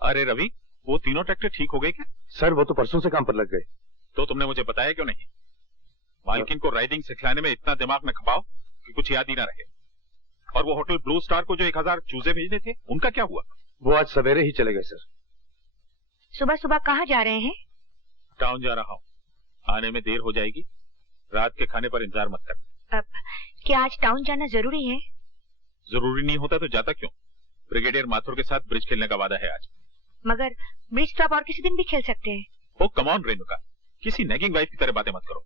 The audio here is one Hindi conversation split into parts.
अरे रवि, वो तीनों ट्रैक्टर ठीक हो गए क्या? सर वो तो परसों से काम पर लग गए। तो तुमने मुझे बताया क्यों नहीं? मालकिन को राइडिंग सिखलाने में इतना दिमाग न खपाओ कि कुछ याद ही ना रहे। और वो होटल ब्लू स्टार को जो 1000 चूजे भेजने थे, उनका क्या हुआ? वो आज सवेरे ही चले गए सर। सुबह सुबह कहाँ जा रहे हैं? टाउन जा रहा हूँ, आने में देर हो जाएगी। रात के खाने पर इंतजार मत कर। अब क्या आज टाउन जाना जरूरी है? जरूरी नहीं होता तो जाता क्यों? ब्रिगेडियर माथुर के साथ ब्रिज खेलने का वादा है आज। मगर ब्रिज तो आप और किसी दिन भी खेल सकते हैं। ओ कम ऑन रेणुका, किसी नेगिंग वाइफ की तरह बातें मत करो।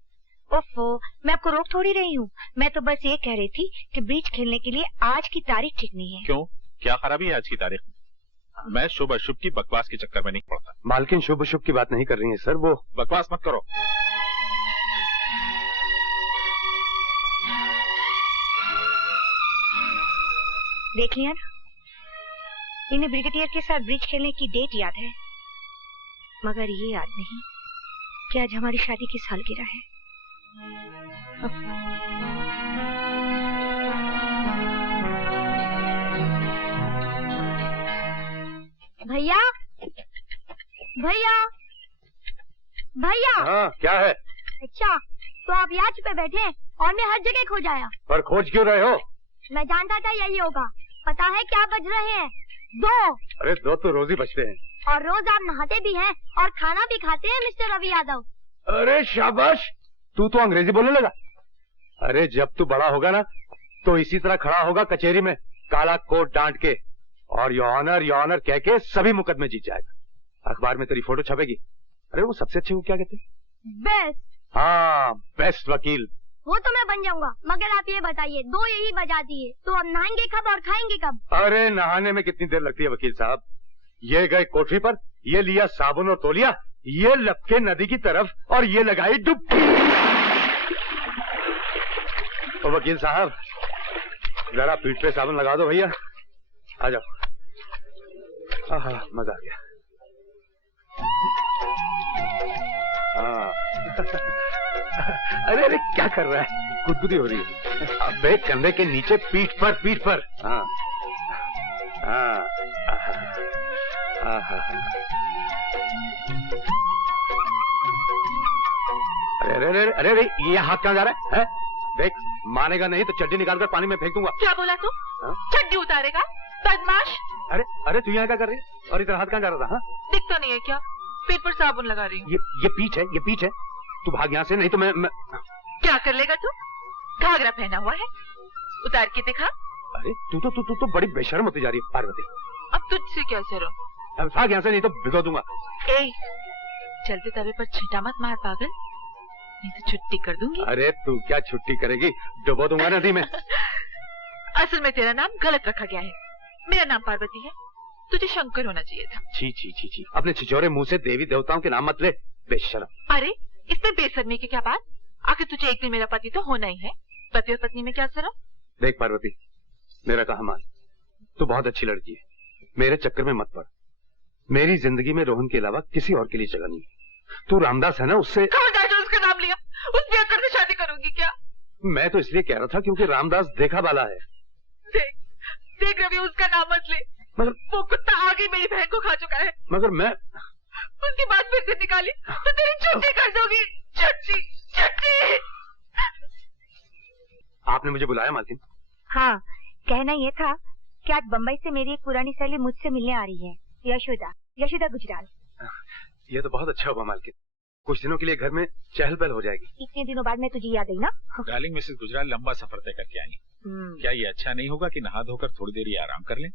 ओफो, मैं आपको रोक थोड़ी रही हूँ। मैं तो बस ये कह रही थी कि ब्रिज खेलने के लिए आज की तारीख ठीक नहीं है। क्यों, क्या खराबी है आज की तारीख में? मैं शुभ अशुभ की बकवास के चक्कर में नहीं पड़ता। मालकिन शुभ अशुभ की बात नहीं कर रही है सर, वो बकवास मत करो। देख लिया ना, इन्हें ब्रिगेडियर के साथ ब्रिज खेलने की डेट याद है, मगर ये याद नहीं कि आज हमारी शादी की सालगिरह है। भैया, भैया, भैया। हाँ क्या है? अच्छा, तो आप यहाँ छुपे बैठे हैं और मैं हर जगह खोज आया। पर खोज क्यों रहे हो? मैं जानता था यही होगा। पता है क्या बज रहे हैं? 2। अरे 2 तो रोज ही बजते हैं। और रोज आप नहाते भी हैं और खाना भी खाते हैं मिस्टर रवि यादव। अरे शाबाश, तू तो अंग्रेजी बोलने लगा। अरे जब तू बड़ा होगा ना तो इसी तरह खड़ा होगा कचहरी में, काला कोट डांट के, और योर ऑनर कह के सभी मुकदमे जीत जाएगा। अखबार में तेरी फोटो छपेगी। अरे वो सबसे अच्छे को क्या कहते हैं? बेस्ट। हाँ, बेस्ट वकील। वो तो मैं बन जाऊंगा, मगर आप ये बताइए, 2 यही बजा दिए तो अब नहाएंगे कब और खाएंगे कब? अरे नहाने में कितनी देर लगती है वकील साहब? ये गए कोठरी पर, ये लिया साबुन और तौलिया, ये लपके नदी की तरफ और ये लगाई डुबकी। तो वकील साहब जरा पीठ पे साबुन लगा दो भैया। आ जाओ। आहा, मजा आ गया। हाँ। अरे अरे क्या कर रहा है? गुदगुदी हो रही है। अबे कंधे के नीचे, पीठ पर। हाँ हाँ। अरे अरे अरे अरे ये हाथ कहाँ जा रहा है? देख, मानेगा नहीं तो चड्डी निकालकर पानी में फेंक दूंगा। क्या बोला तू? चड्डी उतारेगा बदमाश? अरे अरे तू यहाँ क्या कर रही है? और इधर हाथ कहाँ जा रहा था? दिखता नहीं है क्या? पेट पर साबुन लगा रही हूँ। ये पीठ है। तू भाग यहाँ से, नहीं तो मैं क्या कर लेगा तू? घाघरा पहना हुआ है, उतार के दिखा। अरे तू तो बड़ी बेशर्म होती जा रही है पार्वती। अब तुझसे क्या शर्म? अब भाग यहाँ से, नहीं तो भिगो दूंगा। ए, चलते तवे पर छींटा मत मार पागल, नहीं तो छुट्टी कर दूंगी। अरे तू क्या छुट्टी करेगी? डुबो दूंगा नदी में। असल में तेरा नाम गलत रखा गया है। मेरा नाम पार्वती है, तुझे शंकर होना चाहिए था। छी। अपने छिछोरे मुंह से देवी देवताओं के नाम मत ले, बेशर्म। अरे इसमें बेशर्मी की क्या बात? आखिर तुझे एक दिन मेरा पति तो होना ही है। पति और पत्नी में क्या शर्म? देख पार्वती, मेरा कहा मान, तू बहुत अच्छी लड़की है, मेरे चक्कर में मत पड़। मेरी जिंदगी में रोहन के अलावा किसी और के लिए जगह नहीं है। तू रामदास है ना, उससे उसका नाम लिया, उस बेअक्ल से शादी करूंगी क्या? मैं तो इसलिए कह रहा था क्योंकि रामदास देखा वाला है। देख रवि, उसका नाम मत ले। मगर वो कुत्ता आगे मेरी बहन को खा चुका है। मगर मैं उसकी बात फिर से निकाली तो तेरी छुट्टी कर दोगी। छुट्टी। आपने मुझे बुलाया मालकिन? हाँ, कहना ये था कि आज बम्बई से मेरी एक पुरानी सहेली मुझसे मिलने आ रही है, यशोदा गुजराल। ये तो बहुत अच्छा हुआ मालकिन, कुछ दिनों के लिए घर में चहल पहल हो जाएगी। इतने दिनों बाद मैं तुझे याद आई ना। डार्लिंग मिसेस गुजराल लंबा सफर तय करके आई। क्या ये अच्छा नहीं होगा कि नहा धोकर थोड़ी देर ये आराम कर लें?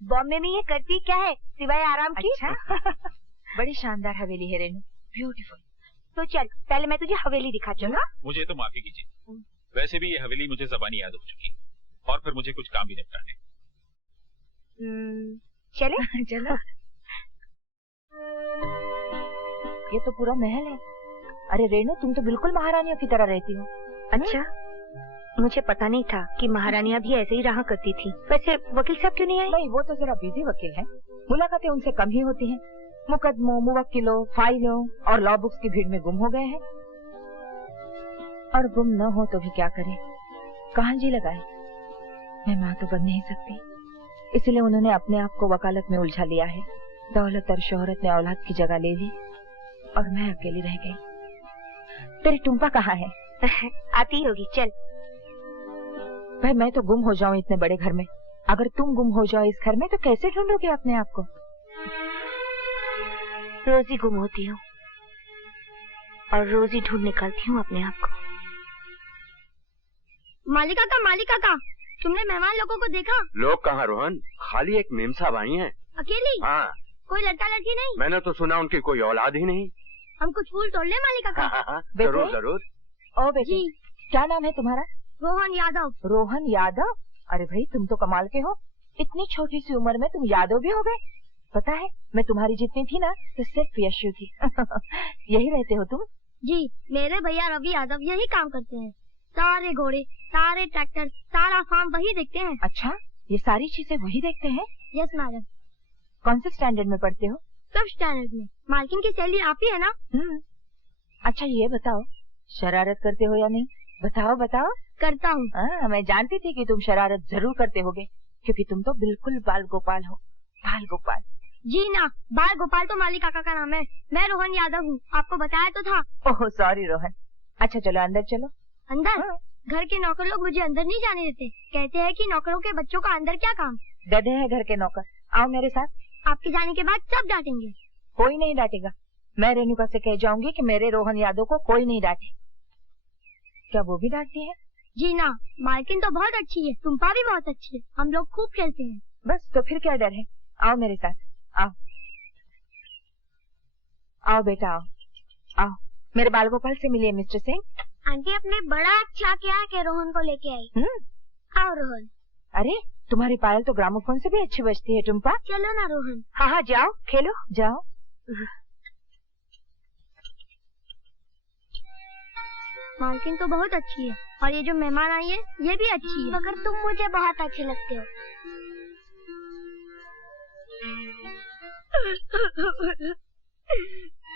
बॉम्बे में ये करती क्या है सिवाय आराम की? अच्छा? बड़ी शानदार हवेली है रेनू, ब्यूटीफुल। तो चल, पहले मैं तुझे हवेली दिखाती हूँ ना। मुझे तो माफी कीजिए, वैसे भी ये हवेली मुझे ज़बानी याद हो चुकी, और फिर मुझे कुछ काम भी निपटाने। चले? चलो। ये तो पूरा महल है। अरे रेनू, तुम तो बिल्कुल महारानियों की तरह रहती हो। अच्छा, मुझे पता नहीं था कि महारानियां भी ऐसे ही रहा करती थी। वैसे वकील साहब क्यों नहीं आए? नहीं, वो तो जरा बिजी वकील हैं, मुलाकातें उनसे कम ही होती हैं। मुकदमों, मुवक्किलों, फाइलों और लॉ बुक्स की भीड़ में गुम हो गए हैं। और गुम न हो तो भी क्या करें, कहाँ जी लगाए। मैं माँ तो बन नहीं सकती, इसलिए उन्होंने अपने आप को वकालत में उलझा लिया है। दौलत और शोहरत ने औलाद की जगह ले ली और मैं अकेली रह गई। तेरी टुम्पा कहाँ है? आती होगी, चल। भाई मैं तो गुम हो जाऊं इतने बड़े घर में, अगर तुम गुम हो जाओ इस घर में तो कैसे ढूंढोगे अपने आप को? रोज ही गुम होती हूँ और रोज ही ढूंढ निकालती हूँ अपने आप को। मालिका का तुमने मेहमान लोगों को देखा? लोग कहाँ रोहन, खाली एक मेम साहब आई हैं। अकेली? हाँ। कोई लड़का लड़की नहीं? मैंने तो सुना उनकी कोई औलाद ही नहीं। हम कुछ फूल तोड़ ले मालिका का? जरूर जरूर। ओ बेटी, क्या नाम है तुम्हारा? रोहन यादव। रोहन यादव? अरे भाई तुम तो कमाल के हो, इतनी छोटी सी उम्र में तुम यादव भी हो गए। पता है मैं तुम्हारी जितनी थी ना तो सिर्फ यशु थी। यही रहते हो तुम? जी, मेरे भैया रवि यादव यही काम करते हैं। सारे घोड़े, सारे ट्रैक्टर, सारा फार्म वही देखते हैं। अच्छा, ये सारी चीजें वही देखते हैं? Yes madam. कौन से स्टैंडर्ड में पढ़ते हो? सब स्टैंडर्ड में। मालकिन की सैलरी आप ही है ना? अच्छा ये बताओ, शरारत करते हो या नहीं? बताओ बताओ। करता हूँ। मैं जानती थी कि तुम शरारत जरूर करते होगे, क्योंकि तुम तो बिल्कुल बाल गोपाल हो। बाल गोपाल? जी ना, बाल गोपाल तो माली काका का नाम है। मैं रोहन यादव हूँ, आपको बताया तो था। Oh sorry Rohan. अच्छा चलो अंदर चलो। अंदर? घर के नौकर लोग मुझे अंदर नहीं जाने देते, कहते हैं कि नौकरों के बच्चों का अंदर क्या काम। गधे हैं घर के नौकर। आओ मेरे साथ। आपके जाने के बाद सब डांटेंगे। कोई नहीं डांटेगा, मैं रेणुका से कह जाऊंगी कि मेरे रोहन यादव को कोई नहीं डांटे। क्या वो भी डांटती है? जी ना, मालकिन तो बहुत अच्छी है, टुम्पा भी बहुत अच्छी है, हम लोग खूब खेलते हैं। बस तो फिर क्या डर है, आओ मेरे साथ। आओ आओ बेटा आओ आओ। मेरे बाल गोपाल से मिलिए मिस्टर सिंह। आंटी आपने बड़ा अच्छा किया कि रोहन को लेके आई। आओ रोहन। अरे तुम्हारी पायल तो ग्रामोफोन से भी अच्छी बजती है टुम्पा। चलो ना रोहन। हाँ हाँ जाओ खेलो जाओ। मालकिन तो बहुत अच्छी है और ये जो मेहमान आई है ये भी अच्छी है, मगर तुम मुझे बहुत अच्छे लगते हो।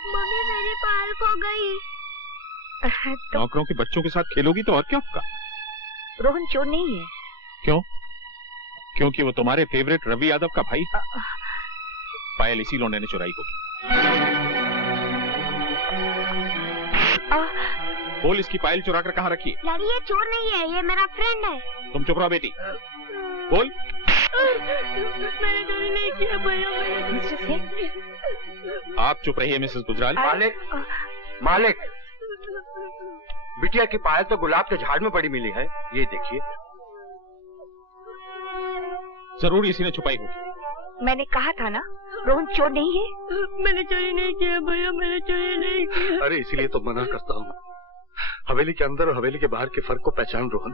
मम्मी मेरी पायल खो गई। नौकरों के बच्चों के साथ खेलोगी तो और क्या होगा? रोहन चोर नहीं है। क्यों? क्योंकि वो तुम्हारे फेवरेट रवि यादव का भाई। पायल इसी लौंडे ने चुराई होगी। बोल इसकी पायल चुरा कर कहाँ रखी है? डैडी ये चोर नहीं है, ये मेरा फ्रेंड है। तुम चुप रहो बेटी। बोल। मैंने चोरी नहीं किया भैया। आप चुप रहिए मिसेस गुजराल। मालिक, मालिक, बिटिया की पायल तो गुलाब के झाड़ में पड़ी मिली है, ये देखिए। जरूर इसी ने छुपाई होगी। मैंने कहा था ना रोहन चोर नहीं है। मैंने चोरी नहीं किया भैया, मैंने चोरी नहीं किया। अरे इसीलिए तो मना करता हूँ, हवेली के अंदर और हवेली के बाहर के फर्क को पहचान रोहन।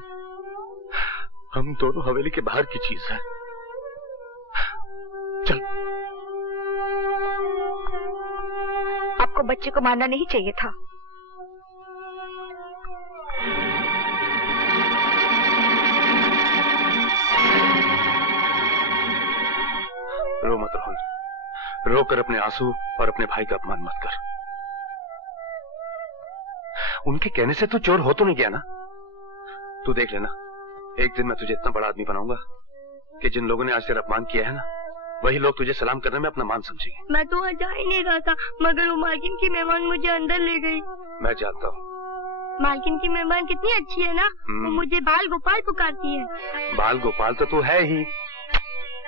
हम दोनों हवेली के बाहर की चीज है। चल। आपको बच्चे को मारना नहीं चाहिए था। रो मत रोहन, रो कर अपने आंसू और अपने भाई का अपमान मत कर। उनके कहने से तू चोर हो तो नहीं गया ना? तू देख लेना, एक दिन मैं तुझे इतना बड़ा आदमी बनाऊंगा कि जिन लोगों ने आज तेरा अपमान किया है ना, वही लोग तुझे सलाम करने में अपना मान समझेंगे। मैं तो वहाँ जा ही नहीं रहा था, मगर वो मालकिन की मेहमान मुझे अंदर ले गई। मैं जानता हूँ। मालकिन की मेहमान कितनी अच्छी है ना, वो मुझे बाल गोपाल पुकारती है। बाल गोपाल तो तू है ही।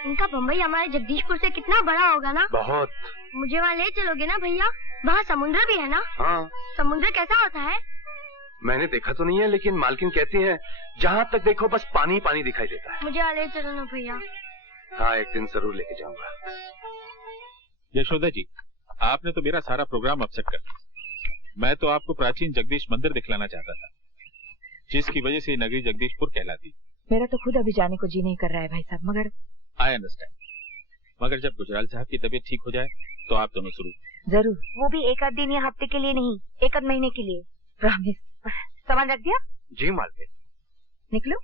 इनका बम्बई हमारे जगदीशपुर से कितना बड़ा होगा ना? बहुत। मुझे वहाँ ले चलोगे ना भैया? वहाँ समुद्र भी है ना? हाँ। समुद्र कैसा होता है? मैंने देखा तो नहीं है, लेकिन मालकिन कहती है जहाँ तक देखो बस पानी पानी दिखाई देता है। मुझे वहाँ ले चलो ना भैया। हाँ एक दिन जरूर लेके जाऊंगा। यशोदा जी, आपने तो मेरा सारा प्रोग्राम अपसेट कर दिया। मैं तो आपको प्राचीन जगदीश मंदिर दिखलाना चाहता था, जिसकी वजह से नगरी जगदीशपुर कहलाती। मेरा तो खुद अभी जाने को जी नहीं कर रहा है भाई साहब, मगर आई अंडरस्टैंड। मगर जब गुजराल साहब की तबीयत ठीक हो जाए तो आप दोनों शुरू। जरूर। वो भी एक आध दिन या हफ्ते के लिए नहीं, एक आध महीने के लिए। प्रॉमिस। सामान रख दिया? जी मालकिन। निकलो।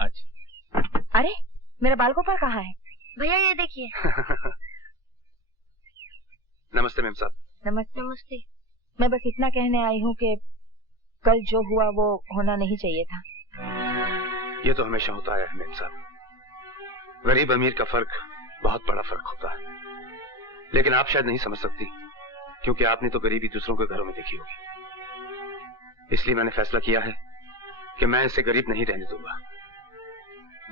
अच्छा। अरे मेरा बाल गोपाल कहाँ है? भैया ये देखिए। नमस्ते मेम साहब। नमस्ते। नमस्ते। मैं बस इतना कहने आई हूँ कि कल जो हुआ वो होना नहीं चाहिए था। ये तो हमेशा होता है मेम साहब, गरीब अमीर का फर्क बहुत बड़ा फर्क होता है। लेकिन आप शायद नहीं समझ सकती, क्योंकि आपने तो गरीबी दूसरों के घरों में देखी होगी। इसलिए मैंने फैसला किया है कि मैं इसे गरीब नहीं रहने दूंगा।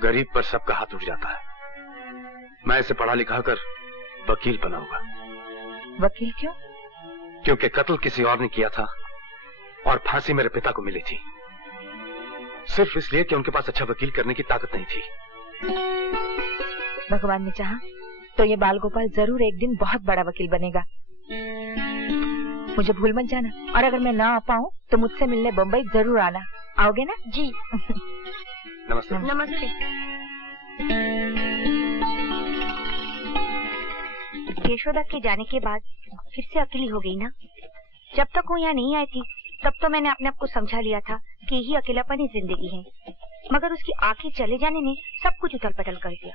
गरीब पर सबका हाथ उठ जाता है। मैं इसे पढ़ा लिखा कर वकील बनाऊंगा। वकील क्यों? क्योंकि कत्ल किसी और ने किया था और फांसी मेरे पिता को मिली थी, सिर्फ इसलिए कि उनके पास अच्छा वकील करने की ताकत नहीं थी। भगवान ने चाहा तो ये बाल गोपाल जरूर एक दिन बहुत बड़ा वकील बनेगा। मुझे भूल मत जाना, और अगर मैं ना आ पाऊँ तो मुझसे मिलने बम्बई जरूर आना। आओगे ना? जी। नमस्ते। नमस्ते। यशोदा के जाने के बाद फिर से अकेली हो गई ना। जब तक वो यहाँ नहीं आई थी तब तो मैंने अपने आप को समझा लिया था कि यही अकेलापन ही जिंदगी है, मगर उसकी आंखें चले जाने ने सब कुछ उथल पटल कर दिया।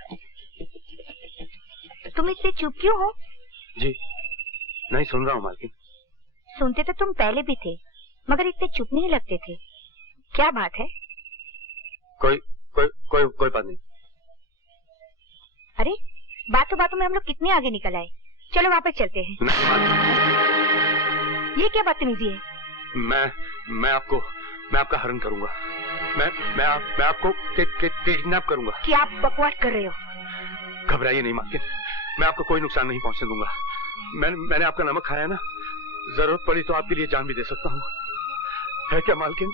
तुम इतने चुप क्यों हो? जी नहीं सुन रहा हूँ मालकिन। सुनते तो तुम पहले भी थे, मगर इतने चुप नहीं लगते थे। क्या बात है? कोई बात नहीं। अरे बातों बातों में हम लोग कितने आगे निकल आए। चलो वापस चलते हैं। नहीं मालकिन। ये क्या बदतमीजी है? मैं आपका हरण करूंगा। मैं आपको किडनैप करूंगा। क्या आप बकवास कर रहे हो? घबराइए नहीं मालकिन, मैं आपको कोई नुकसान नहीं पहुंचने दूंगा। मैंने आपका नमक खाया ना, जरूरत पड़ी तो आपके लिए जान भी दे सकता हूँ। है क्या मालकिन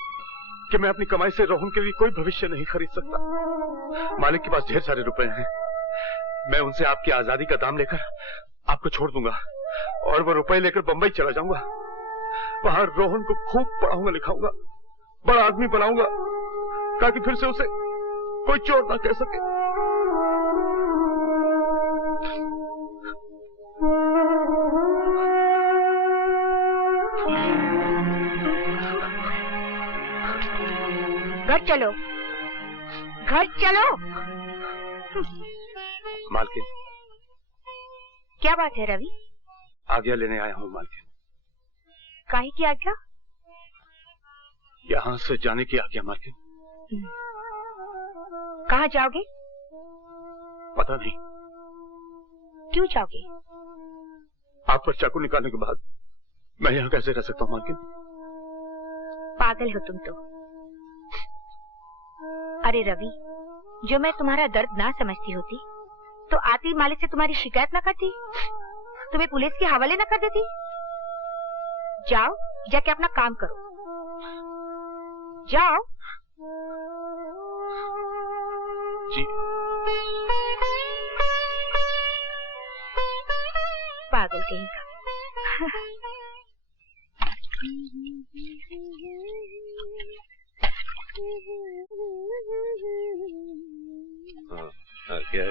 कि मैं अपनी कमाई से रोहन के लिए कोई भविष्य नहीं खरीद सकता। मालिक के पास ढेर सारे रुपए हैं। मैं उनसे आपकी आजादी का दाम लेकर आपको छोड़ दूंगा और वो रुपए लेकर बंबई चला जाऊंगा। वहां रोहन को खूब पढ़ाऊंगा लिखाऊंगा, बड़ा आदमी बनाऊंगा, ताकि फिर से उसे कोई चोर ना कह सके। घर चलो, घर चलो। मालकिन क्या बात है रवि? आज्ञा लेने आया हूँ मालकिन। काहे की आज्ञा? यहाँ से जाने की आज्ञा मालकिन। कहाँ जाओगे? पता नहीं। क्यों जाओगे? आप पर चाकू निकालने के बाद मैं यहाँ कैसे रह सकता हूँ मालकिन? पागल हो तुम तो। अरे रवि, जो मैं तुम्हारा दर्द ना समझती होती तो आती मालिक से तुम्हारी शिकायत ना करती, तुम्हें पुलिस के हवाले ना कर देती। जाओ, जाके अपना काम करो। जाओ। जी। पागल कहीं का। क्या?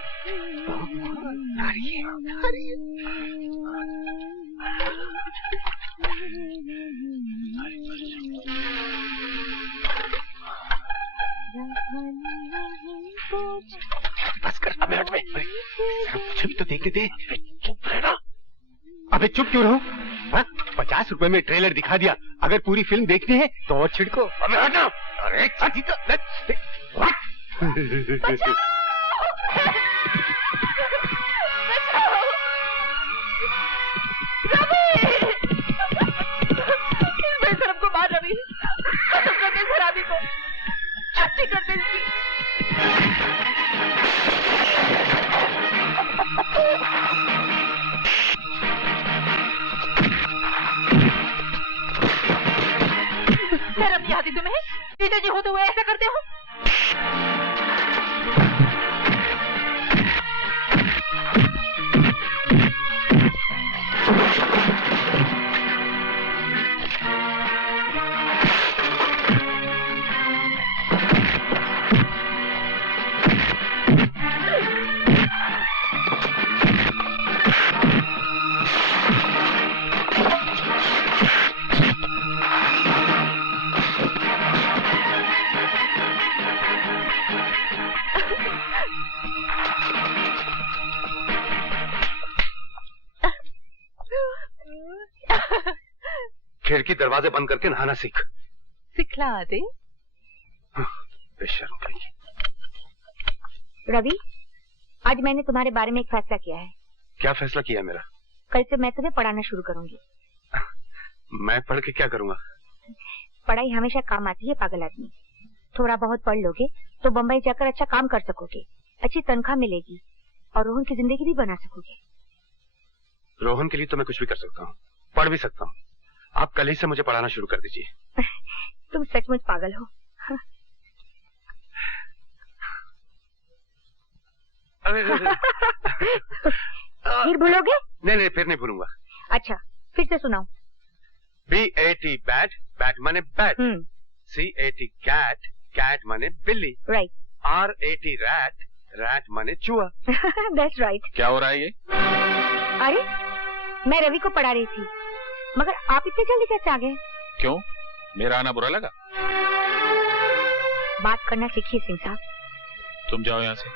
बस कर, अबे हट बे। मुझे भी तो देखने दे। चुप रहना। अबे चुप क्यों रहूं? 50 रुपए में ट्रेलर दिखा दिया, अगर पूरी फिल्म देखनी है तो और छिड़को। अबे हटना। अरे साथी तो बचाओ! रवि! इस बेशरम को मार रवि! खत्म कर दे इस हरामी को! छुट्टी कर दे इसकी! शर्म नहीं आती तुम्हें? जीजा जी होते हुए ऐसा करते हो? खिड़की दरवाजे बंद करके नहाना सीख। सिखला दे। बेशर्म कहीं। रवि, आज मैंने तुम्हारे बारे में एक फैसला किया है। क्या फैसला किया मेरा? कल से मैं तुम्हें पढ़ाना शुरू करूंगी। मैं पढ़ के क्या करूंगा? पढ़ाई हमेशा काम आती है पागल आदमी। थोड़ा बहुत पढ़ लोगे तो बम्बई जाकर अच्छा काम कर सकोगे, अच्छी तनख्वाह मिलेगी और रोहन की जिंदगी भी बना सकोगे। रोहन के लिए तो मैं कुछ भी कर सकता हूँ, पढ़ भी सकता हूँ। आप कल ही से मुझे पढ़ाना शुरू कर दीजिए। तुम सचमुच पागल हो। फिर भूलोगे? नहीं, फिर नहीं भूलूंगा। अच्छा, फिर से सुनाओ। BAT बैट, बैट माने बैट। CAT कैट, कैट माने बिल्ली। राइट। RAT रैट, रैट माने चूहा। That's right. क्या हो रहा है ये? अरे, मैं रवि को पढ़ा रही थी, मगर आप इतनी जल्दी कैसे आ गए? क्यों, मेरा आना बुरा लगा? बात करना सीखिए सिंह साहब। तुम जाओ यहाँ से।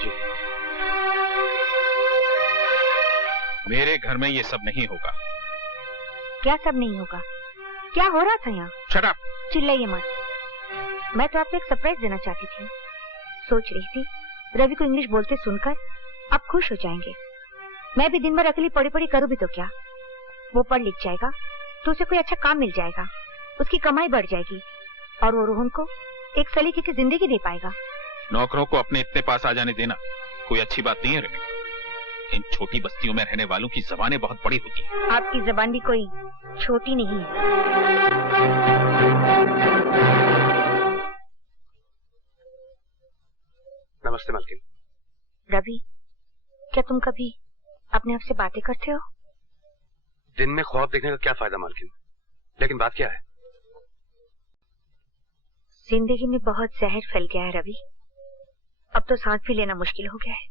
जी। मेरे घर में ये सब नहीं होगा। क्या सब नहीं होगा? क्या हो रहा था यहाँ? Shut up! चिल्लाइए मत। मैं तो आपको एक सरप्राइज देना चाहती थी। सोच रही थी रवि को इंग्लिश बोलते सुनकर आप खुश हो जाएंगे। मैं भी दिन भर अकेली पढ़ी पढ़ी करूँ भी तो क्या, वो पढ़ लिख जाएगा तो उसे कोई अच्छा काम मिल जाएगा, उसकी कमाई बढ़ जाएगी और वो रोहन को एक सलीके की जिंदगी दे पाएगा। नौकरों को अपने इतने पास आ जाने देना कोई अच्छी बात नहीं है रवि। इन छोटी बस्तियों में रहने वालों की जबानें बहुत बड़ी होती हैं। आपकी जबान भी कोई छोटी नहीं है। नमस्ते मालकिन। रवि, क्या तुम कभी अपने आप से बातें करते हो? दिन में ख्वाब देखने का क्या फायदा मालकिन? लेकिन बात क्या है? जिंदगी में बहुत जहर फैल गया है रवि। अब तो सांस भी लेना मुश्किल हो गया है।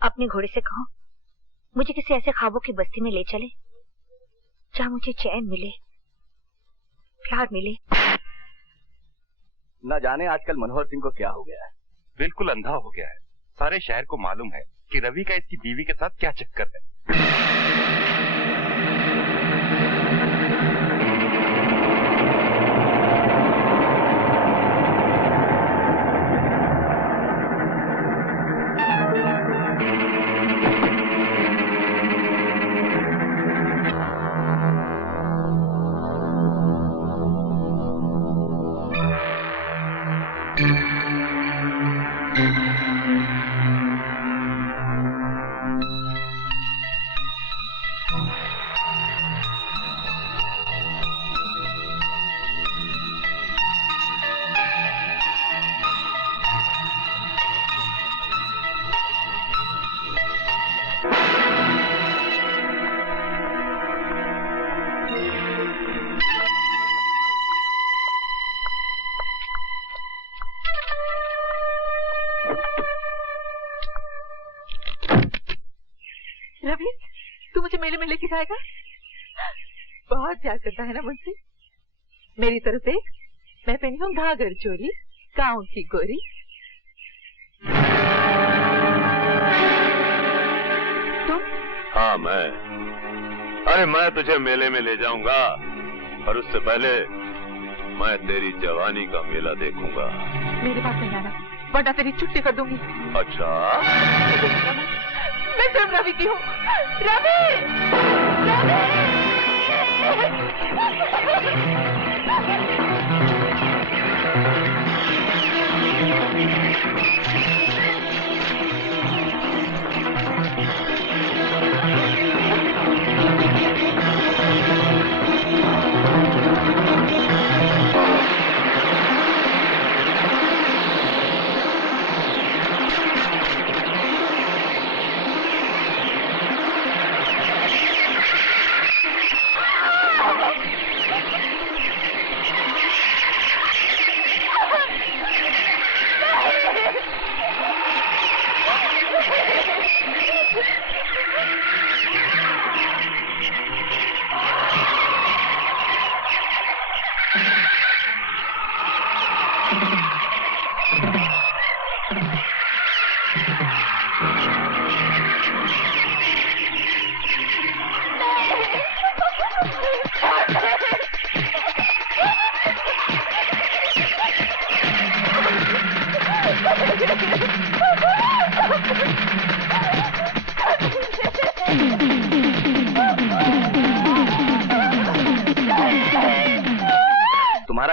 अपने घोड़े से कहो मुझे किसी ऐसे ख्वाबों की बस्ती में ले चले जहाँ मुझे चैन मिले, प्यार मिले। न जाने आजकल मनोहर सिंह को क्या हो गया है। बिल्कुल अंधा हो गया है। सारे शहर को मालूम है कि रवि का इसकी बीवी के साथ क्या चक्कर है। रवि, तू मुझे मेले में लेके जाएगा? बहुत प्यार करता है ना मुझसे। मेरी तरफ देख, मैं पहनी हूँ घाघर चोली, गाँव की गोरी। तुम? हाँ मैं। अरे मैं तुझे मेले में ले जाऊंगा, पर उससे पहले मैं तेरी जवानी का मेला देखूंगा। मेरे पास नहीं आना, वरना तेरी छुट्टी कर दूंगी। अच्छा? मैं सिर्फ रवि की हूँ। रवि! रवि!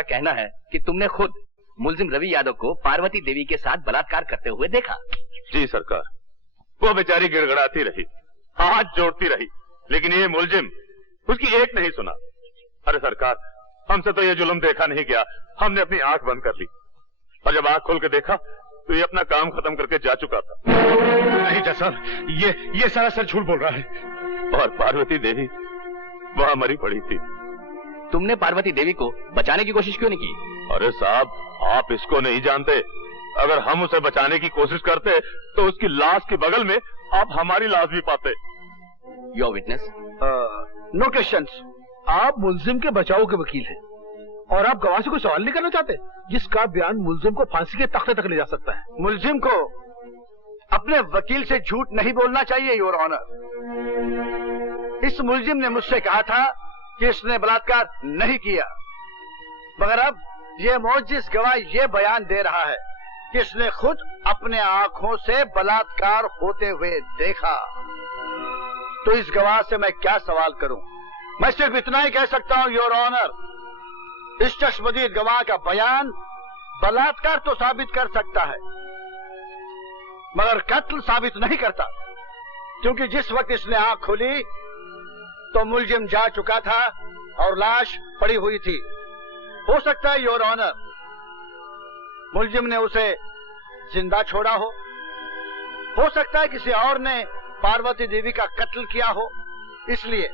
कहना है कि तुमने खुद मुलजिम रवि यादव को पार्वती देवी के साथ बलात्कार करते हुए देखा। जी सरकार, वो बेचारी गिड़गड़ाती रही, हाथ जोड़ती रही, लेकिन ये मुलजिम उसकी एक नहीं सुना। अरे सरकार, हमसे तो ये जुल्म देखा नहीं गया, हमने अपनी आंख बंद कर ली और जब आंख खोल के देखा तो ये अपना काम खत्म करके जा चुका था। नहीं जज साहब, ये सरासर झूठ बोल रहा है। और पार्वती देवी वहां मरी पड़ी थी। तुमने पार्वती देवी को बचाने की कोशिश क्यों नहीं की? अरे साहब, आप इसको नहीं जानते। अगर हम उसे बचाने की कोशिश करते तो उसकी लाश के बगल में आप हमारी लाश भी पाते। Your witness. No questions. आप मुलजिम के बचाव के वकील हैं और आप गवाह से कोई सवाल नहीं करना चाहते जिसका बयान मुलजिम को फांसी के तख्ते तक ले जा सकता है। मुलजिम को अपने वकील से झूठ नहीं बोलना चाहिए योर ऑनर। इस मुलजिम ने मुझसे कहा था कि इसने बलात्कार नहीं किया, मगर अब ये मोजिज़ गवाह ये बयान दे रहा है कि इसने खुद अपने आंखों से बलात्कार होते हुए देखा। तो इस गवाह से मैं क्या सवाल करूं? मैं सिर्फ इतना ही कह सकता हूं योर ऑनर, इस चश्मदीद गवाह का बयान बलात्कार तो साबित कर सकता है मगर कत्ल साबित नहीं करता, क्योंकि जिस वक्त इसने आंख खोली तो मुलजिम जा चुका था और लाश पड़ी हुई थी। हो सकता है योर ऑनर मुलजिम ने उसे जिंदा छोड़ा हो सकता है किसी और ने पार्वती देवी का कत्ल किया हो। इसलिए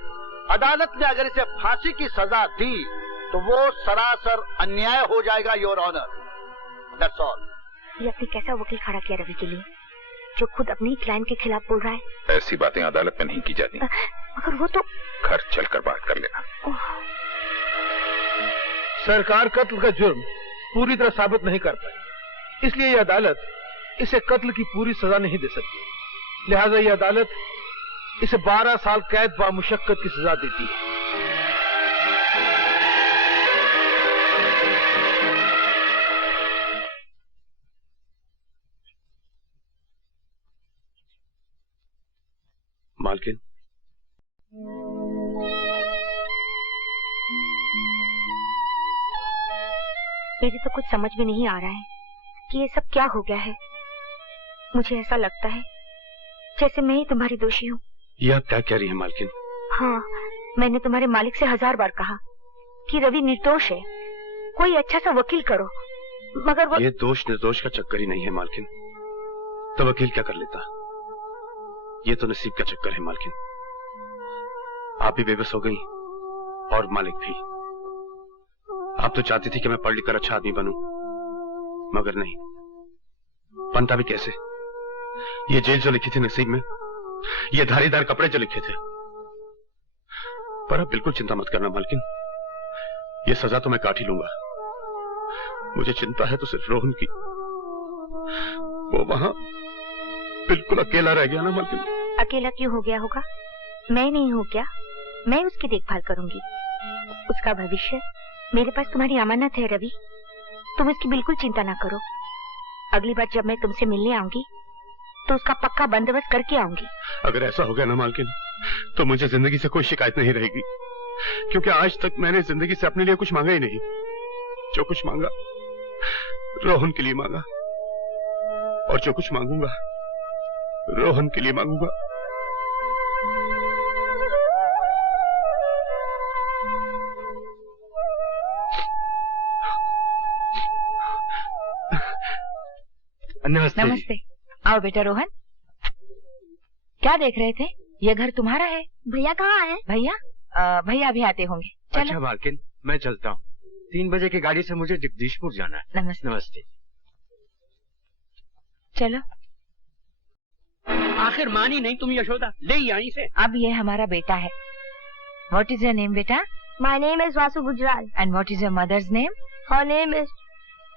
अदालत ने अगर इसे फांसी की सजा दी तो वो सरासर अन्याय हो जाएगा योर ऑनर। That's all. ये अपने कैसा वकील खड़ा किया रवि के लिए, जो खुद अपनी क्लाइंट के खिलाफ बोल रहा है। ऐसी बातें अदालत में नहीं की जाती। मगर वो तो घर चलकर बात कर लेना। सरकार कत्ल का जुर्म पूरी तरह साबित नहीं कर पाई, इसलिए यह अदालत इसे कत्ल की पूरी सजा नहीं दे सकती। लिहाजा यह अदालत इसे 12 साल कैद बामुशक्कत की सजा देती है। मालकिन, मेरी तो कुछ समझ में नहीं आ रहा है कि ये सब क्या हो गया है। मुझे ऐसा लगता है जैसे मैं ही तुम्हारी दोषी हूँ। ये आप क्या कह रही हैं मालकिन? हाँ, मैंने तुम्हारे मालिक से 1000 बार कहा कि रवि निर्दोष है, कोई अच्छा सा वकील करो, मगर वो... ये दोष निर्दोष का चक्कर ही नहीं है मालकिन, तो वकील क्या कर लेता? ये तो नसीब का चक्कर है मालकिन। आप भी बेबस हो गई और मालिक भी। आप तो चाहती थी कि मैं पढ़ लिख कर अच्छा आदमी बनूं, मगर नहीं। बनता भी कैसे? ये जेल जो लिखी थी नसीब में, ये धारीदार कपड़े जो लिखे थे। पर अब बिल्कुल चिंता मत करना मालकिन, ये सजा तो मैं काट ही लूंगा। मुझे चिंता है तो सिर्फ रोहन की। वो वहां बिल्कुल अकेला रह गया ना मालकिन। अकेला क्यों हो गया होगा? मैं नहीं हूँ क्या? मैं उसकी देखभाल करूंगी। उसका भविष्य मेरे पास तुम्हारी अमानत है रवि, तुम इसकी बिल्कुल चिंता ना करो। अगली बार जब मैं तुमसे मिलने आऊंगी तो उसका पक्का बंदोबस्त करके आऊंगी। अगर ऐसा हो गया ना मालकिन, तो मुझे जिंदगी से कोई शिकायत नहीं रहेगी, क्योंकि आज तक मैंने जिंदगी से अपने लिए कुछ मांगा ही नहीं। जो कुछ मांगा रोहन के लिए मांगा, और जो कुछ मांगूंगा रोहन के लिए मांगूंगा। नमस्ते। नमस्ते। आओ बेटा रोहन, क्या देख रहे थे? ये घर तुम्हारा है। भैया कहाँ है? भैया अभी आते होंगे। चलो। अच्छा मालकिन, मैं चलता हूँ। 3 बजे की गाड़ी से मुझे जगदीशपुर जाना है। नमस्ते। नमस्ते। चलो। आखिर मानी नहीं तुम यशोदा, ले आई से। अब ये हमारा बेटा है। What is your name बेटा? My name is Vasu Gujral. And what is your mother's name? Her name is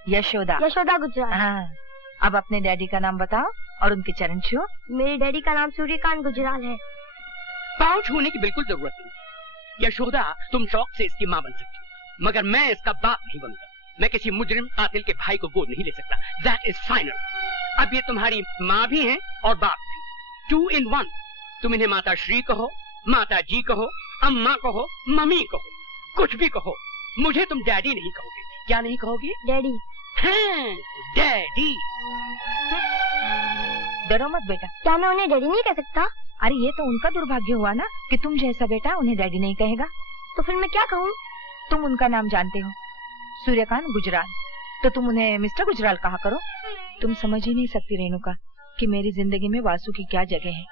Yashoda. Yashoda Gujral. हाँ। अब अपने डैडी का नाम बताओ और उनके चरण छुओ। मेरे डैडी का नाम सूर्यकांत गुजराल है। पाँव छूने की बिल्कुल जरूरत नहीं। यशोदा, तुम शौक से इसकी माँ बन सकती हो, मगर मैं इसका बाप नहीं बनूंगा। मैं किसी मुजरिम कातिल के भाई को गोद नहीं ले सकता। That is final। अब ये तुम्हारी माँ भी है और बाप भी, 2 in 1। तुम इन्हें माता श्री कहो, माता जी कहो, अम्मा कहो, मम्मी कहो, कुछ भी कहो, मुझे तुम डैडी नहीं कहोगे, क्या नहीं कहोगे? डैडी। हाँ, डैडी। डरो मत बेटा। क्या मैं उन्हें डैडी नहीं कह सकता? अरे ये तो उनका दुर्भाग्य हुआ ना कि तुम जैसा बेटा उन्हें डैडी नहीं कहेगा। तो फिर मैं क्या कहूँ? तुम उनका नाम जानते हो, सूर्यकांत गुजराल, तो तुम उन्हें मिस्टर गुजराल कहा करो। तुम समझ ही नहीं सकती रेणुका कि मेरी जिंदगी में वासु की क्या जगह है।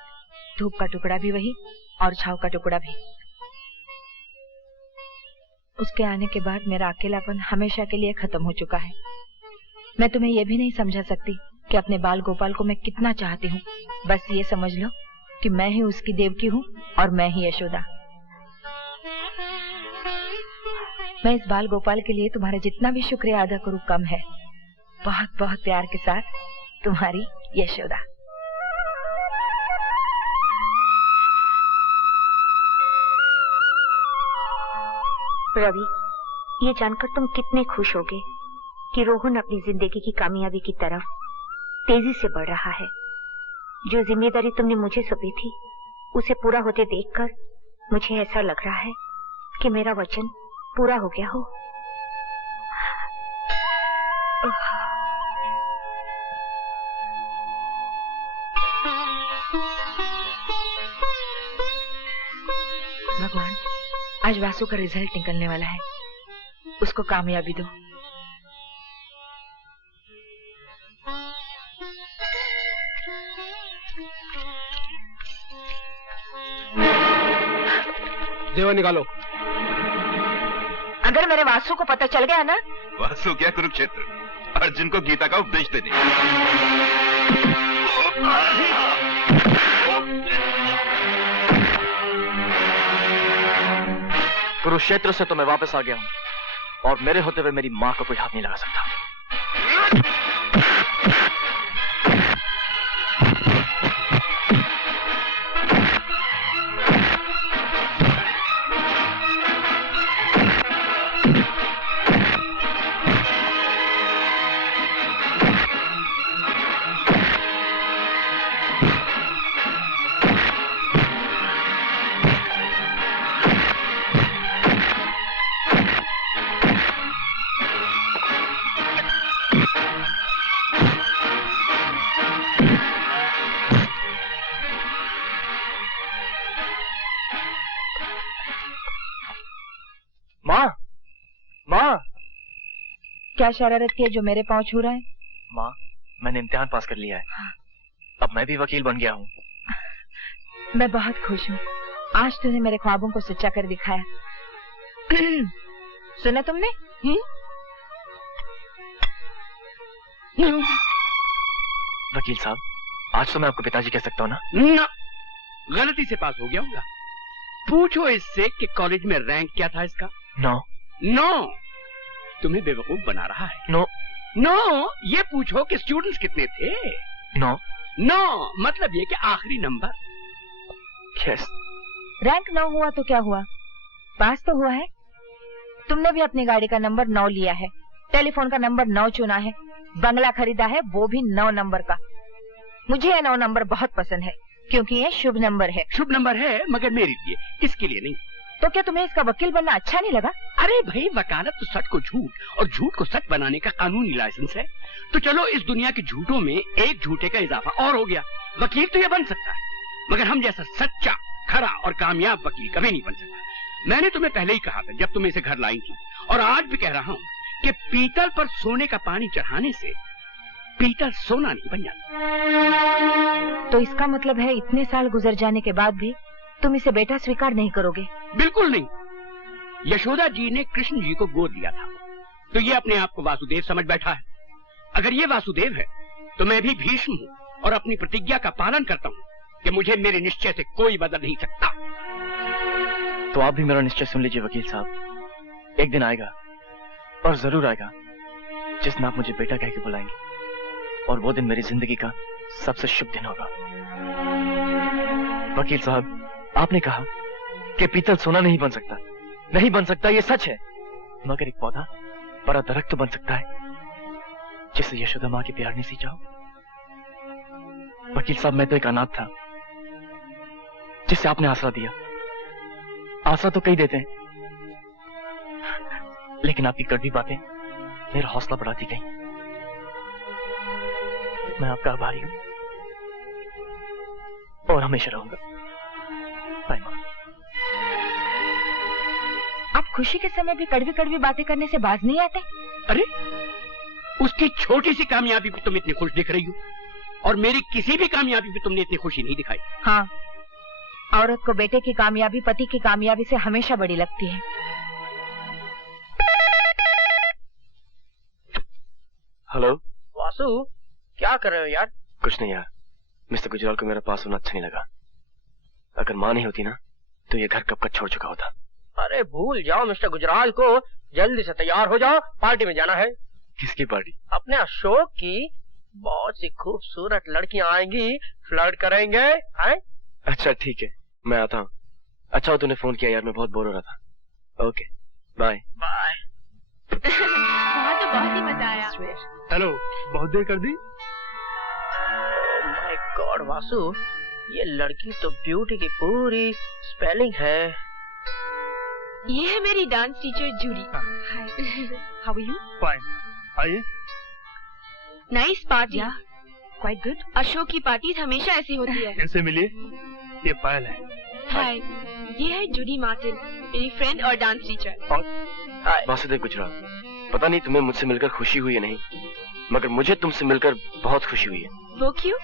धूप का टुकड़ा भी वही और छाव का टुकड़ा भी। उसके आने के बाद मेरा अकेलापन हमेशा के लिए खत्म हो चुका है। मैं तुम्हें यह भी नहीं समझा सकती कि अपने बाल गोपाल को मैं कितना चाहती हूँ। बस ये समझ लो कि मैं ही उसकी देवकी हूँ और मैं ही यशोदा। मैं इस बाल गोपाल के लिए तुम्हारा जितना भी शुक्रिया अदा करूँ कम है। बहुत बहुत प्यार के साथ तुम्हारी यशोदा। रवि, ये जानकर तुम कितने खुश होगे कि रोहन अपनी जिंदगी की कामयाबी की तरफ तेजी से बढ़ रहा है। जो जिम्मेदारी तुमने मुझे सौंपी थी उसे पूरा होते देखकर मुझे ऐसा लग रहा है कि मेरा वचन पूरा हो गया हो। भगवान, आज वासु का रिजल्ट निकलने वाला है, उसको कामयाबी दो। जेवर निकालो। अगर मेरे वासु को पता चल गया ना। वासु क्या कुरुक्षेत्र, अर्जुन को गीता का उपदेश दे दे। कुरुक्षेत्र से तो मैं वापस आ गया हूं और मेरे होते हुए मेरी मां को कोई हाथ नहीं लगा सकता। क्या शरारत की है जो मेरे पांव छू रहा है? माँ, मैंने इम्तिहान पास कर लिया है। अब मैं भी वकील बन गया हूँ। मैं बहुत खुश हूँ। आज तूने मेरे ख्वाबों को सच्चा कर दिखाया। सुना तुमने? वकील साहब, आज तो मैं आपको पिताजी कह सकता हूँ ना? ना, गलती से पास हो गया होगा। पूछो इससे कि कॉलेज में रैंक क्या था इसका। नो नो, तुम्हें बेवकूफ बना रहा है। नो नो, ये पूछो कि स्टूडेंट्स कितने थे। नो नो मतलब ये कि आखिरी नंबर। यस। रैंक 9 हुआ तो क्या हुआ, पास तो हुआ है। तुमने भी अपनी गाड़ी का नंबर 9 लिया है, टेलीफोन का नंबर 9 चुना है, बंगला खरीदा है वो भी 9 नंबर का। मुझे ये 9 नंबर बहुत पसंद है क्योंकि ये शुभ नंबर है। शुभ नंबर है मगर मेरे लिए, इसके लिए नहीं। तो क्या तुम्हें इसका वकील बनना अच्छा नहीं लगा? अरे भाई, वकालत तो सच को झूठ और झूठ को सच बनाने का कानूनी लाइसेंस है। तो चलो इस दुनिया के झूठों में एक झूठे का इजाफा और हो गया। वकील तो ये बन सकता है मगर हम जैसा सच्चा, खरा और कामयाब वकील कभी नहीं बन सकता। मैंने तुम्हें पहले ही कहा था जब तुम इसे घर लाई थी, और आज भी कह रहा हूँ कि पीतल पर सोने का पानी चढ़ाने से पीतल सोना नहीं बन जाता। तो इसका मतलब है इतने साल गुजर जाने के बाद भी तुम इसे बेटा स्वीकार नहीं करोगे? बिल्कुल नहीं। यशोदा जी ने कृष्ण जी को गोद लिया था तो ये अपने आप को वासुदेव समझ बैठा है। अगर ये वासुदेव है तो मैं भी भीष्म हूँ और अपनी प्रतिज्ञा का पालन करता हूँ कि मुझे मेरे निश्चय से कोई बदल नहीं सकता। तो आप भी मेरा निश्चय सुन लीजिए वकील साहब। एक दिन आएगा और जरूर आएगा जिस दिन आप मुझे बेटा कह के बुलाएंगे, और वो दिन मेरी जिंदगी का सबसे शुभ दिन होगा। वकील साहब, आपने कहा कि पीतल सोना नहीं बन सकता। नहीं बन सकता, ये सच है, मगर एक पौधा बड़ा दरख्त तो बन सकता है जिससे यशोदा माँ के प्यार ने सींचा हो। वकील साहब, मैं तो एक अनाथ था जिसे आपने आसरा दिया। आसरा तो कई देते हैं लेकिन आपकी कड़वी बातें मेरा हौसला बढ़ाती गई। मैं आपका आभारी हूं और हमेशा रहूंगा। बाय मां। आप खुशी के समय भी कड़वी कड़वी बातें करने से बाज नहीं आते? अरे, उसकी छोटी सी कामयाबी पे तुम इतनी खुश दिख रही हो और मेरी किसी भी कामयाबी पे तुमने इतनी खुशी नहीं दिखाई। हाँ, औरत को बेटे की कामयाबी पति की कामयाबी से हमेशा बड़ी लगती है। हेलो वासु, क्या कर रहे हो यार? कुछ नहीं यार, मिस्टर गुजराल को मेरा पास होना अच्छा नहीं लगा। अगर माँ नहीं होती ना तो ये घर कब का छोड़ चुका होता। अरे भूल जाओ मिस्टर गुजराल को, जल्दी से तैयार हो जाओ, पार्टी में जाना है। किसकी पार्टी? अपने अशोक की। बहुत सी खूबसूरत लड़कियां आएंगी, फ्लर्ट करेंगे। हैं? अच्छा ठीक है, मैं आता हूँ। अच्छा हो तूने फोन किया यार, मैं बहुत बोर हो रहा था। Okay bye. बाय। वहाँ तो बहुत ही मजा आया। हेलो, बहुत देर कर दी। माय गॉड वासु, ये लड़की तो ब्यूटी की पूरी स्पेलिंग है। ये है मेरी dance teacher Judy. How are you? Fine, आइए। Nice party. Quite good. Ashok की पार्टीज हमेशा ऐसी होती है। इनसे मिलिए, ये पायल है। हाय, ये है जूडी मार्टिन, मेरी फ्रेंड और डांस टीचर। वासुदेव गुजराल, पता नहीं तुम्हें मुझसे मिलकर खुशी हुई है नहीं, मगर मुझे तुमसे मिलकर बहुत खुशी हुई है। वो क्यों?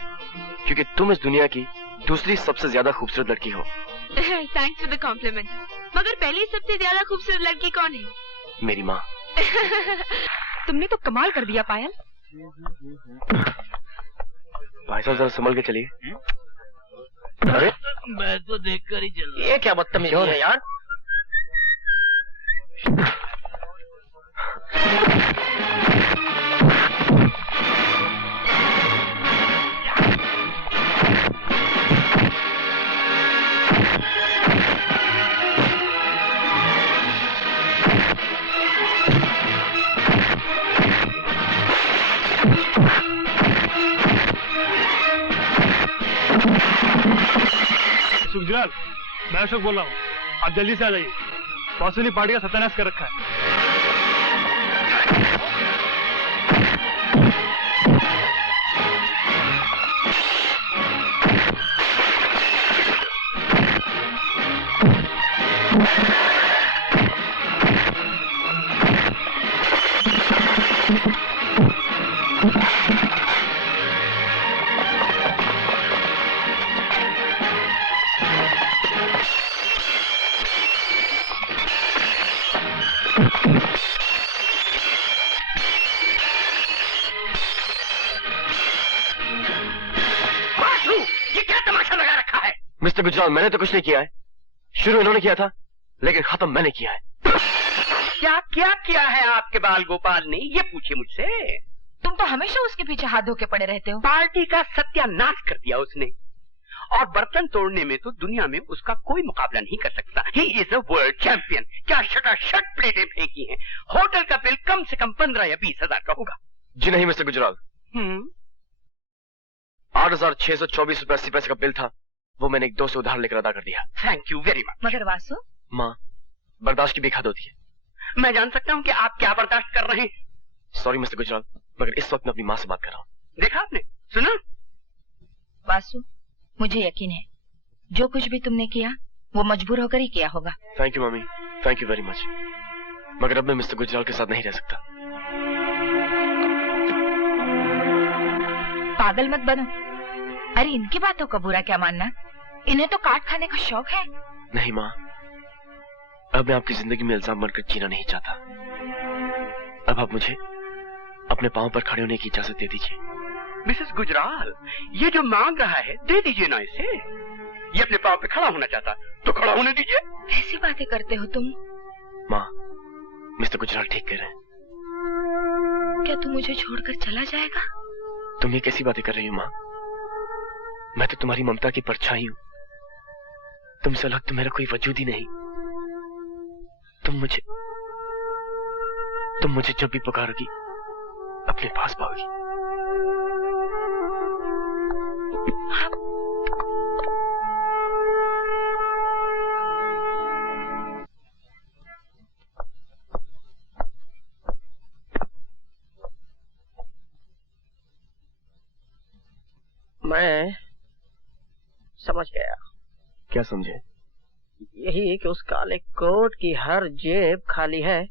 क्योंकि तुम इस दुनिया की दूसरी सबसे ज्यादा खूबसूरत लड़की हो। Thanks for the compliment. मगर पहली सबसे ज्यादा खूबसूरत लड़की कौन है? मेरी माँ। तुमने तो कमाल कर दिया पायल। भाई साहब जरा संभल के चलिए। अरे मैं तो देखकर ही चल रहा। ये क्या बदतमीजी है यार? गुजराल, मैं अशोक बोल रहा हूँ, आप जल्दी से आ जाइए। वासु ने पार्टी का सत्यानाश कर रखा है। मिस्टर गुजराल, मैंने तो कुछ नहीं किया है। शुरू इन्होंने किया था, लेकिन खत्म मैंने किया है। क्या क्या किया है आपके बाल गोपाल ने, ये पूछे मुझसे। तुम तो हमेशा उसके पीछे हाथ धो के पड़े रहते हो। पार्टी का सत्यानाश कर दिया उसने, और बर्तन तोड़ने में तो दुनिया में उसका कोई मुकाबला नहीं कर सकता। ही इज अ वर्ल्ड चैंपियन। क्या शटाशट प्लेटें फेंकी हैं। होटल का बिल कम से कम 15 या 20 हजार का होगा। जी नहीं मिस्टर गुजराल, 8,624 रुपए 80 पैसे का बिल था, वो मैंने एक दोस्त से उधार लेकर अदा कर दिया। Thank you very much. मगर वासु, माँ, बर्दाश्त की भी हद होती है। मैं जान सकता हूँ कि आप क्या बर्दाश्त कर रहे हैं? सॉरी मिस्टर गुजराल, मगर इस वक्त मैं अपनी माँ से बात कर रहा हूँ। देखा आपने, सुना? वासु, मुझे यकीन है जो कुछ भी तुमने किया वो मजबूर होकर ही किया होगा। Thank you mummy, thank you very much. मगर अब मैं मिस्टर गुजराल के साथ नहीं रह सकता। पागल मत बनो। अरे इनकी बातों का बुरा क्या मानना, इन्हें तो काट खाने का शौक है। नहीं माँ, अब मैं आपकी जिंदगी में इल्जाम बनकर जीना नहीं चाहता। अब आप मुझे अपने पांव पर खड़े होने की इजाजत दे दीजिए। मिसेस गुजराल, ये जो मांग रहा है दे दीजिए ना इसे। ये अपने पांव पे खड़ा होना चाहता तो खड़ा होने दीजिए। ऐसी बातें करते हो तुम? माँ, मिस्टर गुजराल ठीक कह रहे हैं। क्या तू मुझे छोड़कर चला जाएगा? तुम ये कैसी बातें कर रही हो माँ? मैं तो तुम्हारी ममता की परछाई हूँ। तुमसे अलग तो मेरा कोई वजूद ही नहीं। तुम मुझे जब भी पुकारोगी अपने पास पाओगी। मैं समझ गया। क्या समझे? यही कि उस काले कोट की हर जेब खाली है।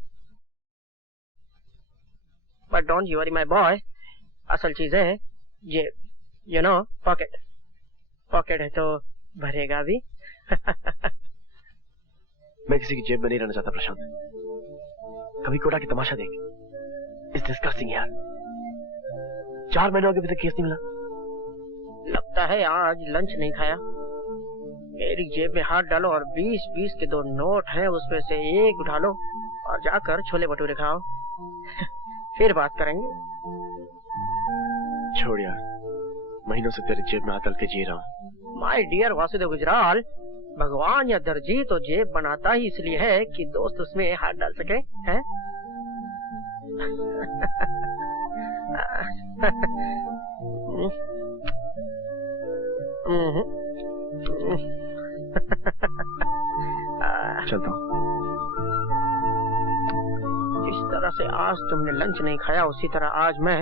But don't you worry my boy, असल चीज है जेब, यू नो, पॉकेट। पॉकेट है तो भरेगा भी। मैं किसी की जेब में नहीं रहना चाहता प्रशांत। कभी कोटा की तमाशा देख। इट्स डिस्कस्टिंग यार। 4 महीनों के अभी तक केस नहीं मिला। लगता है आज लंच नहीं खाया। मेरी जेब में हाथ डालो और 20-20 के 2 नोट हैं, उसमें से एक उठा लो और जाकर छोले भटूरे खाओ। फिर बात करेंगे। छोड़ यार, महीनों से तेरी जेब में हाथ डाल के जी रहा हूँ। माय डियर वासुदेव गुजराल, भगवान या दर्जी तो जेब बनाता ही इसलिए है कि दोस्त उसमें हाथ डाल सके, हैं? चलता हूँ। जिस तरह से आज तुमने लंच नहीं खाया, उसी तरह आज मैं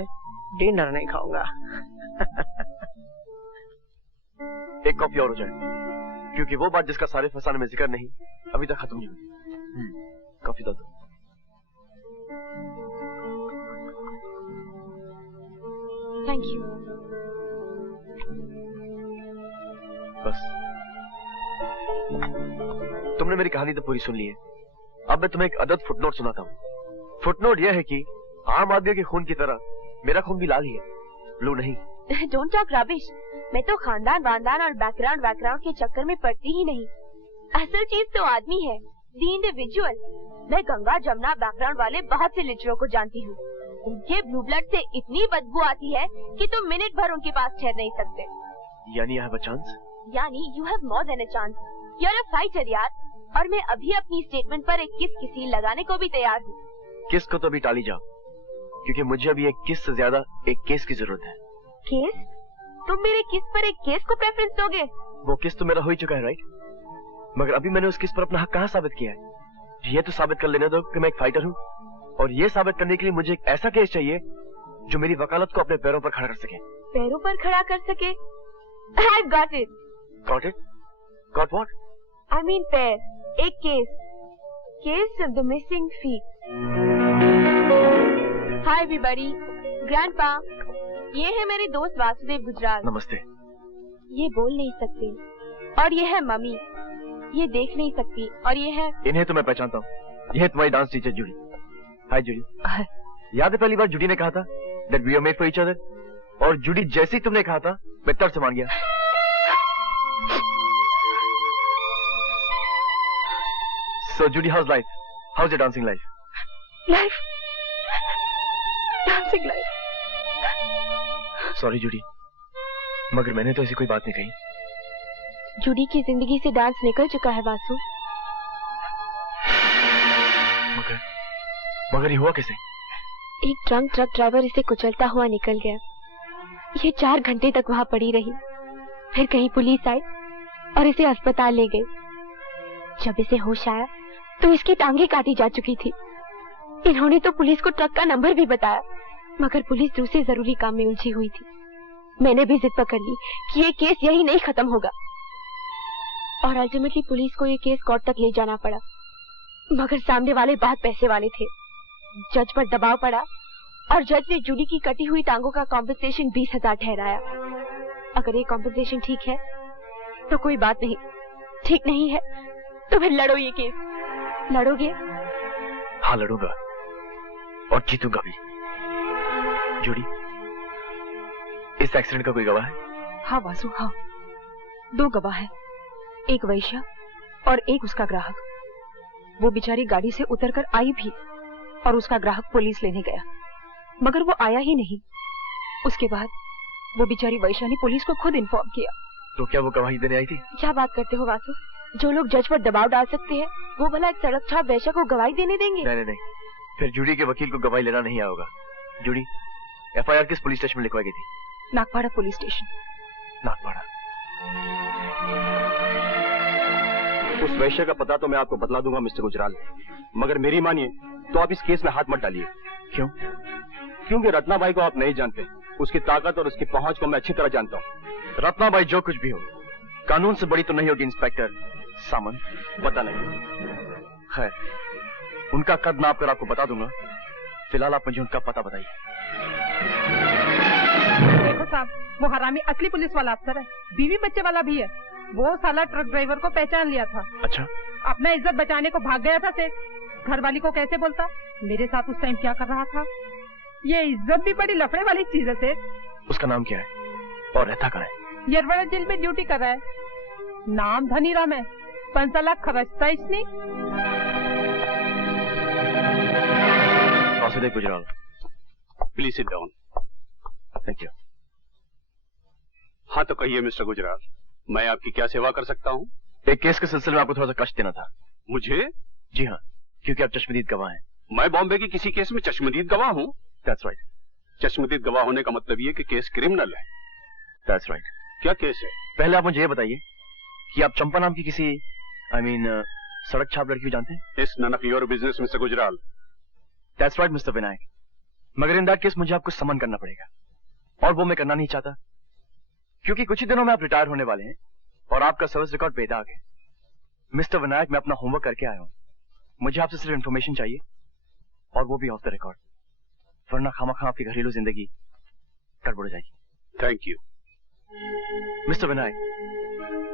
डिनर नहीं खाऊंगा। एक कॉफी और हो जाए, क्योंकि वो बात जिसका सारे फसाने में जिक्र नहीं अभी तक खत्म नहीं हुई। कॉफी दो। Thank you. बस तुमने मेरी कहानी तो पूरी सुन ली है। अब मैं तुम्हें एक अदद फुटनोट सुनाता हूँ। फुटनोट यह है कि आम आदमी के खून की तरह मेरा खून भी लाल ही है, ब्लू नहीं। Don't talk rubbish. मैं तो खानदान वानदान और बैकग्राउंड के चक्कर में पड़ती ही नहीं। असल चीज तो आदमी है, द इंडिविजुअल। मैं गंगा जमुना बैकग्राउंड वाले बहुत से लिटरों को जानती हूँ। उनके ब्लू ब्लड से इतनी बदबू आती है कि तुम मिनट भर उनके पास ठहर नहीं सकते। यानी आई हैव अ चांस? यानी you have more than a chance. You are a fighter यार। और मैं अभी अपनी स्टेटमेंट पर एक किस की सील लगाने को भी तैयार हूँ। किस को तो अभी टाली जाओ, क्योंकि मुझे अभी एक किस से ज्यादा एक केस की जरूरत है। केस? तुम मेरे किस पर एक केस को प्रेफरेंस दोगे? वो किस तो मेरा हो ही चुका है, राइट? मगर अभी मैंने उस किस पर अपना हक कहाँ साबित किया है? ये तो साबित कर लेने दो कि मैं एक फाइटर हूँ, और ये साबित करने के लिए मुझे एक ऐसा केस चाहिए जो मेरी वकालत को अपने पैरों पर खड़ा कर सके। पैरों पर खड़ा कर सके? I've got it. Got it? Got what? I mean पैर। एक case. Case of the missing feet. Hi everybody. Grandpa. ये है मेरे दोस्त वासुदेव गुजराल। नमस्ते। ये बोल नहीं सकते। और ये है मम्मी। ये देख नहीं सकती। और ये है, इन्हें तो मैं पहचानता हूँ। ये है तुम्हारी डांस टीचर जूडी। हाय जूडी। याद है पहली बार जूडी ने कहा था that we are made for each other? और जूडी जैसे ही तुमने कहा था मैं तब से मान गया। So Judy, how's life? How's your dancing life? life. Dancing life. Sorry Judy, मगर मैंने तो ऐसी कोई बात नहीं कही। जूडी की जिंदगी से डांस निकल चुका है वासु। मगर ये हुआ कैसे? एक ड्रंक ट्रक ड्राइवर इसे कुचलता हुआ निकल गया। ये 4 घंटे तक वहाँ पड़ी रही। फिर कहीं पुलिस आई और इसे अस्पताल ले गई। जब इसे होश आया तो इसकी टांगे काटी जा चुकी थी। इन्होंने तो पुलिस को ट्रक का नंबर भी बताया, मगर पुलिस दूसरे जरूरी काम में उलझी हुई थी। मैंने भी जिद पकड़ ली कि ये केस यही नहीं खत्म होगा, और अल्टीमेटली पुलिस को ये केस कोर्ट तक ले जाना पड़ा। मगर सामने वाले बहुत पैसे वाले थे। जज पर दबाव पड़ा और जज ने जूडी की कटी हुई टांगों का कॉम्पेंसेशन 20,000 ठहराया। अगर ये कॉम्पेंसेशन ठीक है तो कोई बात नहीं, ठीक नहीं है तो फिर लड़ो ये केस। लड़ोगे? हाँ लड़ूंगा और जीतूंगा भी। जूडी, इस एक्सीडेंट का कोई गवाह है? हाँ वासु, हाँ। 2 गवाह हैं, एक वैश्या और एक उसका ग्राहक। वो बेचारी गाड़ी से उतरकर आई भी और उसका ग्राहक पुलिस लेने गया, मगर वो आया ही नहीं। उसके बाद वो बेचारी वैश्या ने पुलिस को खुद इन्फॉर्म किया। तो क्या वो गवाही देने आई थी? क्या बात करते हो वासु? जो लोग जज पर दबाव डाल सकते हैं वो भला एक सड़क छाप वैश्या को गवाही देने देंगे? नहीं नहीं नहीं, फिर जूडी के वकील को गवाही लेना नहीं आएगा। जूडी, एफआईआर किस पुलिस स्टेशन में लिखवाई गई थी? Nagpada police station. नागपाड़ा। उस वैश्य का पता तो मैं आपको बतला दूंगा मिस्टर गुजराल, मगर मेरी मानिए तो आप इस केस में हाथ मत डालिए। क्यों? क्योंकि रत्नाबाई को आप नहीं जानते उसकी ताकत और उसकी पहुंच को मैं अच्छी तरह जानता हूँ। रत्नाबाई जो कुछ भी हो, कानून से बड़ी तो नहीं होगी इंस्पेक्टर सामंत, पता नहीं। खैर, उनका कद नाप कर आपको बता दूंगा। फिलहाल आप मुझे उनका पता बताइए। देखो साहब, वो हरामी असली पुलिस वाला अफसर है, बीवी बच्चे वाला भी है। वो साला ट्रक ड्राइवर को पहचान लिया था। अच्छा, अपना इज्जत बचाने को भाग गया था सेठ। घर वाली को कैसे बोलता मेरे साथ उस टाइम क्या कर रहा था। ये इज्जत भी बड़ी लफड़े वाली चीज है सेठ। उसका नाम क्या है और रहता कहाँ है? यरवड़ा जेल में ड्यूटी कर रहा है। नाम धनीराम है। 5 लाख खर्चता इसने। Vasudev Gujral, please sit down. Thank you. हाँ तो कहिए मिस्टर गुजराल, मैं आपकी क्या सेवा कर सकता हूँ? एक केस के सिलसिले में आपको थोड़ा सा कष्ट देना था। मुझे? जी हाँ, क्योंकि आप चश्मदीद गवाह हैं। मैं बॉम्बे के किसी केस में चश्मदीद गवाह हूँ? That's right. चश्मदीद गवाह होने का मतलब ये कि केस क्रिमिनल है। That's right. क्या केस है? पहले आप मुझे ये बताइए कि आप चंपा नाम की किसी सड़क छाप लड़की को जानते हैं? It's none of your business, mister Gujral. That's right, mister Vinayak. मगर इन दैट केस मुझे आपको समन करना पड़ेगा, और वो मैं करना नहीं चाहता, क्योंकि कुछ ही दिनों में आप रिटायर होने वाले हैं और आपका सर्विस रिकॉर्ड बेदाग है। मिस्टर विनायक, मैं अपना होमवर्क करके आया हूँ। मुझे आपसे सिर्फ इन्फॉर्मेशन चाहिए, और वो भी ऑफ द रिकॉर्ड, वरना खामखा आपकी घरेलू जिंदगी गड़बड़ हो जाएगी। Thank you. मिस्टर विनायक,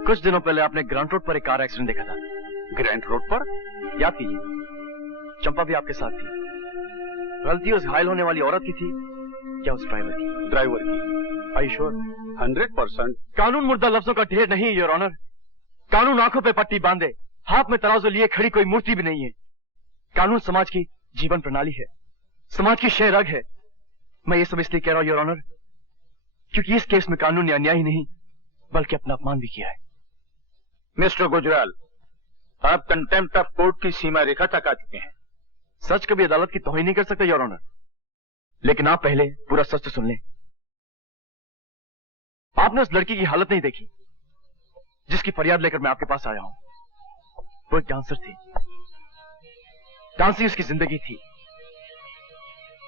कुछ दिनों पहले आपने ग्रांट रोड पर एक कार एक्सीडेंट देखा था। ग्रांट रोड पर? याद कीजिए, चंपा भी आपके साथ थी। गलती उस घायल होने वाली औरत की थी या उस ड्राइवर की? ड्राइवर की। Are you sure? 100%। कानून मुर्दा लफ्जों का ढेर नहीं है योर ऑनर। कानून आंखों पे पट्टी बांधे, हाथ में तराजू लिए खड़ी कोई मूर्ति भी नहीं है। कानून समाज की जीवन प्रणाली है, समाज की शह रग है। मैं ये सब इसलिए कह रहा हूं योर ऑनर, क्योंकि इस केस में कानून ने अन्याय ही नहीं बल्कि अपना अपमान भी किया है। मिस्टर गुजराल, आप कंटेम्प्ट ऑफ कोर्ट की सीमा रेखा तक आ चुके हैं। सच कभी अदालत की तौहीन नहीं कर सकते योर ऑनर, लेकिन आप पहले पूरा सच तो सुन लें। आपने उस लड़की की हालत नहीं देखी जिसकी फरियाद लेकर मैं आपके पास आया हूं। वो एक डांसर थी, डांसिंग उसकी जिंदगी थी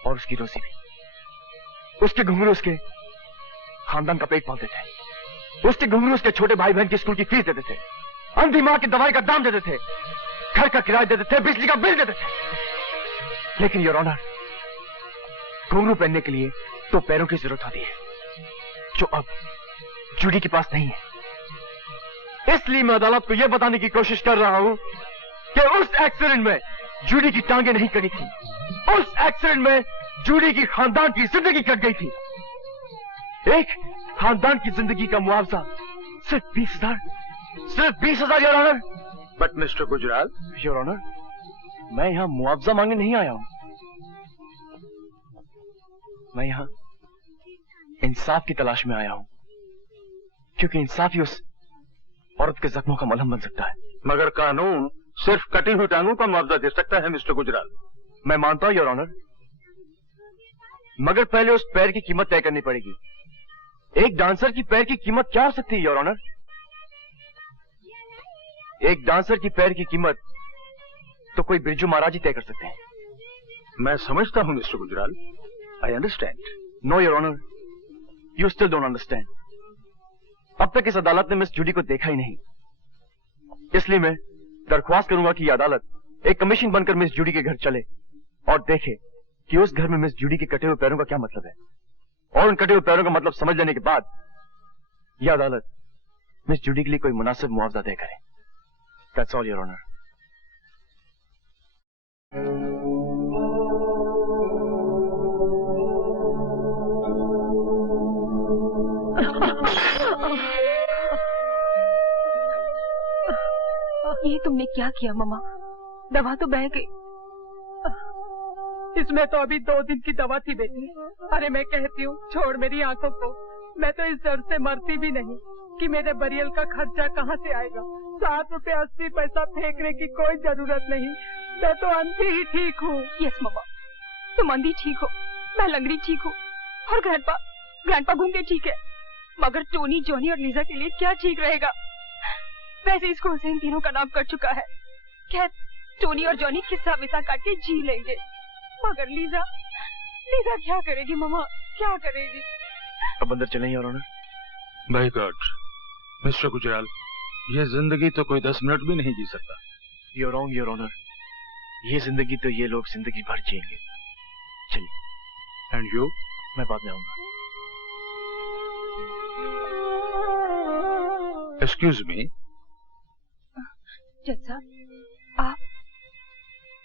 और उसकी रोजी भी। उसके घुंघरू उसके खानदान का पेट पालते थे। उसके घुंघरू उसके छोटे भाई बहन की स्कूल की फीस देते थे, अंधी मां की दवाई का दाम देते थे, घर का किराया देते थे, बिजली का बिल देते थे। लेकिन योर ऑनर, घुंघरू पहनने के लिए तो पैरों की जरूरत होती है, जो अब जूडी के पास नहीं है। इसलिए मैं अदालत को यह बताने की कोशिश कर रहा हूं कि उस एक्सीडेंट में जूडी की टांगें नहीं कटी थी। उस एक्सीडेंट में जूडी की खानदान की जिंदगी कट गई थी। एक खानदान की जिंदगी का मुआवजा सिर्फ 20,000, सिर्फ 20,000 your honour. But mister Gujral. Your honour, मैं यहां मुआवजा मांगने नहीं आया हूं। मैं यहां इंसाफ की तलाश में आया हूं, क्योंकि इंसाफ ही उस औरत के जख्मों का मलहम बन सकता है। मगर कानून सिर्फ कटी हुई टांगों का मुआवजा दे सकता है मिस्टर गुजराल। मैं मानता हूं योर ऑनर, मगर पहले उस पैर की कीमत तय करनी पड़ेगी। एक डांसर की पैर की कीमत क्या हो सकती है योर ऑनर? एक डांसर की पैर की कीमत तो कोई बिरजू महाराज ही तय कर सकते हैं। मैं समझता हूं mister Gujral, I understand. No your honour, you still don't understand. अब तक इस अदालत ने मिस जूडी को देखा ही नहीं, इसलिए मैं दरख्वास्त करूंगा कि यह अदालत एक कमीशन बनकर मिस जूडी के घर चले और देखे कि उस घर में मिस जूडी के कटे हुए पैरों का क्या मतलब है, और उन कटे हुए पैरों का मतलब समझ लेने के बाद यह अदालत मिस जूडी के लिए कोई मुनासिब मुआवजा तय करे। That's all your honour. ये तुमने क्या किया मम्मा? दवा तो बह गई। इसमें तो अभी 2 दिन की दवा थी बेटी। अरे मैं कहती हूँ छोड़ मेरी आंखों को, मैं तो इस डर से मरती भी नहीं कि मेरे बरियल का खर्चा कहाँ से आएगा। 7 रुपए 80 पैसा फेंकने की कोई जरूरत नहीं, मैं तो अंधी ही ठीक हूँ। यस मम्मा, तुम अंधी ठीक हो, मैं लंगड़ी ठीक हूँ, और ग्रैंडपा गूंगे ठीक है, मगर टोनी, जॉनी और लीजा के लिए क्या ठीक रहेगा? वैसे इसको हुसैन तीनों का नाम कर चुका है। खैर, टोनी और जॉनी किस्सा विसा काट के जी लेंगे, मगर लीजा क्या करेगी मम्मा, क्या करेगी? अब अंदर चलें your honour? By God mister Gujral, ये जिंदगी तो कोई 10 मिनट भी नहीं जी सकता। You're wrong, your honour. ये जिंदगी तो ये लोग जिंदगी भर जिएंगे। चलिए। And you? मैं बाद में आऊंगा। Excuse me. जज साहब, आप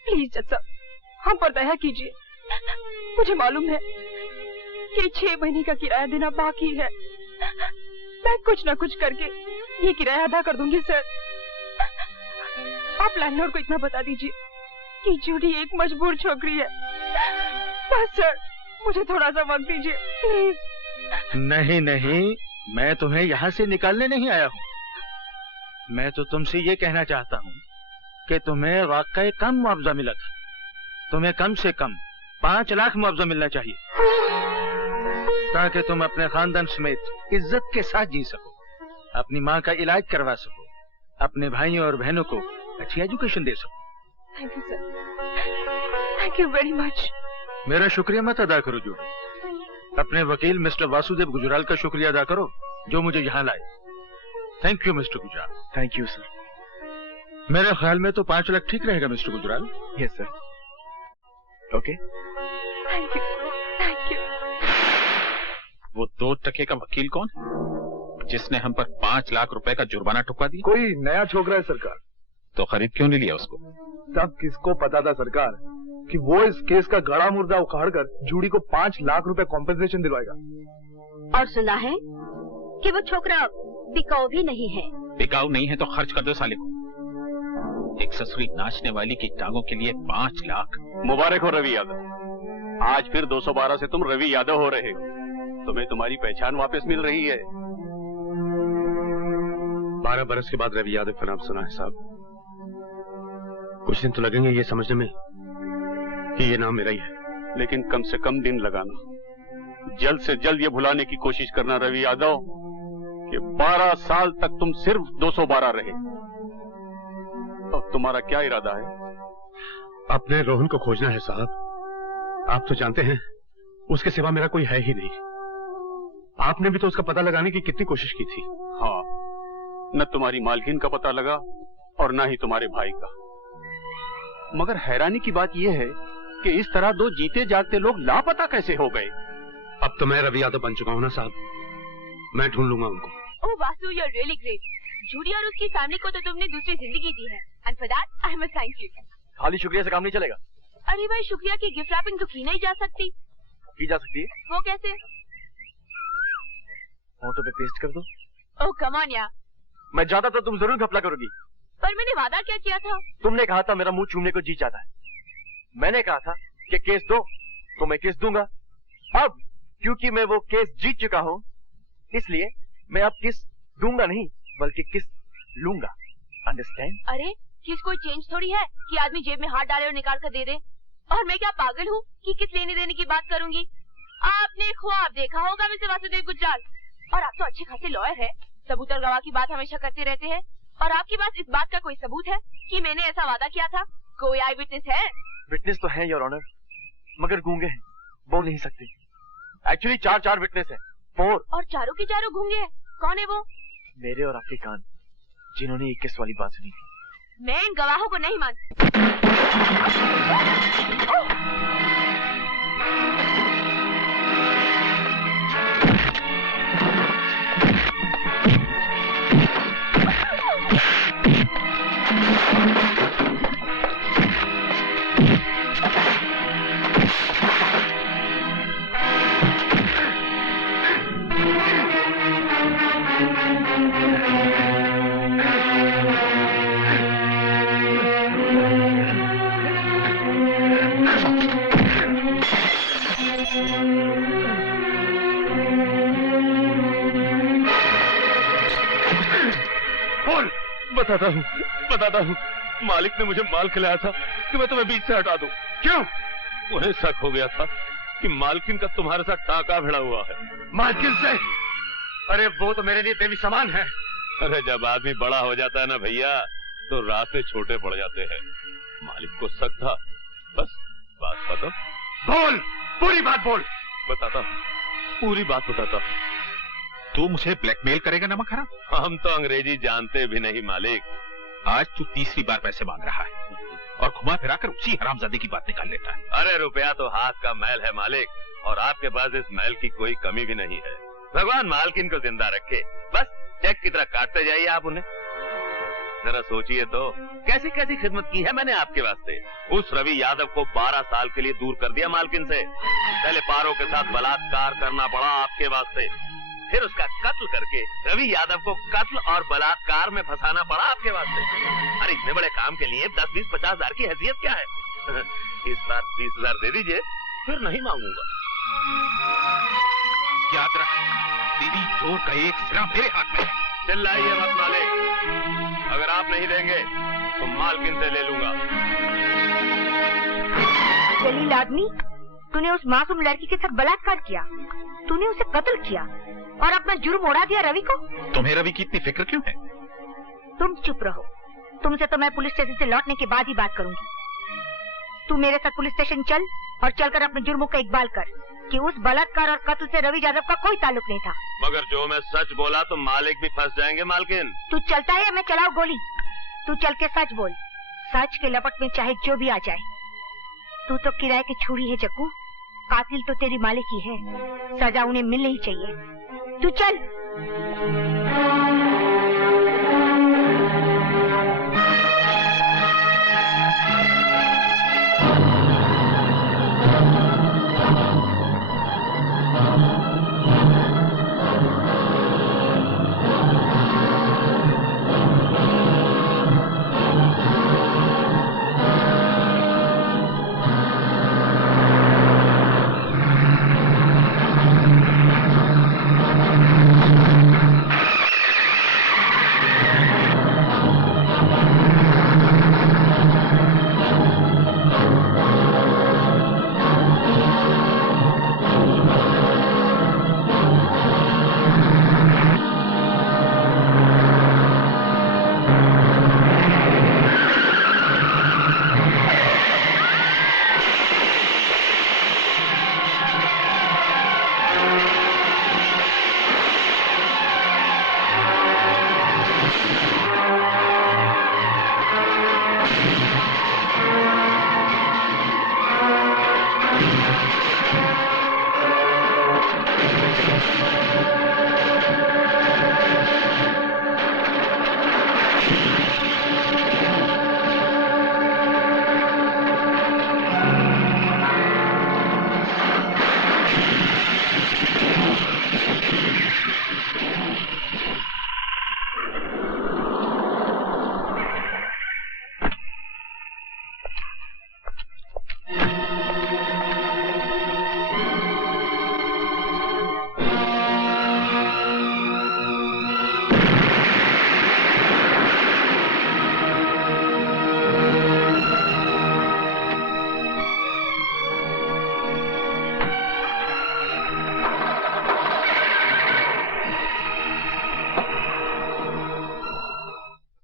प्लीज जज साहब, हम पर दया कीजिए। मुझे मालूम है कि 6 महीने का किराया देना बाकी है। मैं कुछ न कुछ करके ये किराया अदा कर दूंगी सर। आप लैंडलॉर्ड को इतना बता दीजिए कि जूडी एक मजबूर छोकरी है। बस सर, मुझे थोड़ा सा वक्त दीजिए प्लीज। नहीं नहीं, मैं तुम्हें यहाँ से निकालने नहीं आया हूँ। मैं तो तुमसे ये कहना चाहता हूँ कि तुम्हें वाकई कम मुआवजा मिला था। तुम्हें कम से कम 5 लाख मुआवजा मिलना चाहिए, ताकि तुम अपने खानदान समेत इज्जत के साथ जी सको, अपनी माँ का इलाज करवा सको, अपने भाइयों और बहनों को अच्छी एजुकेशन दे सको। Thank you sir, thank you very much. मेरा शुक्रिया मत अदा करो जूडी, अपने वकील मिस्टर वासुदेव गुजराल का शुक्रिया अदा करो जो मुझे यहाँ लाए। Thank you mister Gujral. Thank you sir. मेरे ख्याल में तो 5 लाख ठीक रहेगा mister Gujral. Yes sir. Okay. Thank you, thank you. वो 2 टके का वकील कौन है जिसने हम पर 5 लाख रुपए का जुर्माना ठुकवा दिया? कोई नया छोकरा है सरकार। तो खरीद क्यों नहीं लिया उसको? तब किसको पता था सरकार कि वो इस केस का गड़ा मुर्दा उखाड़ कर जूडी को 5 लाख रुपए कॉम्पेंसेशन दिलवाएगा। और सुना है कि वो छोकरा बिकाऊ भी नहीं है। बिकाऊ नहीं है तो खर्च कर दो साले को। एक ससुरी नाचने वाली की टांगों के लिए 5 लाख। मुबारक हो रवि यादव, आज फिर 212 से तुम रवि यादव हो रहे हो। तुम्हें तुम्हारी पहचान वापस मिल रही है। 12 बरस के बाद रवि यादव का नाम सुना है साहब। कुछ दिन तो लगेंगे ये समझने में कि ये नाम मेरा ही है, लेकिन कम से कम दिन लगाना। जल्द से जल्द ये भुलाने की कोशिश करना रवि यादव कि 12 साल तक तुम सिर्फ 212 रहे। अब तुम्हारा क्या इरादा है? अपने रोहन को खोजना है साहब। आप तो जानते हैं उसके सिवा मेरा कोई है ही नहीं। आपने भी तो उसका पता लगाने की कितनी कोशिश की थी। हाँ, न तुम्हारी मालकिन का पता लगा और न ही तुम्हारे भाई का। मगर हैरानी की बात यह है कि इस तरह 2 जीते जागते लोग लापता कैसे हो गए? अब तो मैं रवि यादव बन चुका हूँ ना साहब, मैं ढूंढ लूंगा उनको। Oh Vasu, you are really great. Judy और उसकी फैमिली को तो तुमने दूसरी जिंदगी दी है, and for that I must thank you. खाली शुक्रिया से काम नहीं चलेगा। अरे भाई, शुक्रिया की गिफ्ट रैपिंग तो की नहीं जा सकती। की जा सकती है। वो कैसे? फोटो पे पेस्ट कर दो। ओह कम ऑन यार। मैं जाता तो तुम जरूर घपला करोगी। पर मैंने वादा क्या किया था? तुमने कहा था मेरा मुंह चूमने को जी चाहता है। मैंने कहा था कि केस दो तो मैं केस दूंगा। अब क्योंकि मैं वो केस जीत चुका हूँ, इसलिए मैं अब किस दूंगा नहीं बल्कि किस लूंगा। अंडरस्टैंड? अरे किस कोई चेंज थोड़ी है कि आदमी जेब में हाथ डाले और निकाल कर दे दे। और मैं क्या पागल हूँ कि किस लेने देने की बात करूंगी? आपने ख्वाब देखा होगा मिस्टर वासुदेव गुजराल, और आप तो अच्छे खासे लॉयर है। सबूत और गवाह की बात हमेशा करते रहते हैं, और आपके पास इस बात का कोई सबूत है कि मैंने ऐसा वादा किया था? कोई आई विटनेस है? विटनेस तो है योर ऑनर, मगर गूंगे हैं, बोल नहीं सकते। एक्चुअली 4 विटनेस हैं, 4। और चारों के चारों गूंगे हैं। कौन है वो? मेरे और आपके कान, जिन्होंने 21 वाली बात सुनी थी। मैं इन गवाहों को नहीं मानती। बताता हूँ, मालिक ने मुझे माल खिलाया था कि मैं तुम्हें बीच से हटा दूं। क्यों? उन्हें शक हो गया था कि मालकिन का तुम्हारे साथ टाका भिड़ा हुआ है। मालकिन से? अरे वो तो मेरे लिए देवी समान है। अरे जब आदमी बड़ा हो जाता है ना भैया, तो रास्ते छोटे पड़ जाते हैं। मालिक को शक था, बस बात बताओ। बोल, पूरी बात बोल। बताता, पूरी बात बताता। तू मुझे ब्लैकमेल करेगा नमक हराम? हम तो अंग्रेजी जानते भी नहीं मालिक। आज तू तीसरी बार पैसे मांग रहा है और घुमा फिरा कर उसी हरामजादे की बात निकाल लेता है। अरे रुपया तो हाथ का मैल है मालिक, और आपके पास इस मैल की कोई कमी भी नहीं है। भगवान मालकिन को जिंदा रखे, बस चेक की तरह काटते जाइए आप उन्हें। जरा सोचिए तो कैसी कैसी खिदमत की है मैंने आपके वास्ते। उस रवि यादव को 12 साल के लिए दूर कर दिया मालकिन से। पहले पारो के साथ बलात्कार करना पड़ा आपके वास्ते, फिर उसका कत्ल करके रवि यादव को कत्ल और बलात्कार में फंसाना पड़ा आपके वास्ते। अरे इतने बड़े काम के लिए 10, 20, 50 हजार की हैसियत क्या है? इस बार 20,000 दे दीजिए, फिर नहीं मांगूंगा। याद रख, तेरी जोर का एक सिरा मेरे हाथ में है। चिल्लाइए मत मालिक, अगर आप नहीं देंगे तो मालकिन से ले लूंगा। जलील आदमी, तूने उस मासूम लड़की के साथ बलात्कार किया, तूने उसे कत्ल किया और अपना जुर्म उड़ा दिया रवि को। तुम्हें रवि की इतनी फिक्र क्यों है? तुम चुप रहो, तुमसे तो मैं पुलिस स्टेशन से लौटने के बाद ही बात करूंगी। तू मेरे साथ पुलिस स्टेशन चल और चलकर अपने जुर्मों का इकबाल कर कि उस बलात्कार और कत्ल से रवि यादव का कोई ताल्लुक नहीं था। मगर जो मैं सच बोला तो मालिक भी फंस जाएंगे मालकिन। तू चलता है या मैं चलाऊं गोली? तू चल के सच बोल, सच के लपट में चाहे जो भी आ जाए। तू तो किराए की छुरी है जग्गू, कातिल तो तेरी मालिक ही है, सजा उन्हें मिलनी ही चाहिए। तू चल।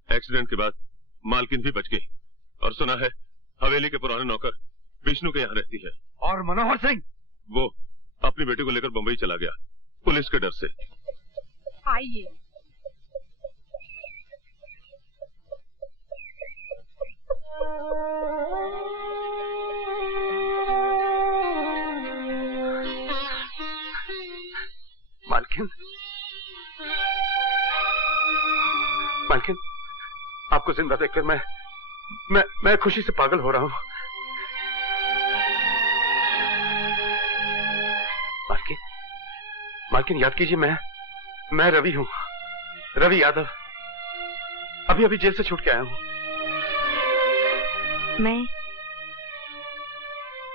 एक्सीडेंट के बाद मालकिन भी बच गई, और सुना है हवेली के पुराने नौकर विष्णु के यहाँ रहती है। और मनोहर सिंह? वो अपनी बेटी को लेकर बंबई चला गया पुलिस के डर से। आइए। मालकिन, मालकिन, आपको जिंदा देखकर मैं खुशी से पागल हो रहा हूं। मालकिन, मालकिन याद कीजिए, मैं रवि हूं, रवि यादव। अभी अभी जेल से छूट के आया हूं।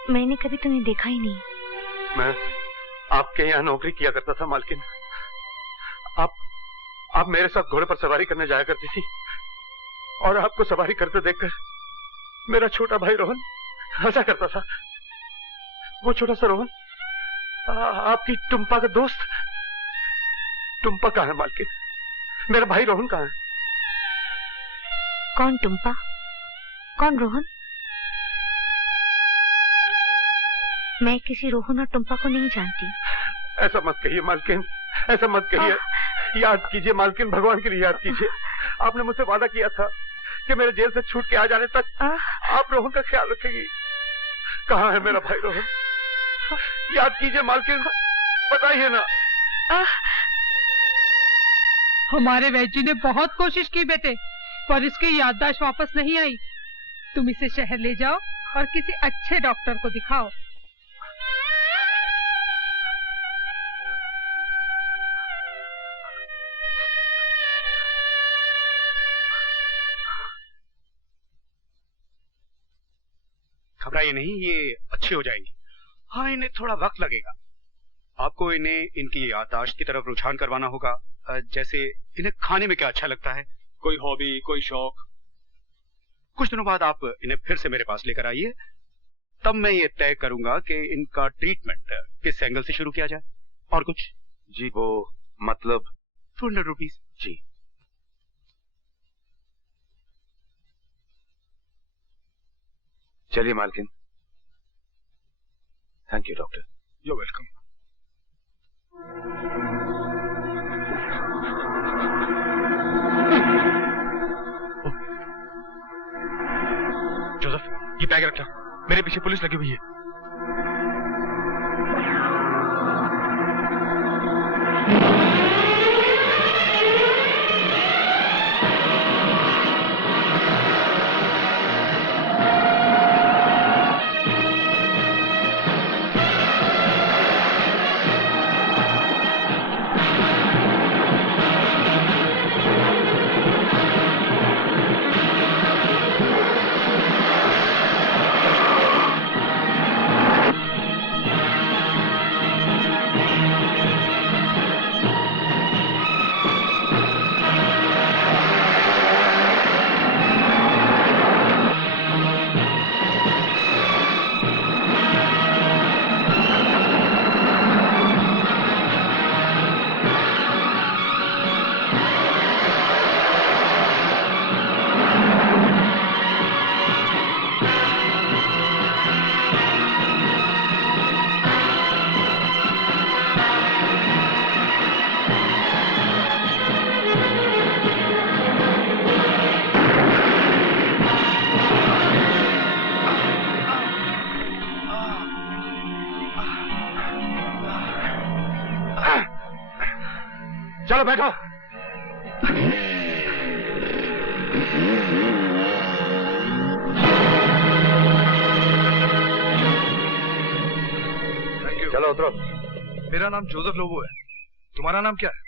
मैंने कभी तुम्हें देखा ही नहीं। मैं आपके यहाँ नौकरी किया करता था मालकिन। आप मेरे साथ घोड़े पर सवारी करने जाया करती थी, और आपको सवारी करते देखकर मेरा छोटा भाई रोहन हंसा करता था। वो छोटा सा रोहन आपकी टुम्पा का दोस्त। टुम्पा कहाँ है मालकिन? मेरा भाई रोहन कहाँ है? कौन टुम्पा, कौन रोहन? मैं किसी रोहन और टुम्पा को नहीं जानती। ऐसा मत कहिए मालकिन, ऐसा मत कहिए। याद कीजिए मालकिन, भगवान के लिए याद कीजिए। आपने मुझसे वादा किया था कि मेरे जेल से छूट के आ जाने तक आप रोहन का ख्याल रखेंगी। कहाँ है मेरा भाई रोहन? याद कीजिए मालकिन, बताइए ना। हमारे वैजी ने बहुत कोशिश की बेटे, पर इसकी याददाश्त वापस नहीं आई। तुम इसे शहर ले जाओ और किसी अच्छे डॉक्टर को दिखाओ। घबराइए नहीं, ये अच्छी हो जाएंगी। हाँ, इन्हें थोड़ा वक्त लगेगा। आपको इन्हें इनकी याददाश्त की तरफ रुझान करवाना होगा। जैसे इन्हें खाने में क्या अच्छा लगता है, कोई हॉबी, कोई शौक। कुछ दिनों बाद आप इन्हें फिर से मेरे पास लेकर आइए, तब मैं ये तय करूंगा कि इनका ट्रीटमेंट किस एंगल से शुरू किया जाए। और कुछ? जी वो मतलब 200 रुपीज। जी चलिए मालकिन। Thank you doctor. You welcome. Joseph, ये बैग रखना, मेरे पीछे पुलिस लगी हुई है। चलो बैठो। चलो उतरो। मेरा नाम जोसेफ लोबो है। तुम्हारा नाम क्या है?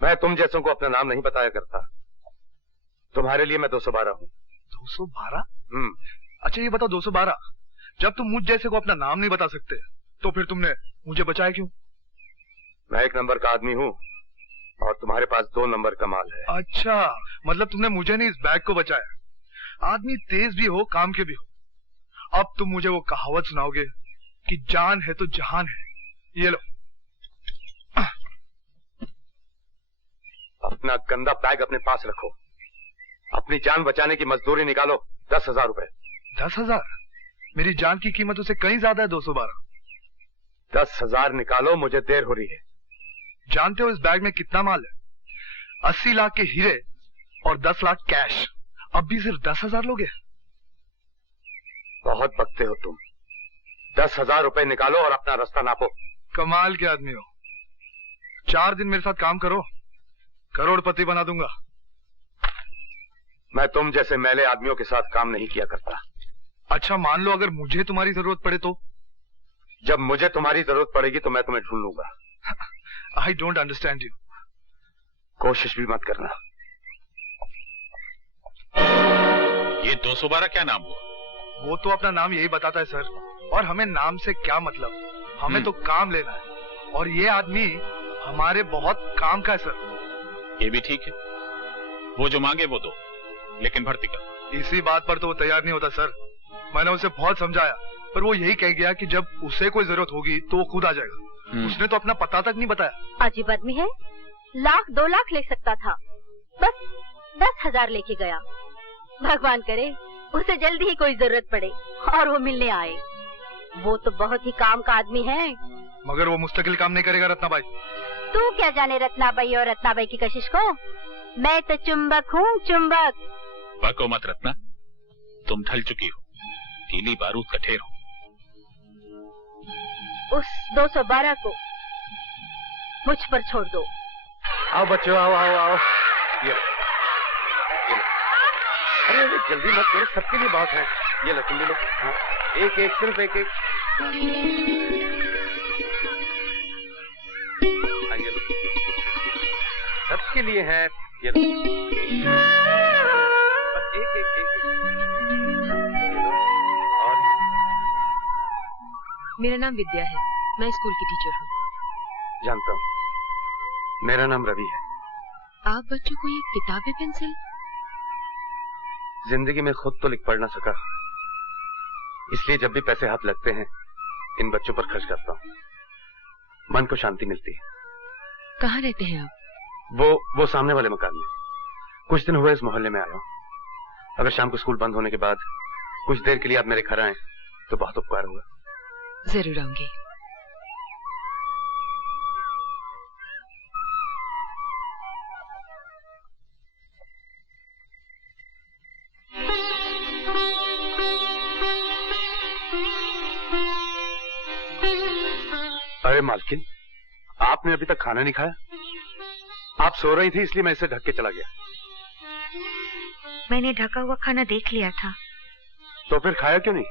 मैं तुम जैसों को अपना नाम नहीं बताया करता। तुम्हारे लिए मैं 212 हूँ। 212? अच्छा ये बताओ 212, जब तुम मुझ जैसे को अपना नाम नहीं बता सकते तो फिर तुमने मुझे बचाया क्यों? मैं 1 नंबर का आदमी हूँ और तुम्हारे पास 2 नंबर का माल है। अच्छा, मतलब तुमने मुझे नहीं इस बैग को बचाया। आदमी तेज भी हो, काम के भी हो। अब तुम मुझे वो कहावत सुनाओगे कि जान है तो जहान है। ये लो। अपना गंदा बैग अपने पास रखो। अपनी जान बचाने की मजदूरी निकालो। 10,000 रुपए। 10,000? मेरी जान की कीमत उससे कहीं ज्यादा है 212। 10,000 निकालो, मुझे देर हो रही है। जानते हो इस बैग में कितना माल है? 80 लाख के हीरे और 10 लाख कैश। अब भी सिर्फ 10,000 लोगे? बहुत बकते हो तुम। 10,000 रुपए निकालो और अपना रास्ता नापो। कमाल के आदमी हो। 4 दिन मेरे साथ काम करो, करोड़पति बना दूंगा। मैं तुम जैसे मैले आदमियों के साथ काम नहीं किया करता। अच्छा मान लो अगर मुझे तुम्हारी जरूरत पड़े तो? जब मुझे तुम्हारी जरूरत पड़ेगी तो मैं तुम्हें ढूंढ लूंगा। I don't understand you. कोशिश भी मत करना। ये 212 क्या नाम हुआ? वो तो अपना नाम यही बताता है सर, और हमें नाम से क्या मतलब, हमें तो काम लेना है। और ये आदमी हमारे बहुत काम का है सर। ये भी ठीक है, वो जो मांगे वो दो, लेकिन भर्ती कर। इसी बात पर तो वो तैयार नहीं होता सर। मैंने उसे बहुत समझाया, पर वो यही कह गया कि जब उसे कोई जरूरत होगी तो वो खुद आ जाएगा। उसने तो अपना पता तक नहीं बताया। अजीब आदमी है, 1,00,000 2 लाख ले सकता था, बस 10,000 लेके गया। भगवान करे उसे जल्दी ही कोई जरूरत पड़े और वो मिलने आए। वो तो बहुत ही काम का आदमी है, मगर वो मुस्तकिल काम नहीं करेगा रत्नाबाई। तू क्या जाने रत्नाबाई और रत्नाबाई की कशिश को? मैं तो चुंबक हूँ, चुंबक। बको मत रत्ना, तुम ढल चुकी हो, गीली बारूद का ढेर हो। उस 212 को मुझ पर छोड़ दो। आओ बच्चों, आओ आओ आओ। ये लो। अरे जल्दी मत करो, सबके लिए बहुत है। ये लो, तुम भी लो। हाँ, एक एक, सिर्फ एक एक। हाँ, ये लो, सबके लिए है। ये लो, बस एक एक एक, और मेरा नाम विद्या है, मैं स्कूल की टीचर हूँ। जानता हूँ, मेरा नाम रवि है। आप बच्चों को ये किताबें, पेंसिल? जिंदगी में खुद तो लिख पढ़ ना सका, इसलिए जब भी पैसे हाथ लगते हैं इन बच्चों पर खर्च करता हूँ। मन को शांति मिलती है। कहाँ रहते हैं आप? वो सामने वाले मकान में। कुछ दिन हुए इस मोहल्ले में आया हूँ। अगर शाम को स्कूल बंद होने के बाद कुछ देर के लिए आप मेरे घर आए तो बहुत उपकार होगा। जरूर आऊंगी। अरे मालकिन, आपने अभी तक खाना नहीं खाया? आप सो रही थी इसलिए मैं इसे ढक के चला गया। मैंने ढका हुआ खाना देख लिया था। तो फिर खाया क्यों नहीं?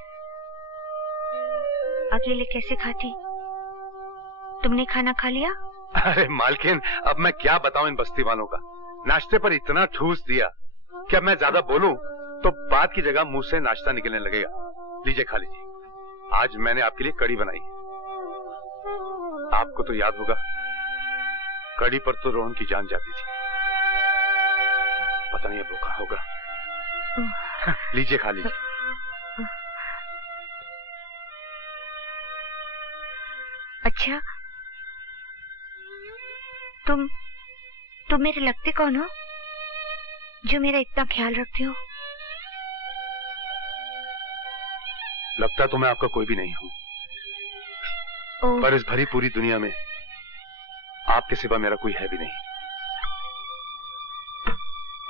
अकेले कैसे खाती? तुमने खाना खा लिया? अरे मालकिन, अब मैं क्या बताऊं इन बस्ती वालों का। नाश्ते पर इतना ठूस दिया कि अब मैं ज्यादा बोलूं तो बात की जगह मुंह से नाश्ता निकलने लगेगा। लीजिए, खा लीजिए। आज मैंने आपके लिए कड़ी बनाई है। आपको तो याद होगा, कड़ी पर तो रोहन की जान जाती थी। पता नहीं अब वो कहाँ होगा। लीजिए, खा लीजिए। अच्छा, तुम मेरे लगते कौन हो जो मेरा इतना ख्याल रखते हो? लगता तो मैं आपका कोई भी नहीं हूं, पर इस भरी पूरी दुनिया में आपके सिवा मेरा कोई है भी नहीं।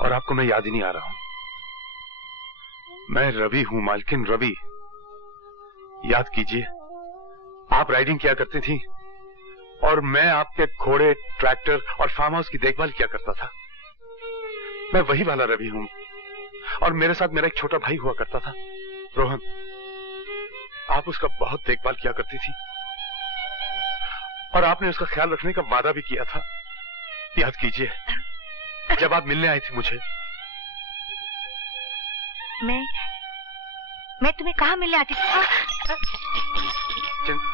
और आपको मैं याद ही नहीं आ रहा हूं। मैं रवि हूं, मालकिन रवि। याद कीजिए, आप राइडिंग किया करती थी और मैं आपके घोड़े, ट्रैक्टर और फार्म हाउस की देखभाल किया करता था। मैं वही वाला रवि हूं। और मेरे साथ मेरा एक छोटा भाई हुआ करता था, रोहन। आप उसका बहुत देखभाल किया करती थी और आपने उसका ख्याल रखने का वादा भी किया था। याद कीजिए, जब आप मिलने आई थी मुझे। मैं तुम्हें कहाँ मिलने आती थी?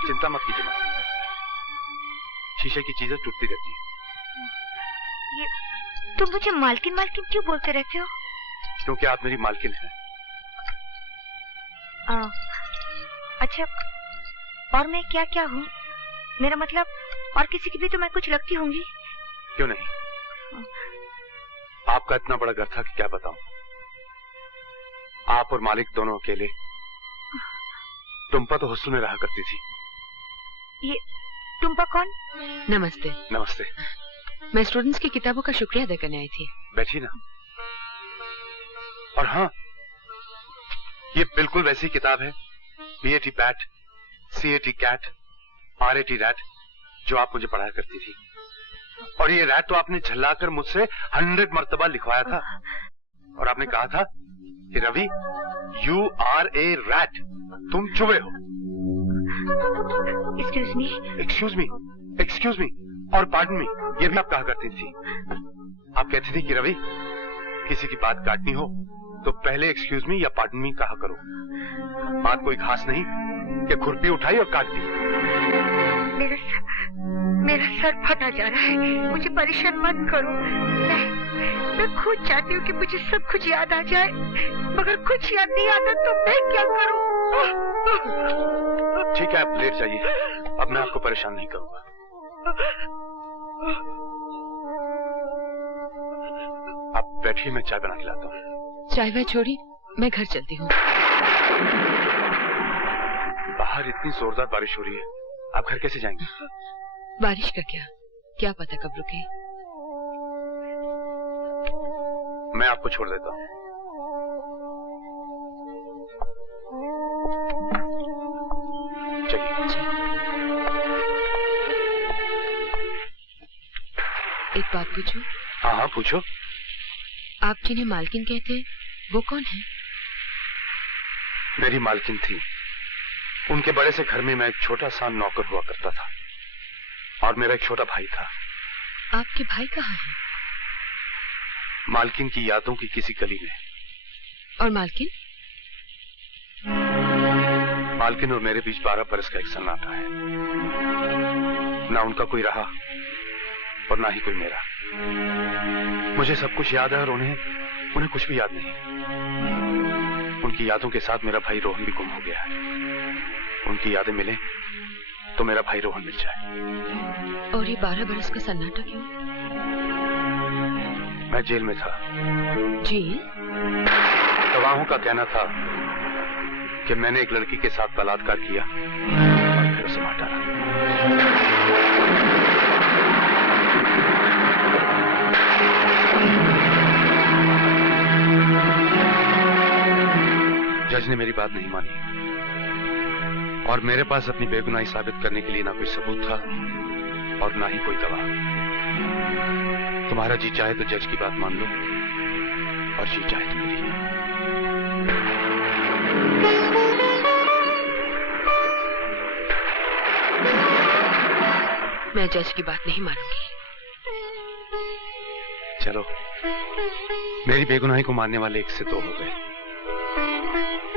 चिंता मत कीजिए माँ, शीशे की चीजें टूटती रहती हैं। तुम मुझे मालकिन मालकिन क्यों बोलते रहते हो? क्योंकि आप मेरी मालकिन हैं। अच्छा, और मैं क्या क्या हूँ? मेरा मतलब, और किसी की भी तो मैं कुछ लगती होंगी। क्यों नहीं? आपका इतना बड़ा घर था कि क्या बताऊं। आप और मालिक दोनों अकेले। टुम्पा तो हॉस्टल में रहा करती थी। ये टुम्पा कौन? नमस्ते। नमस्ते। मैं स्टूडेंट्स की किताबों का शुक्रिया अदा करने आई थी। बैठी ना। और हाँ, ये बिल्कुल वैसी किताब है, BAT bat, CAT cat, RAT rat, जो आप मुझे पढ़ाया करती थी। और ये रैट तो आपने झल्लाकर मुझसे 100 मर्तबा लिखवाया था। और आपने कहा था कि Ravi, You are a rat, तुम चुहे हो। Excuse me, Excuse me, Excuse me और Pardon me, ये भी आप कहा करती थी। आप कहती थी कि रवि, किसी की बात काटनी हो तो पहले Excuse me या Pardon me कहा करो। बात कोई खास नहीं कि खुरपी उठाई और काट दी। मेरा सर फटा जा रहा है, मुझे परेशान मत करो। मैं खुद चाहती हूँ कि मुझे सब कुछ याद आ जाए, मगर कुछ याद नहीं आता तो मैं क्या करूँ? ठीक है, आप लेट जाइए, अब मैं आपको परेशान नहीं करूँगा। आप बैठिए, मैं चाय बना के लाता हूँ। चाय वाय छोड़ी, मैं घर चलती हूँ। बाहर इतनी जोरदार बारिश हो रही है, आप घर कैसे जाएंगे? बारिश का क्या पता कब रुके। मैं आपको छोड़ देता हूँ। एक बात पूछूं? हाँ हाँ पूछो। आप जिन्हें मालकिन कहते हैं वो कौन है? मेरी मालकिन थी। उनके बड़े से घर में मैं एक छोटा सा नौकर हुआ करता था और मेरा एक छोटा भाई था। आपके भाई कहाँ है? मालकिन की यादों की किसी गली में। और मालकिन? मालकिन और मेरे बीच 12 बरस का एक सन्नाटा है। ना उनका कोई रहा और ना ही कोई मेरा। मुझे सब कुछ याद है और उन्हें कुछ भी याद नहीं। उनकी यादों के साथ मेरा भाई रोहन भी गुम हो गया है। उनकी यादें मिले तो मेरा भाई रोहन मिल जाए। और ये 12 बरस का सन्नाटा क्यों? मैं जेल में था। जेल? गवाहों का कहना था कि मैंने एक लड़की के साथ बलात्कार किया और फिर उसे मार डाला। जज ने मेरी बात नहीं मानी और मेरे पास अपनी बेगुनाही साबित करने के लिए ना कोई सबूत था और ना ही कोई गवाह। तुम्हारा जी चाहे तो जज की बात मान लो और जी चाहे तो मेरी। मैं जज की बात नहीं मानूंगी। चलो, मेरी बेगुनाही को मानने वाले 1 से 2 हो गए।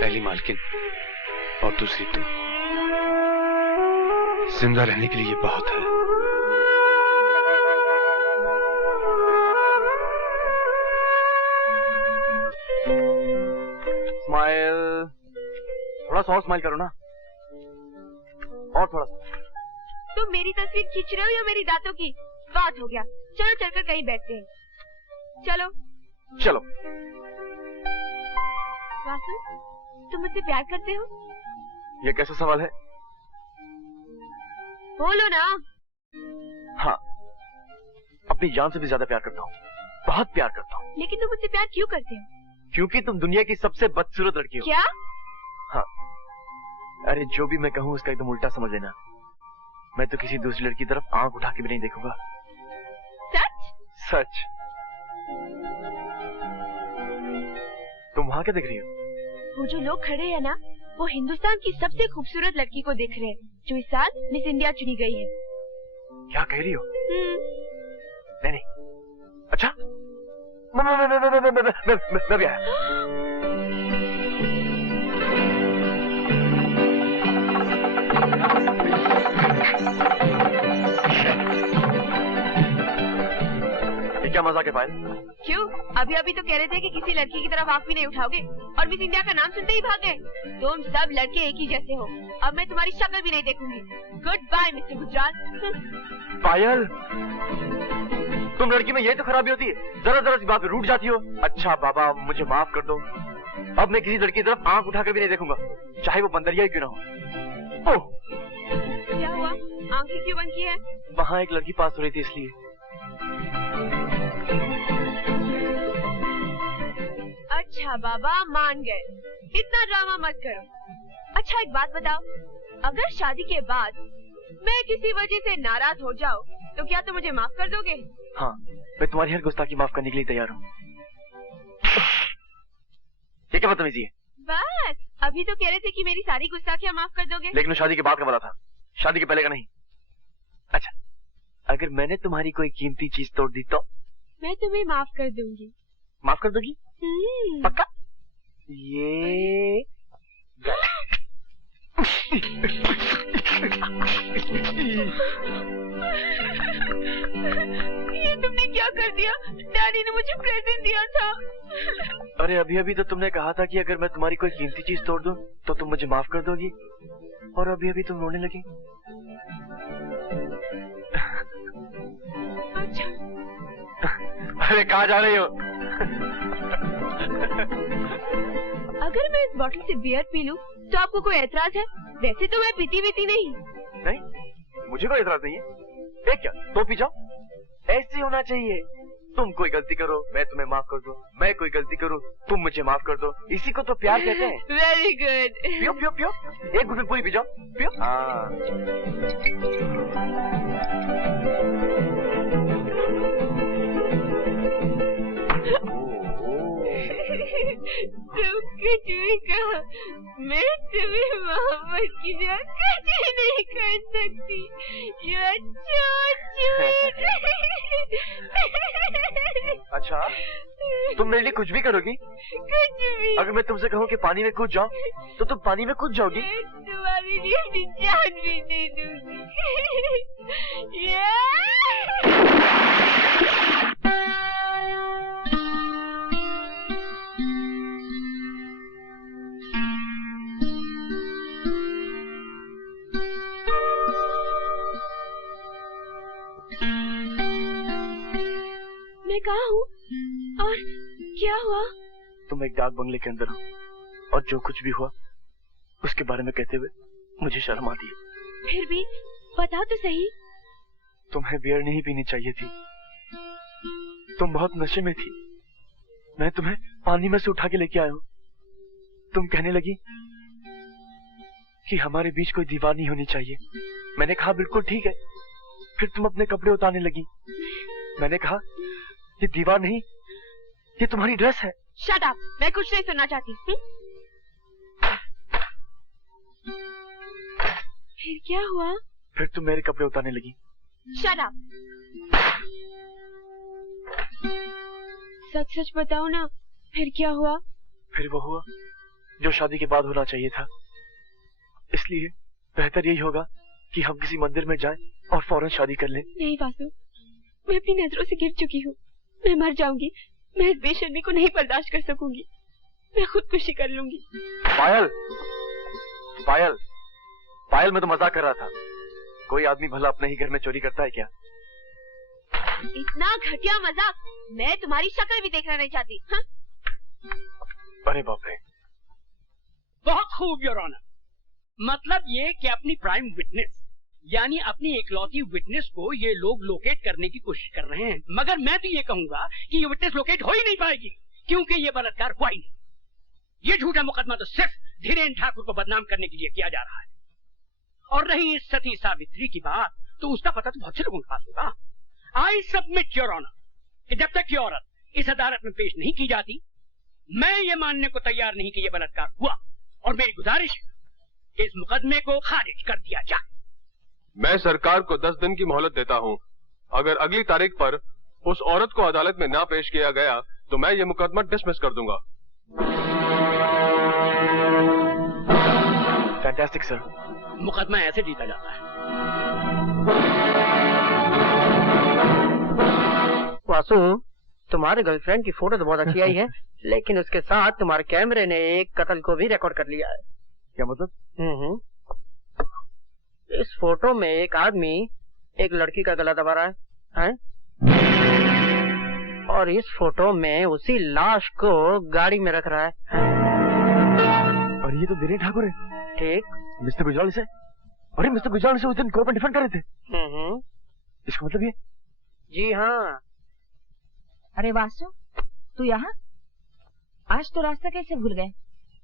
पहली मालकिन और दूसरी तुम। जिंदा रहने के लिए ये बहुत है। स्माइल, थोड़ा सा और स्माइल करो ना, और थोड़ा सा। तुम मेरी तस्वीर खींच रहे हो या मेरी दांतों की? बात हो गया, चलो चलकर कहीं बैठते हैं। चलो चलो। वासु, तुम मुझसे प्यार करते हो? ये कैसा सवाल है? बोलो ना। हाँ, अपनी जान से भी ज्यादा प्यार करता हूँ, बहुत प्यार करता हूँ। लेकिन तुम मुझसे प्यार क्यों करते हो? क्योंकि तुम दुनिया की सबसे बदसूरत लड़की हो। क्या? हाँ, अरे जो भी मैं कहूँ उसका एकदम उल्टा समझ लेना। मैं तो किसी दूसरी लड़की की तरफ आंख उठा के भी नहीं देखूंगा। सच? सच। तुम वहां क्या देख रही हो? वो जो लोग खड़े हैं ना, वो हिंदुस्तान की सबसे खूबसूरत लड़की को देख रहे हैं, जो इस साल मिस इंडिया चुनी गई है। क्या कह रही हो? नहीं। अच्छा, मैं भी आया। क्या मजाक है पायल? क्यों? अभी अभी तो कह रहे थे कि किसी लड़की की तरफ आंख भी नहीं उठाओगे और मिस इंडिया का नाम सुनते ही भाग गए। तुम सब लड़के एक ही जैसे हो। अब मैं तुम्हारी शक्ल भी नहीं देखूंगी। Goodbye mister Gujral. Payal, तुम लड़की में यही तो खराबी होती है, जरा जरा सी बात पे रूठ जाती हो। अच्छा बाबा, मुझे माफ कर दो। अब मैं किसी लड़की की तरफ आंख उठाकर भी नहीं देखूंगा, चाहे वो बंदरिया ही क्यों ना हो। ओह, क्या हुआ? आंखें क्यों बंद की है? वहाँ एक लड़की पास हो रही थी इसलिए। अच्छा बाबा, मान गए। इतना ड्रामा मत करो। अच्छा एक बात बताओ, अगर शादी के बाद मैं किसी वजह से नाराज हो जाऊँ तो क्या तुम मुझे माफ कर दोगे? हाँ, मैं तुम्हारी हर गुस्ताखी माफ करने के लिए तैयार हूँ। ये क्या बदतमीजी है? बस, अभी तो कह रहे थे कि मेरी सारी गुस्ताखियाँ माफ कर दोगे। लेकिन शादी के बाद का वादा था, शादी के पहले का नहीं। अच्छा, अगर मैंने तुम्हारी कोई कीमती चीज तोड़ दी तो? मैं तुम्हें माफ कर दूंगी। माफ कर दोगी? पक्का? ये तुमने क्या कर दिया? डैडी ने मुझे प्रेजेंट दिया था। अरे अभी अभी तो तुमने कहा था कि अगर मैं तुम्हारी कोई कीमती चीज तोड़ दूं तो तुम मुझे माफ कर दोगी, और अभी अभी तुम रोने लगी। अच्छा। अरे कहाँ जा रही हो? अगर मैं इस बोतल से बियर पी लूं तो आपको कोई एतराज है? वैसे तो मैं पीती नहीं। नहीं? मुझे कोई एतराज नहीं है। एक क्या तो पी जाओ, ऐसे होना चाहिए। तुम कोई गलती करो मैं तुम्हें माफ कर दूं, मैं कोई गलती करूं तुम मुझे माफ कर दो, इसी को तो प्यार कहते हैं। Very good. पियो पियो पियो, एक घुट में पूरी पी जाओ, पियो। तुम कुछ भी कहो, मैं तुम्हें मोहब्बत की जगह कुछ नहीं कर सकती। You are so cute। अच्छा, तुम मेरे लिए कुछ भी करोगी? कुछ भी। अगर मैं तुमसे कहूँ कि पानी में कूद जाओ, तो तुम पानी में कूद जाओगी? तुम्हारे लिए अपनी जान भी दे दूंगी। मैं कहाँ हूँ और क्या हुआ? तुम एक डाक बंगले के अंदर हो और जो कुछ भी हुआ उसके बारे में कहते हुए मुझे शर्म आती है। फिर भी बताओ तो सही। तुम्हें बियर नहीं पीनी चाहिए थी, तुम बहुत नशे में थी। मैं तुम्हें पानी में से उठा के लेके आया हूँ। तुम कहने लगी कि हमारे बीच कोई दीवार नहीं होनी चाहिए। मैंने कहा बिल्कुल ठीक है। फिर तुम अपने कपड़े उतारने लगी। मैंने कहा ये दीवार नहीं, ये तुम्हारी ड्रेस है। शट अप, मैं कुछ नहीं सुनना चाहती। फिर क्या हुआ? फिर तुम मेरे कपड़े उतारने लगी। Shut up. सच सच बताओ ना, फिर क्या हुआ? फिर वो हुआ जो शादी के बाद होना चाहिए था। इसलिए बेहतर यही होगा कि हम किसी मंदिर में जाएं और फौरन शादी कर लें। नहीं वासु, मैं अपनी नजरों से गिर चुकी हूँ। मैं मर जाऊंगी। मैं इस बेशर्मी को नहीं बर्दाश्त कर सकूंगी। मैं खुदकुशी कर लूंगी। पायल, पायल, पायल, मैं तो मजाक कर रहा था। कोई आदमी भला अपने ही घर में चोरी करता है क्या? इतना घटिया मजाक मैं तुम्हारी शक्ल भी देखना नहीं चाहती। हाँ? अरे बाप रे। बहुत खूब योर ऑनर। मतलब ये कि अपनी प्राइम विटनेस यानी अपनी इकलौती विटनेस को ये लोग लोकेट करने की कोशिश कर रहे हैं, मगर मैं तो ये कहूंगा कि ये विटनेस लोकेट हो ही नहीं पाएगी क्योंकि ये बलात्कार हुआ ही नहीं। ये झूठा मुकदमा तो सिर्फ धीरेन्द्र ठाकुर को बदनाम करने के लिए किया जा रहा है। और रही इस सती सावित्री की बात, तो उसका पता तो बहुत से लोगों के पास होगा। आई सबमिट योर ऑनर कि जब तक ये औरत इस अदालत में पेश नहीं की जाती, मैं ये मानने को तैयार नहीं कि ये बलात्कार हुआ। और मेरी गुजारिश है कि इस मुकदमे को खारिज कर दिया जाए। मैं सरकार को 10 दिन की मोहलत देता हूं। अगर अगली तारीख पर उस औरत को अदालत में ना पेश किया गया तो मैं ये मुकदमा डिसमिस कर दूंगा। Fantastic sir. मुकदमा ऐसे जीता जाता है। वासु, तुम्हारे गर्लफ्रेंड की फोटो तो बहुत अच्छी आई है, लेकिन उसके साथ तुम्हारे कैमरे ने एक कत्ल को भी रिकॉर्ड कर लिया है। क्या मतलब? इस फोटो में एक आदमी एक लड़की का गला दबा रहा है? और इस फोटो में उसी लाश को गाड़ी में रख रहा है। और ये तो धीरेन्द्र ठाकुर है। ठीक। मिस्टर गुजराल से, अरे मिस्टर गुजराल से उस दिन कोर्ट में डिफेंड कर रहे थे। इसका मतलब ये? जी हाँ। अरे वासु, तू यहाँ? आज तो रास्ता कैसे भूल गए?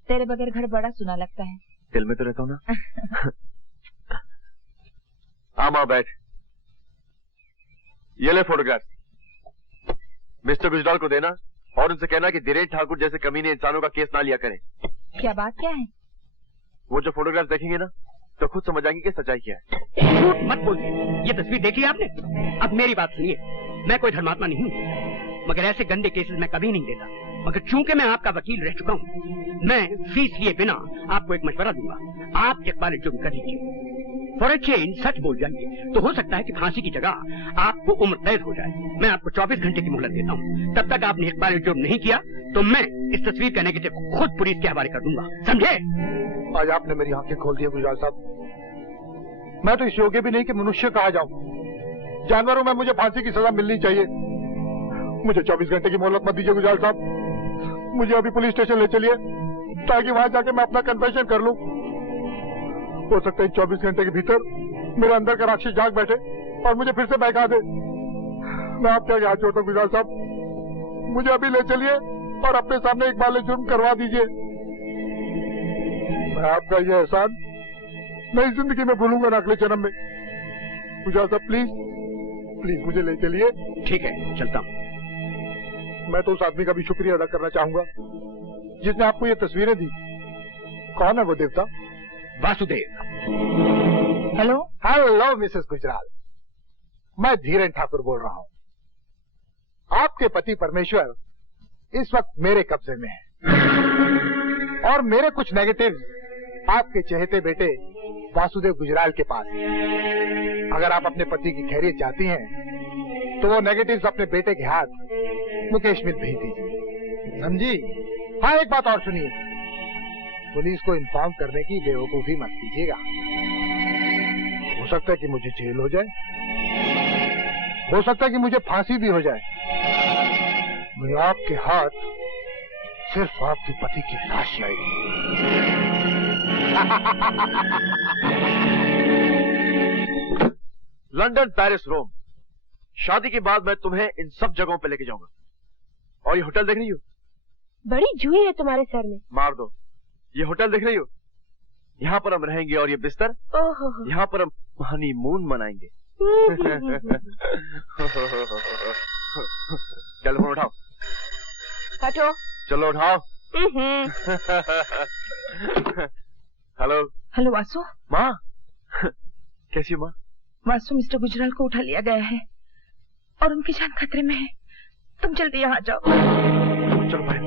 तेरे बगैर घर बड़ा सुना लगता है। दिल में तो रहता हूँ ना। आमा बैठ। ये ले फोटोग्राफ। मिस्टर गुजराल को देना और उनसे कहना कि धीरेन्द्र ठाकुर जैसे कमीने इंसानों का केस ना लिया करें। क्या बात क्या है? वो जो फोटोग्राफ देखेंगे ना तो खुद समझ आएंगे कि सच्चाई क्या है। मत बोलिए। ये तस्वीर देख ली आपने? अब मेरी बात सुनिए। मैं कोई धर्मात्मा नहीं हूँ, मगर ऐसे गंदे केसेस मैं कभी नहीं देता। मगर चूंकि मैं आपका वकील रह चुका हूँ, मैं फीस लिए बिना आपको एक मशवरा दूंगा। आप इकबाल जुर्म कर लीजिए। फॉर ए चेंज सच बोल जाएंगे तो हो सकता है कि फांसी की जगह आपको उम्र कैद हो जाए। मैं आपको 24 घंटे की मोहलत देता हूँ। तब तक आपने इकबाल जुर्म नहीं किया तो मैं इस तस्वीर का नेगेटिव खुद पुलिस के हवाले कर दूंगा। समझे? आज आपने मेरी आंखें खोल दी गुजराल साहब। मैं तो इस योग्य भी नहीं कि मनुष्य कहा जाऊं। जानवरों में मुझे फांसी की सजा मिलनी चाहिए। मुझे 24 घंटे की मोहलत मत दीजिए गुजराल साहब। मुझे अभी पुलिस स्टेशन ले चलिए ताकि वहां जाके मैं अपना कन्फेशन कर लूं। हो सकता है 24 घंटे के भीतर मेरे अंदर का राक्षस जाग बैठे और मुझे फिर से बहका दे। मैं आपके आगे हाथ जोड़ता हूँ गुजराल साहब, मुझे अभी ले चलिए और अपने सामने एक बार जुर्म करवा दीजिए। मैं आपका ये एहसान नई जिंदगी में भूलूंगा ना, अगले जन्म में। गुजराल साहब प्लीज प्लीज मुझे ले चलिए। ठीक है, चलता हूँ। मैं तो उस आदमी का भी शुक्रिया अदा करना चाहूंगा जिसने आपको ये तस्वीरें दी। कौन है वो देवता? Vasudev. Hello hello Mrs Gujral, मैं धीरेन ठाकुर बोल रहा हूँ। आपके पति परमेश्वर इस वक्त मेरे कब्जे में है और मेरे कुछ नेगेटिव आपके चहेते बेटे वासुदेव गुजराल के पास है। अगर आप अपने पति की खैरियत चाहती हैं तो वो नेगेटिव्स अपने बेटे के हाथ मुकेश मिल भेज दीजिए, समझी? हाँ, एक बात और सुनिए, पुलिस को इन्फॉर्म करने की बेवकूफी मत कीजिएगा। हो सकता है कि मुझे जेल हो जाए, हो सकता है कि मुझे फांसी भी हो जाए। मैं आपके हाथ सिर्फ आपके पति की लाश लाएगी। लंदन, पेरिस, रोम, शादी के बाद मैं तुम्हें इन सब जगहों पे लेके जाऊंगा। और ये होटल देख रही हो? बड़ी जुई है तुम्हारे सर में। मार दो। ये होटल देख रही हो? यहाँ पर हम रहेंगे और ये बिस्तर, यहाँ पर हम हनीमून मनाएंगे। टेलीफोन उठाओ। हटो। चलो उठाओ। हेलो। हेलो वासु। माँ कैसी हो माँ? वासु, मिस्टर गुजराल को उठा लिया गया है और उनकी जान खतरे में है। तुम जल्दी यहाँ जाओ। चलो भाई।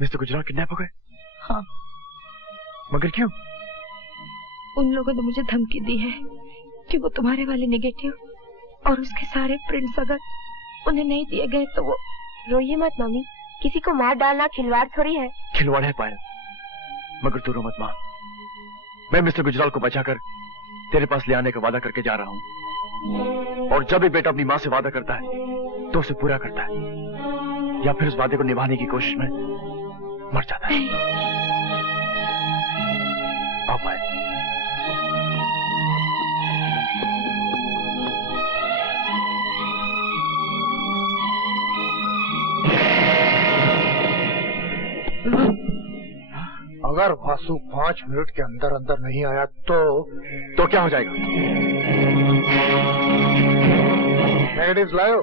मिस्टर गुजराल किडनैप हो गए? हाँ। मगर क्यों? उन लोगों ने मुझे धमकी दी है कि वो तुम्हारे वाले नेगेटिव और उसके सारे प्रिंट्स अगर उन्हें नहीं दिए गए तो वो। रोइए मत मामी, किसी को मार डालना खिलवाड़ थोड़ी है। खिलवाड़ है पायल, मगर तू रो मत माँ। मैं मिस्टर गुजराल को बचाकर तेरे पास ले आने का वादा करके जा रहा हूँ। और जब भी बेटा अपनी माँ से वादा करता है तो उसे पूरा करता है, या फिर उस वादे को निभाने की कोशिश में मर जाता है। आओ पायल। अगर वासु 5 मिनट के अंदर अंदर नहीं आया तो क्या हो जाएगा? नेगेटिव्स लाओ।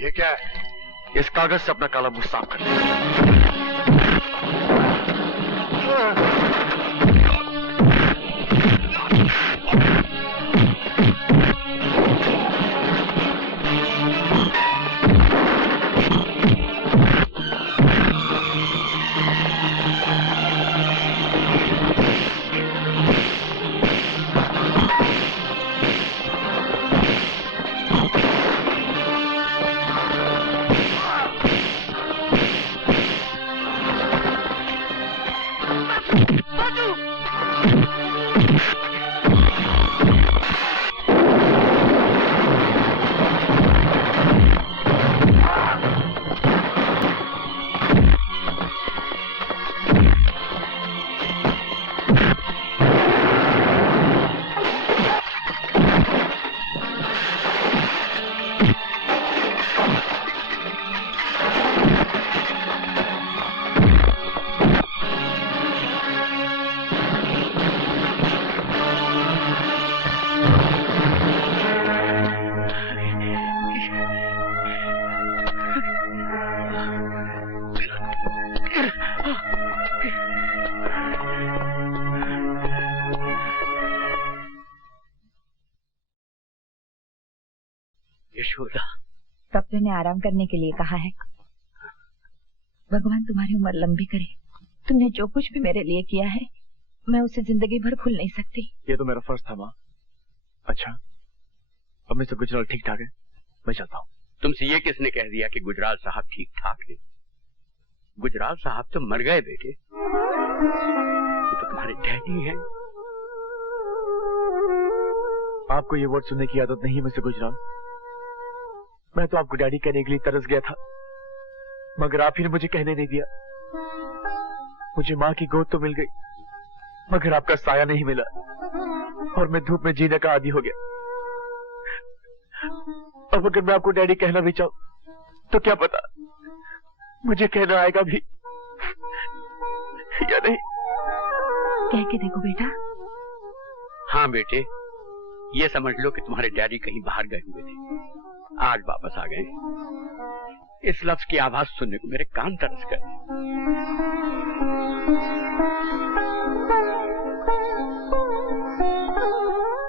ये क्या है? इस कागज से अपना काला मुंह साफ कर। यशोदा, डॉक्टर ने आराम करने के लिए कहा है। भगवान तुम्हारी उम्र लंबी करे। तुमने जो कुछ भी मेरे लिए किया है मैं उसे जिंदगी भर भूल नहीं सकती। ये तो मेरा फर्ज था माँ। अच्छा, अब मिस्टर गुजराल ठीक ठाक है, मैं चलता हूँ। तुमसे ये किसने कह दिया कि गुजराल साहब ठीक ठाक है? गुजराल साहब तो मर गए बेटे। ये तो तुम्हारे डैडी हैं। आपको ये वर्ड सुनने की आदत नहीं है मिस्टर गुजराल। मैं तो आपको डैडी कहने के लिए तरस गया था, मगर आप ही ने मुझे कहने नहीं दिया। मुझे माँ की गोद तो मिल गई, मगर आपका साया नहीं मिला और मैं धूप में जीने का आदी हो गया। अब अगर मैं आपको डैडी कहना भी चाहूं तो क्या पता मुझे कहना आएगा भी या नहीं। कह के देखो बेटा। हाँ बेटे, ये समझ लो कि तुम्हारे डैडी कहीं बाहर गए हुए थे, आज वापस आ गए। इस लफ्ज की आवाज सुनने को मेरे कान तरस गए।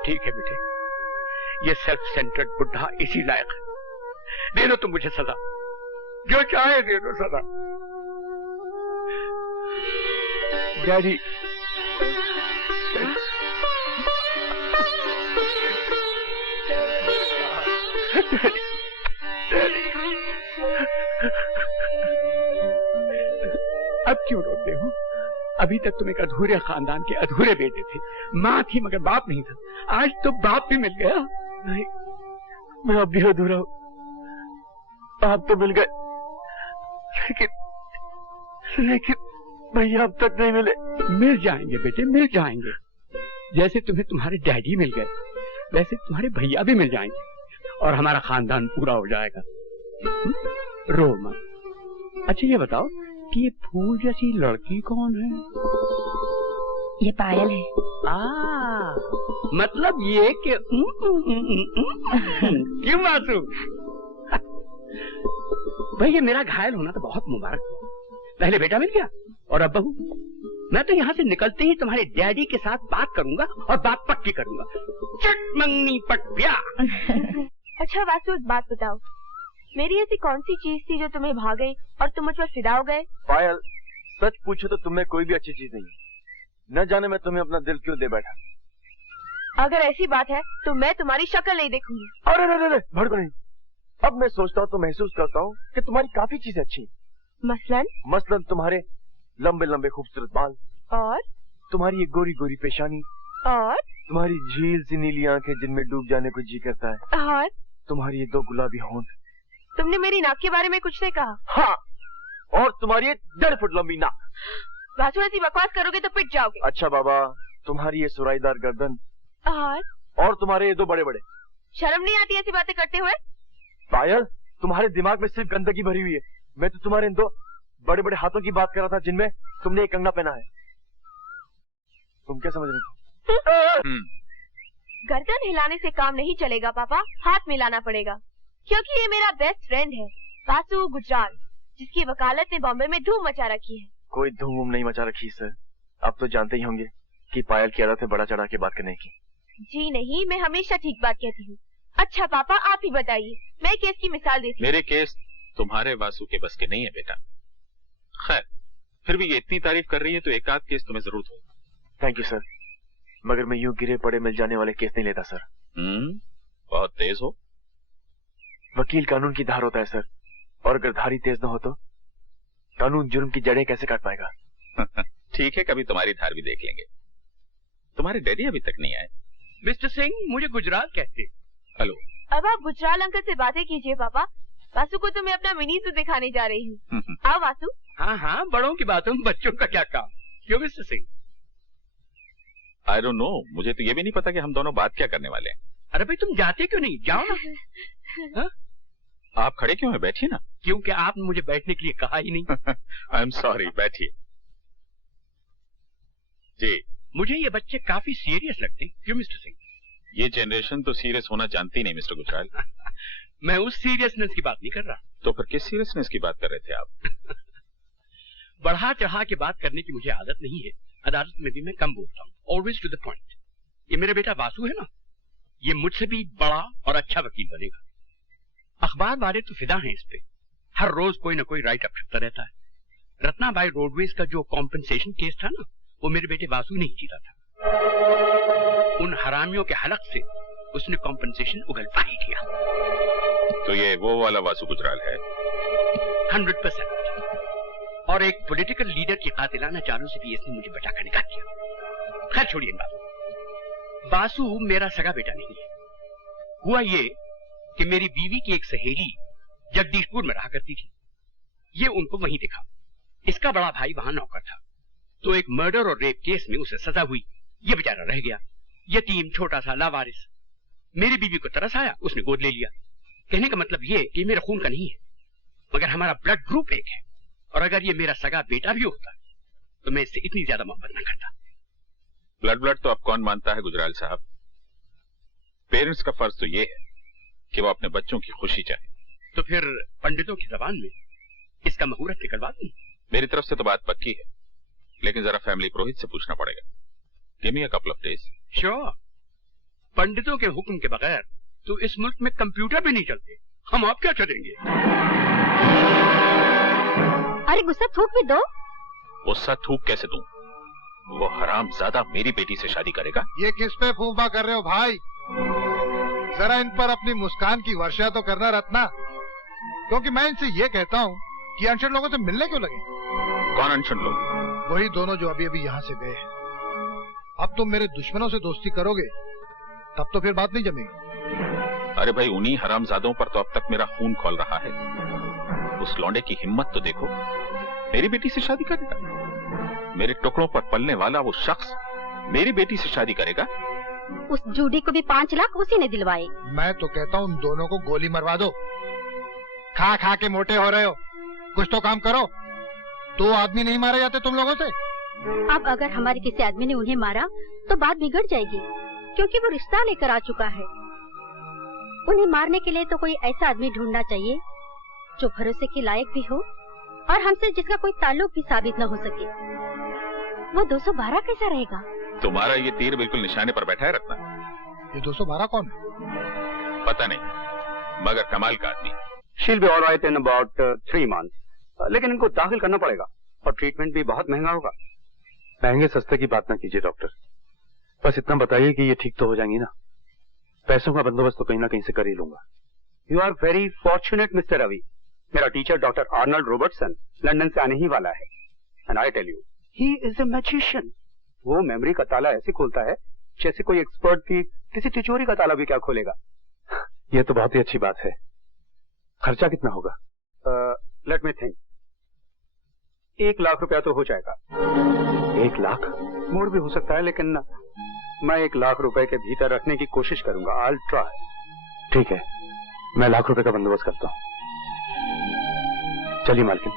ठीक है बेटे, ये सेल्फ सेंटर्ड बुढ़ा इसी लायक है। दे दो तुम मुझे सजा, जो चाहे दे दो सजा। डैडी, अब क्यों रोते हो? अभी तक तुम एक अधूरे खानदान के अधूरे बेटे थे। माँ थी मगर बाप नहीं था, आज तो बाप भी मिल गया। नहीं, मैं अब भी अधूरा हूँ। आप तो मिल गए, लेकिन भैया अब तक नहीं मिले। मिल जाएंगे बेटे, मिल जाएंगे। जैसे तुम्हें तुम्हारे डैडी मिल गए, वैसे तुम्हारे भैया भी मिल जाएंगे और हमारा खानदान पूरा हो जाएगा। रो मत। अच्छा ये बताओ कि ये फूल जैसी लड़की कौन है? ये पायल है। मतलब ये कि क्यों मासूम? भाई ये मेरा घायल होना तो बहुत मुबारक हुआ। पहले बेटा मिल गया और अब बहू। मैं तो यहाँ से निकलते ही तुम्हारे डैडी के साथ बात करूंगा और बात पक्की करूंगा। चट मंगनी पट ब्याह। अच्छा वासु, एक बात बताओ, मेरी ऐसी कौन सी चीज थी जो तुम्हें भा गई और तुम मुझ पर फिदा हो गए? पायल, सच पूछो तो तुम्हें कोई भी अच्छी चीज नहीं है। न जाने मैं तुम्हें अपना दिल क्यों दे बैठा। अगर ऐसी बात है तो मैं तुम्हारी शक्ल नहीं देखूंगी। अरे भड़को नहीं। अब मैं सोचता हूँ तो महसूस करता हूँ कि तुम्हारी काफी चीजें अच्छी। मसलन तुम्हारे लंबे लंबे खूबसूरत बाल, और तुम्हारी ये गोरी गोरी पेशानी, और तुम्हारी झील सी नीली आंखें जिनमें डूब जाने को जी करता है, और तुम्हारी ये 2 गुलाबी होंठ। तुमने मेरी नाक के बारे में कुछ नहीं कहा? हाँ, और तुम्हारी ये 1.5 फुट लंबी नाक। वासु, ऐसी बकवास करोगे तो पिट जाओगे। अच्छा बाबा, तुम्हारी ये सुराईदार गर्दन, और तुम्हारे ये 2 बड़े बड़े। शर्म नहीं आती ऐसी बातें करते हुए? पायल, तुम्हारे दिमाग में सिर्फ गंदगी भरी हुई है। मैं तो तुम्हारे इन 2 बड़े बड़े हाथों की बात कर रहा था जिनमें तुमने एक कंगना पहना है। तुम क्या समझ रही थी? गर्दन हिलाने से काम नहीं चलेगा पापा, हाथ मिलाना पड़ेगा, क्योंकि ये मेरा बेस्ट फ्रेंड है वासु गुजराल, जिसकी वकालत ने बॉम्बे में धूम मचा रखी है। कोई धूम नहीं मचा रखी सर। आप तो जानते ही होंगे कि पायल की आदत है बड़ा चढ़ा के बात करने की। जी नहीं, मैं हमेशा ठीक बात कहती हूँ। अच्छा पापा, आप ही बताइए, मैं केस की मिसाल देती हूँ। मेरे केस तुम्हारे वासु के बस के नहीं है बेटा। खैर, फिर भी ये इतनी तारीफ कर रही है तो एक आध केस तुम्हें जरूर हो। थैंक यू सर, मगर मैं यूं गिरे पड़े मिल जाने वाले केस नहीं लेता सर। बहुत तेज हो। वकील कानून की धार होता है सर, और अगर धारी तेज न हो तो कानून जुर्म की जड़ें कैसे काट पाएगा। ठीक है, कभी तुम्हारी धार भी देख लेंगे। तुम्हारे डैडी अभी तक नहीं आए। मिस्टर सिंह, मुझे गुजराल कहते। हेलो। अब आप गुजराल अंकल से बातें कीजिए पापा। वासु को तो मैं अपना मिनी सूट दिखाने जा रही हूँ। आओ वासु। हाँ हाँ, बड़ों की बातों में बच्चों का क्या काम। क्यों mister Singh? I don't know, मुझे तो ये भी नहीं पता कि हम दोनों बात क्या करने वाले हैं। अरे भाई तुम जाते क्यों नहीं? जाओ ना। आप खड़े क्यों हैं? बैठिए ना। क्योंकि आपने मुझे बैठने के लिए कहा ही नहीं। आई एम सॉरी, बैठिए। जी, मुझे ये बच्चे काफी सीरियस लगते। क्यों मिस्टर सिंह? ये जनरेशन तो सीरियस होना जानती नहीं मिस्टर गुजराल। मैं उस सीरियसनेस की बात नहीं कर रहा। तो फिर किस सीरियसनेस की बात कर रहे थे आप? बढ़ा चढ़ा के बात करने की मुझे आदत नहीं है। अदालत में भी मैं कम बोलता हूँ, ऑलवेज टू द पॉइंट। ये मेरा बेटा वासु है ना, ये मुझसे भी बड़ा और अच्छा वकील बनेगा। अखबार वाले तो फिदा हैं इस पे, हर रोज कोई ना कोई राइट अप छपता रहता है। रत्नाबाई रोडवेज का जो कॉम्पेंसेशन केस था ना, वो मेरे बेटे वासु ने ही जीता था। उन हरामियों के हलक से उसने कॉम्पेंसेशन उगलवा ही दिया। तो ये वो वाला वासु गुजराल है? 100%। और एक पॉलिटिकल लीडर की कातिलाना चालों से भी इसने मुझे बचाकर निकाल दिया। खैर छोड़िए इन बातों। बासु मेरा सगा बेटा नहीं है। हुआ ये कि मेरी बीवी की एक सहेली जगदीशपुर में रहा करती थी। ये उनको वहीं दिखा। इसका बड़ा भाई वहां नौकर था, तो एक मर्डर और रेप केस में उसे सजा हुई। ये बेचारा रह गया, यतीम, छोटा सा, लावारिस। मेरी बीवी को तरस आया, उसने गोद ले लिया। कहने का मतलब ये कि मेरा खून का नहीं है, मगर हमारा ब्लड ग्रुप एक है, और अगर ये मेरा सगा बेटा भी होता तो मैं इससे इतनी ज्यादा मोहब्बत न करता। ब्लड तो अब कौन मानता है गुजराल साहब। पेरेंट्स का फर्ज तो ये है कि वो अपने बच्चों की खुशी चाहे। तो फिर पंडितों की जबान में इसका मुहूर्त निकलवा दूं? मेरी तरफ से तो बात पक्की है, लेकिन जरा फैमिली पुरोहित से पूछना पड़ेगा। Give me a couple of days. Sure. पंडितों के हुक्म के बगैर तो इस मुल्क में कंप्यूटर भी नहीं चलते। हम आप क्या करेंगे? अरे गुस्सा थूक भी दो। गुस्सा थूक कैसे दूं? वो हरामजादा मेरी बेटी से शादी करेगा। ये किस पे फूफा कर रहे हो भाई? जरा इन पर अपनी मुस्कान की वर्षा तो करना रत्ना, क्योंकि मैं इनसे ये कहता हूँ कि अनशन लोगों से मिलने क्यों लगे? कौन अनशन लोग? वही दोनों जो अभी अभी यहाँ से गए हैं। अब तुम मेरे दुश्मनों से दोस्ती करोगे तब तो फिर बात नहीं जमेगी। अरे भाई, उन्हीं हरामजादों पर तो अब तक मेरा खून खौल रहा है। उस लौंडे की हिम्मत तो देखो, मेरी बेटी से शादी करेगा। मेरे टुकड़ों पर पलने वाला वो शख्स मेरी बेटी से शादी करेगा। उस जूडी को भी 5 लाख उसी ने दिलवाए। मैं तो कहता हूँ उन दोनों को गोली मरवा दो। खा खा के मोटे हो रहे हो, कुछ तो काम करो। 2 आदमी नहीं मारे जाते तुम लोगों से। अब अगर हमारे किसी आदमी ने उन्हें मारा तो बात बिगड़ जाएगी, क्योंकि वो रिश्ता लेकर आ चुका है। उन्हें मारने के लिए तो कोई ऐसा आदमी ढूंढना चाहिए जो भरोसे के लायक भी हो और हमसे जिसका कोई ताल्लुक भी साबित न हो सके। वो 212 कैसा रहेगा? तुम्हारा ये तीर बिल्कुल निशाने पर बैठा है रत्ना। ये 212 कौन है? पता नहीं, मगर कमाल का आदमी। She'll be alright in about 3 months, लेकिन इनको दाखिल करना पड़ेगा और ट्रीटमेंट भी बहुत महंगा होगा। महंगे सस्ते की बात ना कीजिए डॉक्टर, बस इतना बताइए कि ये ठीक तो हो जाएंगी ना। पैसों का बंदोबस्त तो कहीं ना कहीं से कर ही लूंगा। You are very fortunate mister Ravi. मेरा teacher doctor Arnold Robertson London से आने ही वाला है, and I tell you he is a magician. वो मेमोरी का ताला ऐसे खोलता है जैसे कोई एक्सपर्ट भी किसी तिजोरी का ताला भी क्या खोलेगा। ये तो बहुत ही अच्छी बात है। खर्चा कितना होगा? Let me think. 1 लाख रुपया तो हो जाएगा। 1 लाख? मोर भी हो सकता है, लेकिन मैं 1 लाख रुपए के भीतर रखने की कोशिश करूंगा। I will try. ठीक है, मैं 1 लाख रुपए का बंदोबस्त करता हूँ। चलिए मालकिन,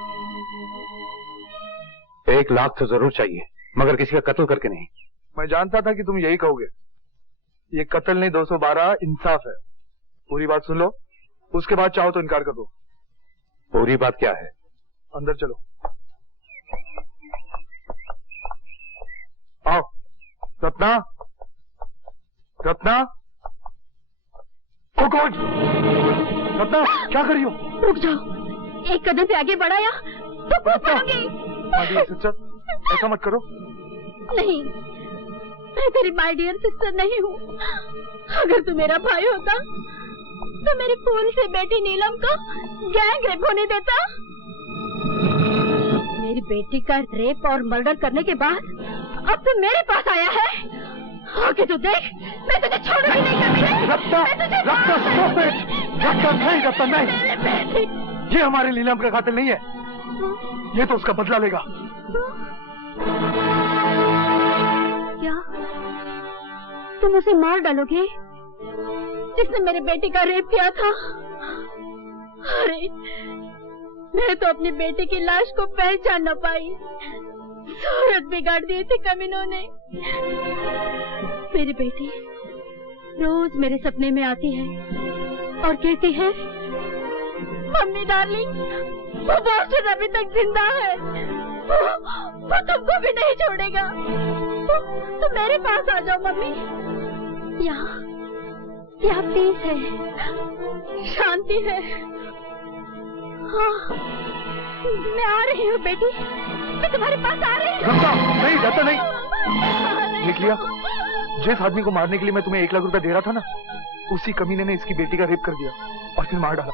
1 लाख तो जरूर चाहिए, मगर किसी का कत्ल करके नहीं। मैं जानता था कि तुम यही कहोगे। ये कत्ल नहीं, 212 इंसाफ है। पूरी बात सुन लो, उसके बाद चाहो तो इनकार कर दो। पूरी बात क्या है? अंदर चलो। आओ। रत्ना, रत्ना, ओ कौन? रत्ना, क्या कर रही हो? रुक जाओ, एक कदम भी आगे बढ़ाया तो कूद पड़ोगे। सिस्टर, ऐसा मत करो। नहीं, मैं तेरी माय डियर सिस्टर नहीं हूँ। अगर तू मेरा भाई होता तो मेरी फूल से बेटी नीलम को गैंग रेप होने देता। मेरी बेटी का रेप और मर्डर करने के बाद अब तू मेरे पास आया है। आगे तो देख, मैं तुझे छोड़ूंगी नहीं। Ratna, Ratna, stop it! रत्ना नहीं, रत्ना नहीं। ये हमारे नीलम का कातिल नहीं है। ये तो उसका बदला लेगा। क्या तुम उसे मार डालोगे जिसने मेरे बेटे का रेप किया था? अरे, मैं तो अपनी बेटे की लाश को पहचान न पाई। सूरत बिगाड़ दिए थे कमीनों ने। मेरी बेटी रोज मेरे सपने में आती है और कहती है, मम्मी डार्लिंग, वो बॉस्टन अभी तक जिंदा है, वो तुमको भी नहीं छोड़ेगा। तुम मेरे पास आ जाओ मम्मी। यहाँ पीस है, शांति है। हाँ, मैं आ रही हूँ बेटी, मैं तुम्हारे पास आ रही हूँ। नहीं, रत्ना नहीं। देख लिया, जिस आदमी को मारने के लिए मैं तुम्हें 1 लाख रुपया दे रहा था ना, उसी कमीने ने इसकी बेटी का रेप कर दिया और फिर मार डाला।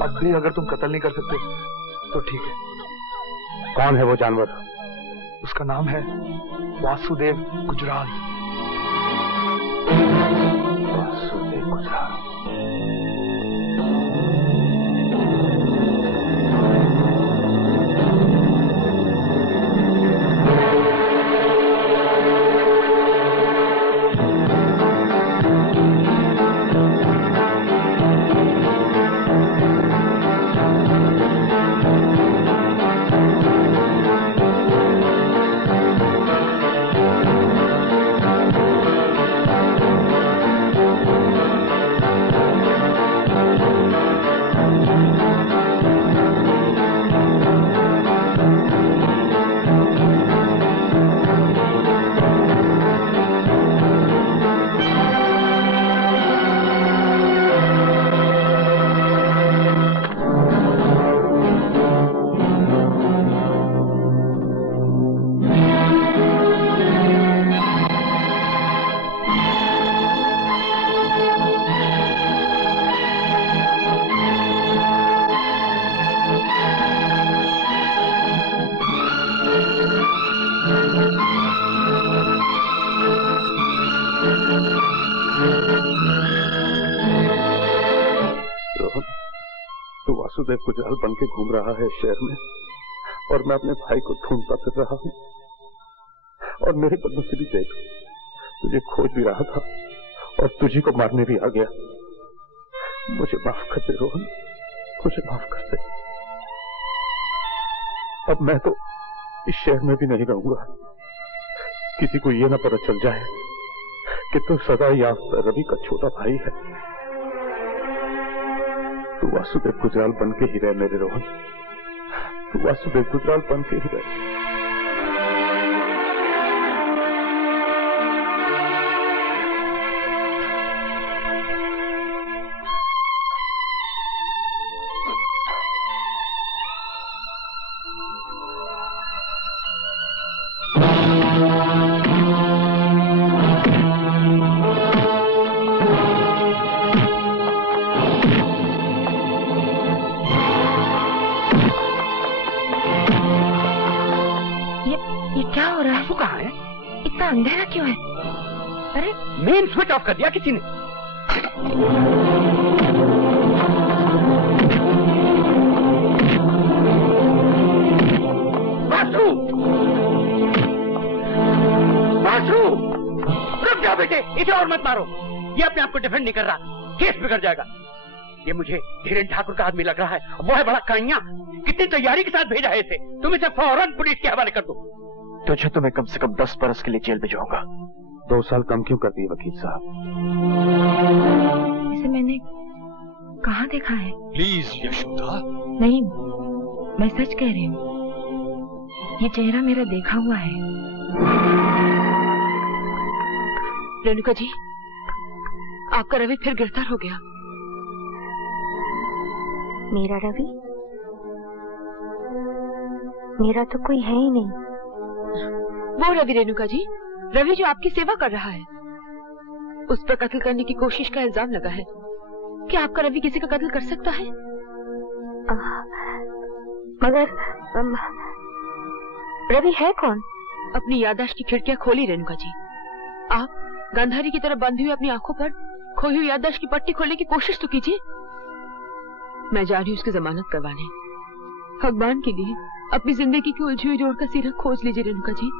अब भी अगर तुम कत्ल नहीं कर सकते तो ठीक है। कौन है वो जानवर? उसका नाम है वासुदेव गुजराल। वासुदेव गुजराल। वासुदेव गुजराल बन के घूम रहा है शहर में और मैं अपने भाई को ढूंढता फिर रहा हूँ। और मेरे बदलों से भी देख, तुझे खोज भी रहा था और तुझी को मारने भी आ गया। मुझे माफ कर दे रोहन, मुझे माफ कर दे। अब मैं तो इस शहर में भी नहीं रहूंगा। किसी को ये ना पता चल जाए कि तू सदा याफ्ता रवि का छोटा भाई है। तू वासुदेव गुजराल बन के ही रह मेरे रोहन, तू वासुदेव गुजराल बन के ही रह। अंधेरा क्यों है? अरे मेन स्विच ऑफ कर दिया किसी ने। वासु, वासु, रुक जाओ बेटे, इसे और मत मारो। ये अपने आप को डिफेंड नहीं कर रहा, केस बिगड़ जाएगा। ये मुझे धीरेन ठाकुर का आदमी लग रहा है। वो है बड़ा काइया, कितनी तैयारी के साथ भेजा है इसे। तुम इसे फौरन पुलिस के हवाले कर दो। तुझे तो मैं कम से कम 10 बरस के लिए जेल भिजवाऊंगा। 2 साल कम क्यों कर दिए वकील साहब? इसे मैंने कहाँ देखा है? प्लीज यशोदा। नहीं, मैं सच कह रही हूँ, ये चेहरा मेरा देखा हुआ है। रेणुका जी, आपका रवि फिर गिरफ्तार हो गया। मेरा रवि? मेरा तो कोई है ही नहीं। वो रवि रेणुका जी, रवि जो आपकी सेवा कर रहा है। उस पर कत्ल करने की कोशिश का इल्जाम लगा है। क्या आपका रवि किसी का कत्ल कर सकता है? मगर रवि है कौन? अपनी याददाश्त की खिड़कियां खोली रेणुका जी। आप गांधारी की तरह बंधी हुई अपनी आंखों पर खोई हुई याददाश्त की पट्टी खोलने की कोशिश तो कीजिए। मैं जा रही हूँ उसकी जमानत करवाने। भगवान के लिए अपनी जिंदगी की उलझी हुई जोड़ का सिरा खोज लीजिए रेणुका जी।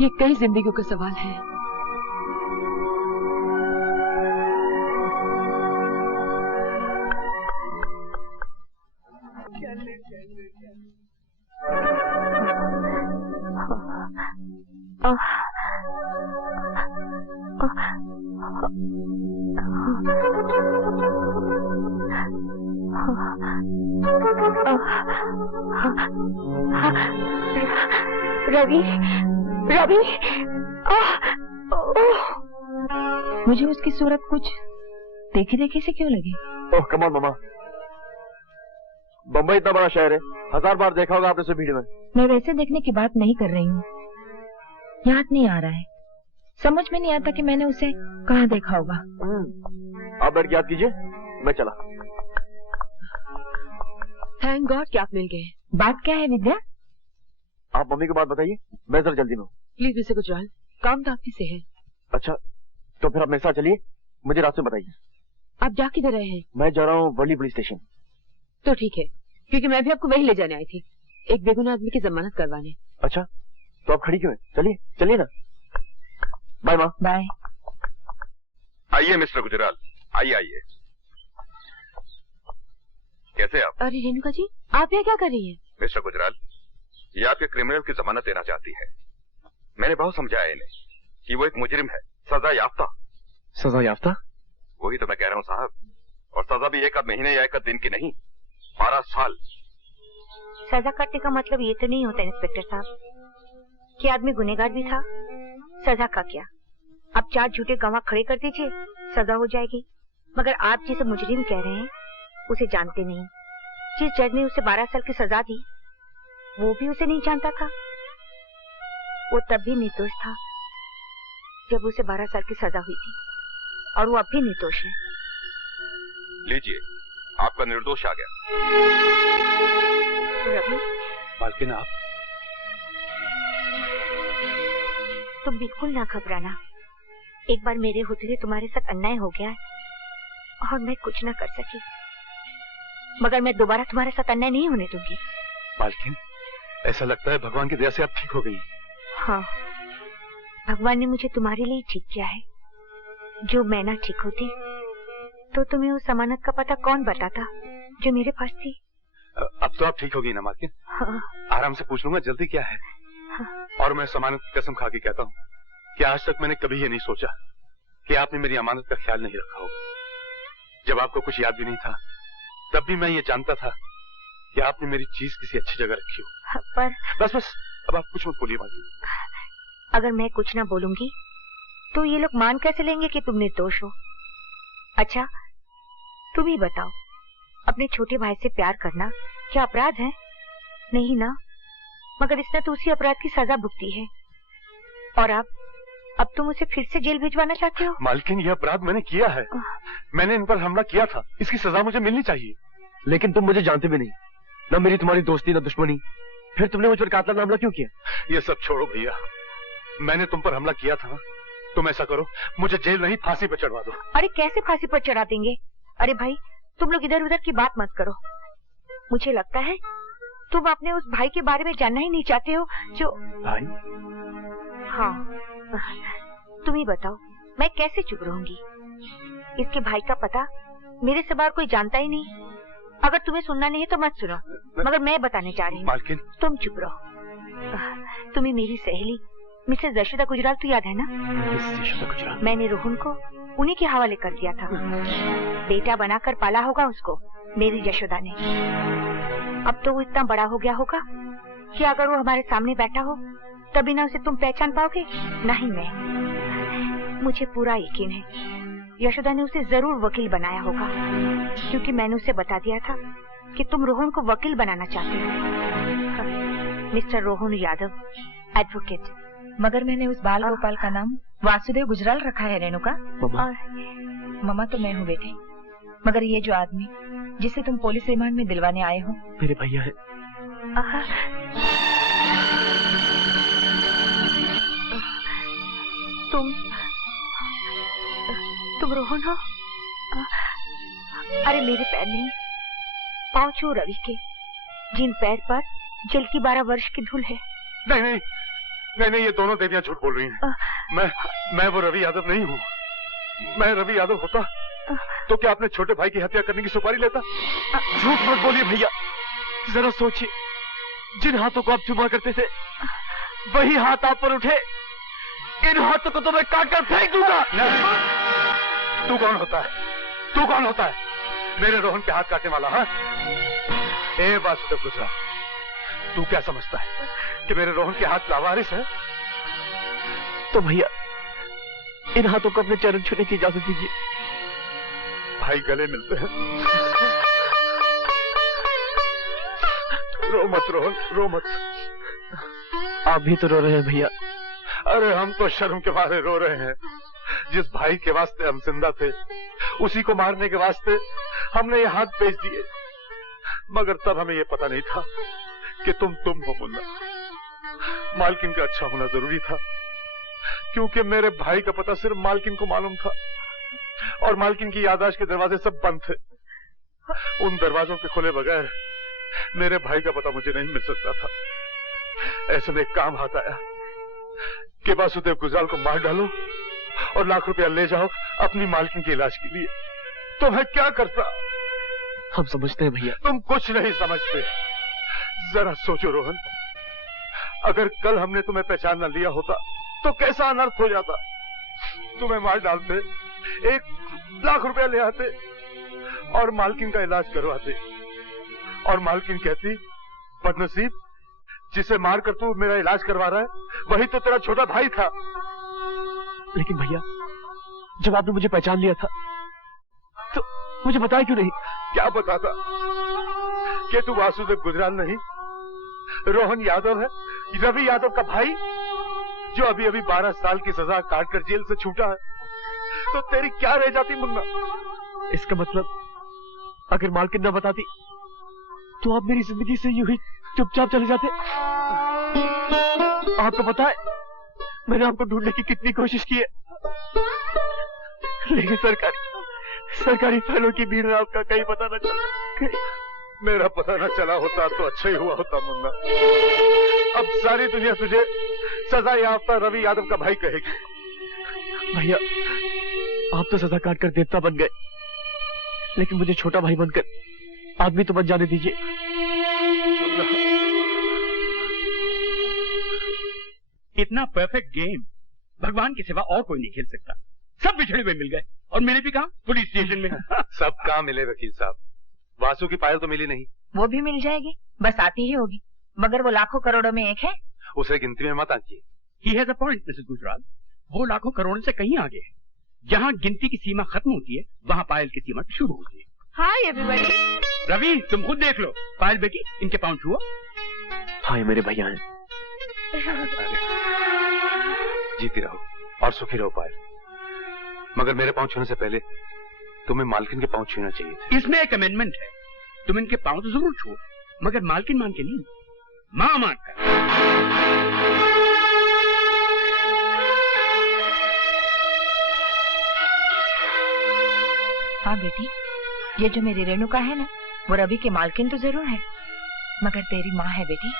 ये कई जिंदगियों का सवाल है। रवि, रवि, मुझे उसकी सूरत कुछ देखी देखी से क्यों लगी? ओह कम ऑन मामा, बम्बई इतना बड़ा शहर है, 1000 बार देखा होगा आपने उसे भीड़ में। मैं वैसे देखने की बात नहीं कर रही हूँ, याद नहीं आ रहा है। समझ में नहीं आता कि मैंने उसे कहाँ देखा होगा। आप बैठ के याद कीजिए, मैं चला। थैंक गॉड कि आप मिल गए। बात क्या है विद्या? आप मम्मी को बात बताइए, मैं जरा जल्दी में हूँ। प्लीज मिस्टर गुजराल, काम तो आपकी से है। अच्छा, तो फिर आप मेरे साथ चलिए, मुझे रास्ते बताइए। आप जा किधर रहे हैं? मैं जा रहा हूँ वर्ली पुलिस स्टेशन। तो ठीक है, क्योंकि मैं भी आपको वही ले जाने आई थी, एक बेगुनाह आदमी की जमानत करवाने। अच्छा, तो आप खड़ी क्यों हैं? चलिए चलिए ना। बाय माँ। बाय। आइए मिस्टर गुजराल, आइए आइए। कैसे आप? अरे रेणुका जी, आप यहाँ क्या कर रही हैं? मिस्टर गुजराल, ये आपके क्रिमिनल की जमानत देना चाहती है। मैंने बहुत समझाया इन्हें कि वो एक मुजरिम है, सजा याफ्ता। सजा याफ्ता? वही तो मैं कह रहा हूँ साहब, और सजा भी 1 महीने या 1 दिन की नहीं, 12 साल। सजा कटने का मतलब ये तो नहीं होता इंस्पेक्टर साहब कि आदमी गुनहगार भी था। सजा का क्या, अब 4 झूठे गवाह खड़े कर दीजिए, सजा हो जाएगी। मगर आप जिसे मुजरिम कह रहे हैं उसे जानते नहीं। जिस जज ने उसे 12 साल की सजा दी वो भी उसे नहीं जानता था। वो तब भी निर्दोष था जब उसे 12 साल की सजा हुई थी, और वो अब भी निर्दोष है। लीजिए, आपका निर्दोष आ गया। रवि, मालकिन आप? तुम बिल्कुल ना घबराना। एक बार मेरे होते हुए तुम्हारे साथ अन्याय हो गया और मैं कुछ ना कर सकी, मगर मैं दोबारा तुम्हारे साथ अन्याय नहीं होने दूंगी। मालकिन, ऐसा लगता है भगवान की दया से आप ठीक हो गई। हाँ, भगवान ने मुझे तुम्हारे लिए ठीक किया है। जो मैं ना ठीक होती तो तुम्हें उस जमानत का पता कौन बताता जो मेरे पास थी। अब तो आप ठीक हो गई ना मालकिन? हाँ। आराम से पूछ लूंगा, जल्दी क्या है? हाँ। और मैं जमानत की कसम खा के कहता हूँ कि आज तक मैंने कभी ये नहीं सोचा कि आपने मेरी अमानत का ख्याल नहीं रखा होगा। जब आपको कुछ याद भी नहीं था तब भी मैं ये जानता था कि आपने मेरी चीज किसी अच्छी जगह रखी हो। पर बस बस, अब आप कुछ मत बोलिए मालकिन। अगर मैं कुछ ना बोलूंगी तो ये लोग मान कैसे लेंगे कि तुम निर्दोष हो? अच्छा, तुम ही बताओ, अपने छोटे भाई से प्यार करना क्या अपराध है? नहीं ना, मगर इसने तो उसी अपराध की सजा भुगती है, और अब तुम उसे फिर से जेल भिजवाना चाहते हो? मालकिन, यह अपराध मैंने किया है। मैंने इन पर हमला किया था, इसकी सजा मुझे मिलनी चाहिए। लेकिन तुम मुझे जानते भी नहीं, न मेरी तुम्हारी दोस्ती न दुश्मनी, फिर तुमने मुझ पर कातलाना हमला क्यों किया? ये सब छोड़ो भैया, मैंने तुम पर हमला किया था ना, तुम ऐसा करो, मुझे जेल नहीं फांसी पर चढ़वा दो। अरे कैसे फांसी पर चढ़ा देंगे? अरे भाई, तुम लोग इधर उधर की बात मत करो। मुझे लगता है तुम अपने उस भाई के बारे में जानना ही नहीं चाहते हो जो... भाई? हाँ, तुम ही बताओ, मैं कैसे चुप रहूंगी? इसके भाई का पता मेरे सिवा कोई जानता ही नहीं। अगर तुम्हें सुनना नहीं है तो मत सुनो, मगर मैं बताने जा रही हूँ। मालकिन, तुम चुप रहो। तुम्हें मेरी सहेली मिसेस यशोदा गुजराल तो याद है ना? यशोदा गुजराल? मैंने रोहन को उन्हीं के हवाले कर दिया था। बेटा बनाकर पाला होगा उसको मेरी यशोदा ने। अब तो वो इतना बड़ा हो गया होगा कि अगर वो हमारे सामने बैठा हो तभी ना उसे तुम पहचान पाओगे, ना ही मैं। मुझे पूरा यकीन है यशोदा ने उसे जरूर वकील बनाया होगा, क्योंकि मैंने उसे बता दिया था कि तुम रोहन को वकील बनाना चाहते हो। Mister Rohan Yadav, advocate. मगर मैंने उस बाल गोपाल का नाम वासुदेव गुजराल रखा है रेणुका। ममा तो मैं हूँ बेटे, मगर ये जो आदमी जिसे तुम पुलिस रिमांड में दिलवाने आए हो मेरे भैया है। तुम रोहन हो? अरे मेरे पैर नहीं, पाँव छू रवि के, जिन पैर पर जल की 12 वर्ष की धूल है। नहीं नहीं नहीं नहीं, ये दोनों देवियां झूठ बोल रही हैं। मैं वो रवि यादव नहीं हूँ। मैं रवि यादव होता तो क्या अपने छोटे भाई की हत्या करने की सुपारी लेता? झूठ मत बोलिए भैया, जरा सोचिए, जिन हाथों को आप चुमा करते थे वही हाथ आप पर उठे। इन हाथों को तो मैं काट कर फेंक दूंगा। तू कौन होता है? तू कौन होता है मेरे रोहन के हाथ काटने वाला? हाँ, ए वासुदेव गुजराल, तू क्या समझता है कि मेरे रोहन के हाथ लावारिस है? तो भैया इन हाथों को अपने चरण छूने की इजाजत दीजिए। भाई गले मिलते हैं। रो मत रोहन, रो मत। आप भी तो रो रहे हैं भैया। अरे हम तो शर्म के मारे रो रहे हैं। जिस भाई के वास्ते हम जिंदा थे उसी को मारने के वास्ते हमने ये हाथ बेच दिए। मगर तब हमें ये पता नहीं था कि तुम हो मुन्ना। मालकिन का अच्छा होना जरूरी था, क्योंकि मेरे भाई का पता सिर्फ मालकिन को मालूम था और मालकिन की याददाश्त के दरवाजे सब बंद थे। उन दरवाजों के खुले बगैर मेरे भाई का पता मुझे नहीं मिल सकता था। ऐसे में एक काम हाथ आया कि वासुदेव गुजराल को मार डालो और लाख रुपया ले जाओ अपनी मालकिन के इलाज के लिए। तो मैं क्या करता? हम समझते हैं भैया। तुम कुछ नहीं समझते। जरा सोचो रोहन, अगर कल हमने तुम्हें पहचान न लिया होता तो कैसा अनर्थ हो जाता। तुम्हें मार डालते, 1 लाख रुपया ले आते और मालकिन का इलाज करवाते, और मालकिन कहती बदनसीब, जिसे मारकर तू मेरा इलाज करवा रहा है वही तो तेरा छोटा भाई था। लेकिन भैया, जब आपने मुझे पहचान लिया था तो मुझे बताया क्यों नहीं? क्या बताता कि तू वासुदेव गुजराल नहीं, रोहन यादव है, रवि यादव का भाई, जो अभी अभी 12 साल की सजा काटकर जेल से छूटा है। तो तेरी क्या रह जाती मुन्ना? इसका मतलब अगर मालकिन न बताती तो आप मेरी जिंदगी से यूं ही चुपचाप चले जाते। आपको पता है मैंने आपको ढूंढने की कितनी कोशिश की है, लेकिन सरकारी फाइलों की भीड़ में आपका कहीं पता न चला। मेरा पता न चला होता तो अच्छा ही हुआ होता मुन्ना। अब सारी दुनिया तुझे सजा याफ्ता रवि यादव का भाई कहेगी। भैया, आप तो सजा काट कर देवता बन गए, लेकिन मुझे छोटा भाई बनकर आदमी तो बन जाने दीजिए। इतना परफेक्ट गेम भगवान के सिवा और कोई नहीं खेल सकता। सब बिछड़े हुए मिल गए और मेरे भी कहा पुलिस स्टेशन में। सब कहाँ मिले वकील साहब? वासु की पायल तो मिली नहीं। वो भी मिल जाएगी, बस आती ही होगी। मगर वो लाखों करोड़ों में एक है। उसे गिनती में मत आंकिए। He has a point, Mrs Gujral. वो लाखों करोड़ों से कहीं आगे है। जहाँ गिनती की सीमा खत्म होती है वहाँ पायल की सीमा शुरू होती है। Hi everybody. रवि, तुम खुद देख लो। पायल बेटी, इनके पाँव छुओ। हाँ, मेरे भैया हैं। जीती रहो और सुखी रहो पायल। मगर मेरे पाँव छूने से पहले तुम्हें मालकिन के पाँव छूना चाहिए थे। इसमें एक अमेंडमेंट है, तुम इनके पाँव तो जरूर छुओ, मगर मालकिन मान के नहीं, माँ मान कर। हाँ बेटी, ये जो मेरी रेणुका है ना, वो रवि के मालकिन तो जरूर है, मगर तेरी माँ है बेटी।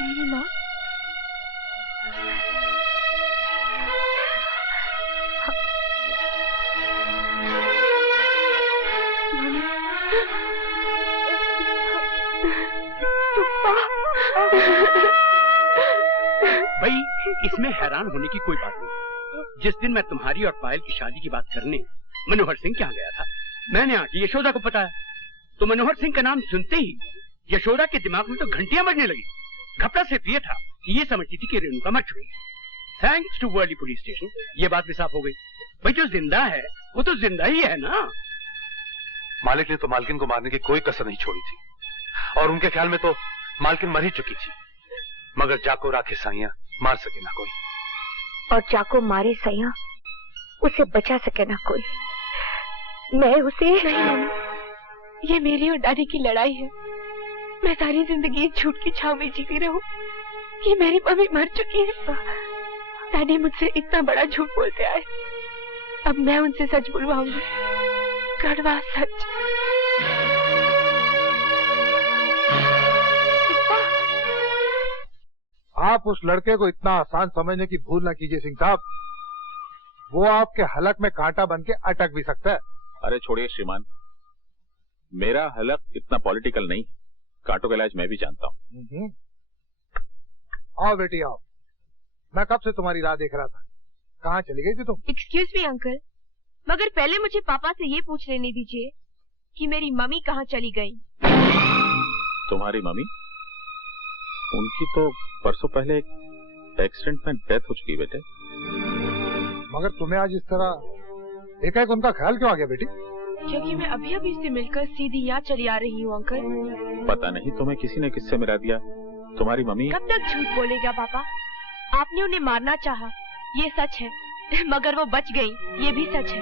मेरी माँ? भाई, इसमें हैरान होने की कोई बात नहीं। जिस दिन मैं तुम्हारी और पायल की शादी की बात करने मनोहर सिंह के यहाँ गया था, मैंने आके यशोदा को बताया, तो मनोहर सिंह का नाम सुनते ही यशोदा के दिमाग में तो घंटियां बजने लगी। घपला सिर्फ ये था कि ये समझती थी कि रेणुका मर चुकी। Thanks to Worli police station ये बात भी साफ हो गई। भाई, जो जिंदा है वो तो जिंदा ही है ना। मालिक ने तो मालकिन को मारने की कोई कसर नहीं छोड़ी थी, और उनके ख्याल में तो मालकिन मर ही चुकी थी। मगर जाको राखे साइया मार सके ना कोई, और जाको मारे सैया उसे बचा सके ना कोई। मैं उसे नहीं, ये मेरी और दादी की लड़ाई है। मैं सारी जिंदगी इस झूठ की छाव में जीती रहूं कि मेरी मम्मी मर चुकी है। दादी मुझसे इतना बड़ा झूठ बोलते आए, अब मैं उनसे सच बुलवाऊंगी, कड़वा सच। आप उस लड़के को इतना आसान समझने की भूल न कीजिए सिंह साहब। वो आपके हलक में कांटा बन के अटक भी सकता है। अरे छोड़िए श्रीमान, मेरा हलक इतना पॉलिटिकल नहीं। कांटों का इलाज मैं भी जानता हूँ। आओ बेटी आओ, मैं कब से तुम्हारी राह देख रहा था। कहाँ चली गई थी तुम? एक्सक्यूज मी अंकल, मगर पहले मुझे पापा से ये पूछ लेने दीजिए कि मेरी मम्मी कहाँ चली गई। तुम्हारी मम्मी? उनकी तो परसों पहले एक एक्सीडेंट में डेथ हो चुकी बेटे। मगर तुम्हें आज इस तरह एकाएक उनका ख्याल क्यों आ गया बेटी? क्योंकि मैं अभी अभी से मिलकर सीधी यहाँ चली आ रही हूँ अंकल। पता नहीं तुम्हें किसी ने किससे मिला दिया। तुम्हारी मम्मी कब तक झूठ बोलेगा पापा? आपने उन्हें मारना चाहा, ये सच है, मगर वो बच गई, ये भी सच है।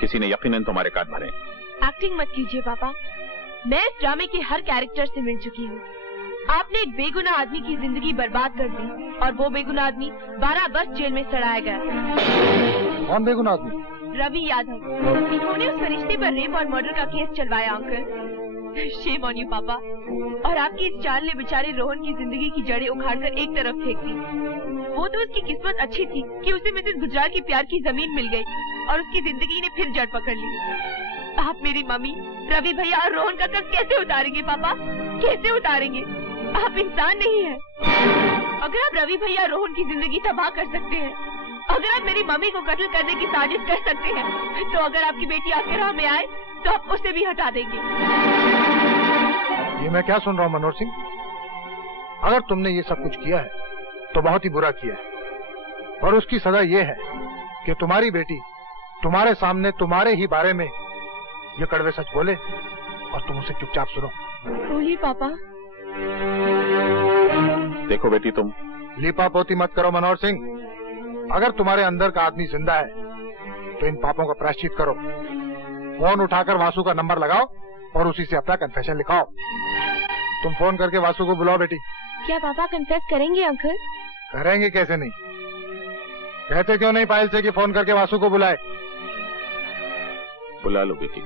किसी ने यकीनन तुम्हारे कान भरे। एक्टिंग मत कीजिए पापा, मैं इस ड्रामे के हर कैरेक्टर से मिल चुकी हूँ। आपने एक बेगुनाह आदमी की जिंदगी बर्बाद कर दी और वो बेगुनाह आदमी 12 वर्ष जेल में सड़ाया गया। कौन बेगुनाह आदमी? रवि यादव। इन्होंने उस फरिश्ते पर रेप और मर्डर का केस चलवाया अंकल। शेम ऑन यू पापा। और आपकी इस चाल ने बेचारे रोहन की जिंदगी की जड़ें उखाड़कर एक तरफ फेंक दी। वो तो उसकी किस्मत अच्छी थी कि उसे मिसेस गुजराल की प्यार की जमीन मिल गई और उसकी जिंदगी ने फिर जड़ पकड़ ली। आप मेरी मम्मी, रवि भैया और रोहन का कर्ज कैसे उतारेंगे पापा? कैसे उतारेंगे? आप इंसान नहीं है। अगर आप रवि भैया रोहन की जिंदगी तबाह कर सकते हैं, अगर आप मेरी मम्मी को कत्ल करने की साजिश कर सकते हैं, तो अगर आपकी बेटी आपके राह में आए तो आप उसे भी हटा देंगे। ये मैं क्या सुन रहा हूँ मनोहर सिंह? अगर तुमने ये सब कुछ किया है तो बहुत ही बुरा किया है, और उसकी सजा ये है कि तुम्हारी बेटी तुम्हारे सामने तुम्हारे ही बारे में ये कड़वे सच बोले और तुम उसे चुपचाप सुनो। बोलिए पापा। देखो बेटी, तुम लीपापोती मत करो मनोहर सिंह। अगर तुम्हारे अंदर का आदमी जिंदा है तो इन पापों का प्रायश्चित करो। फोन उठाकर वासु का नंबर लगाओ और उसी से अपना कन्फेशन लिखाओ। तुम फोन करके वासु को बुलाओ बेटी। क्या पापा कन्फेस करेंगे अंकल? करेंगे कैसे नहीं? कहते क्यों नहीं पायल से कि फोन करके वासु को बुलाए? बुला लो बेटी।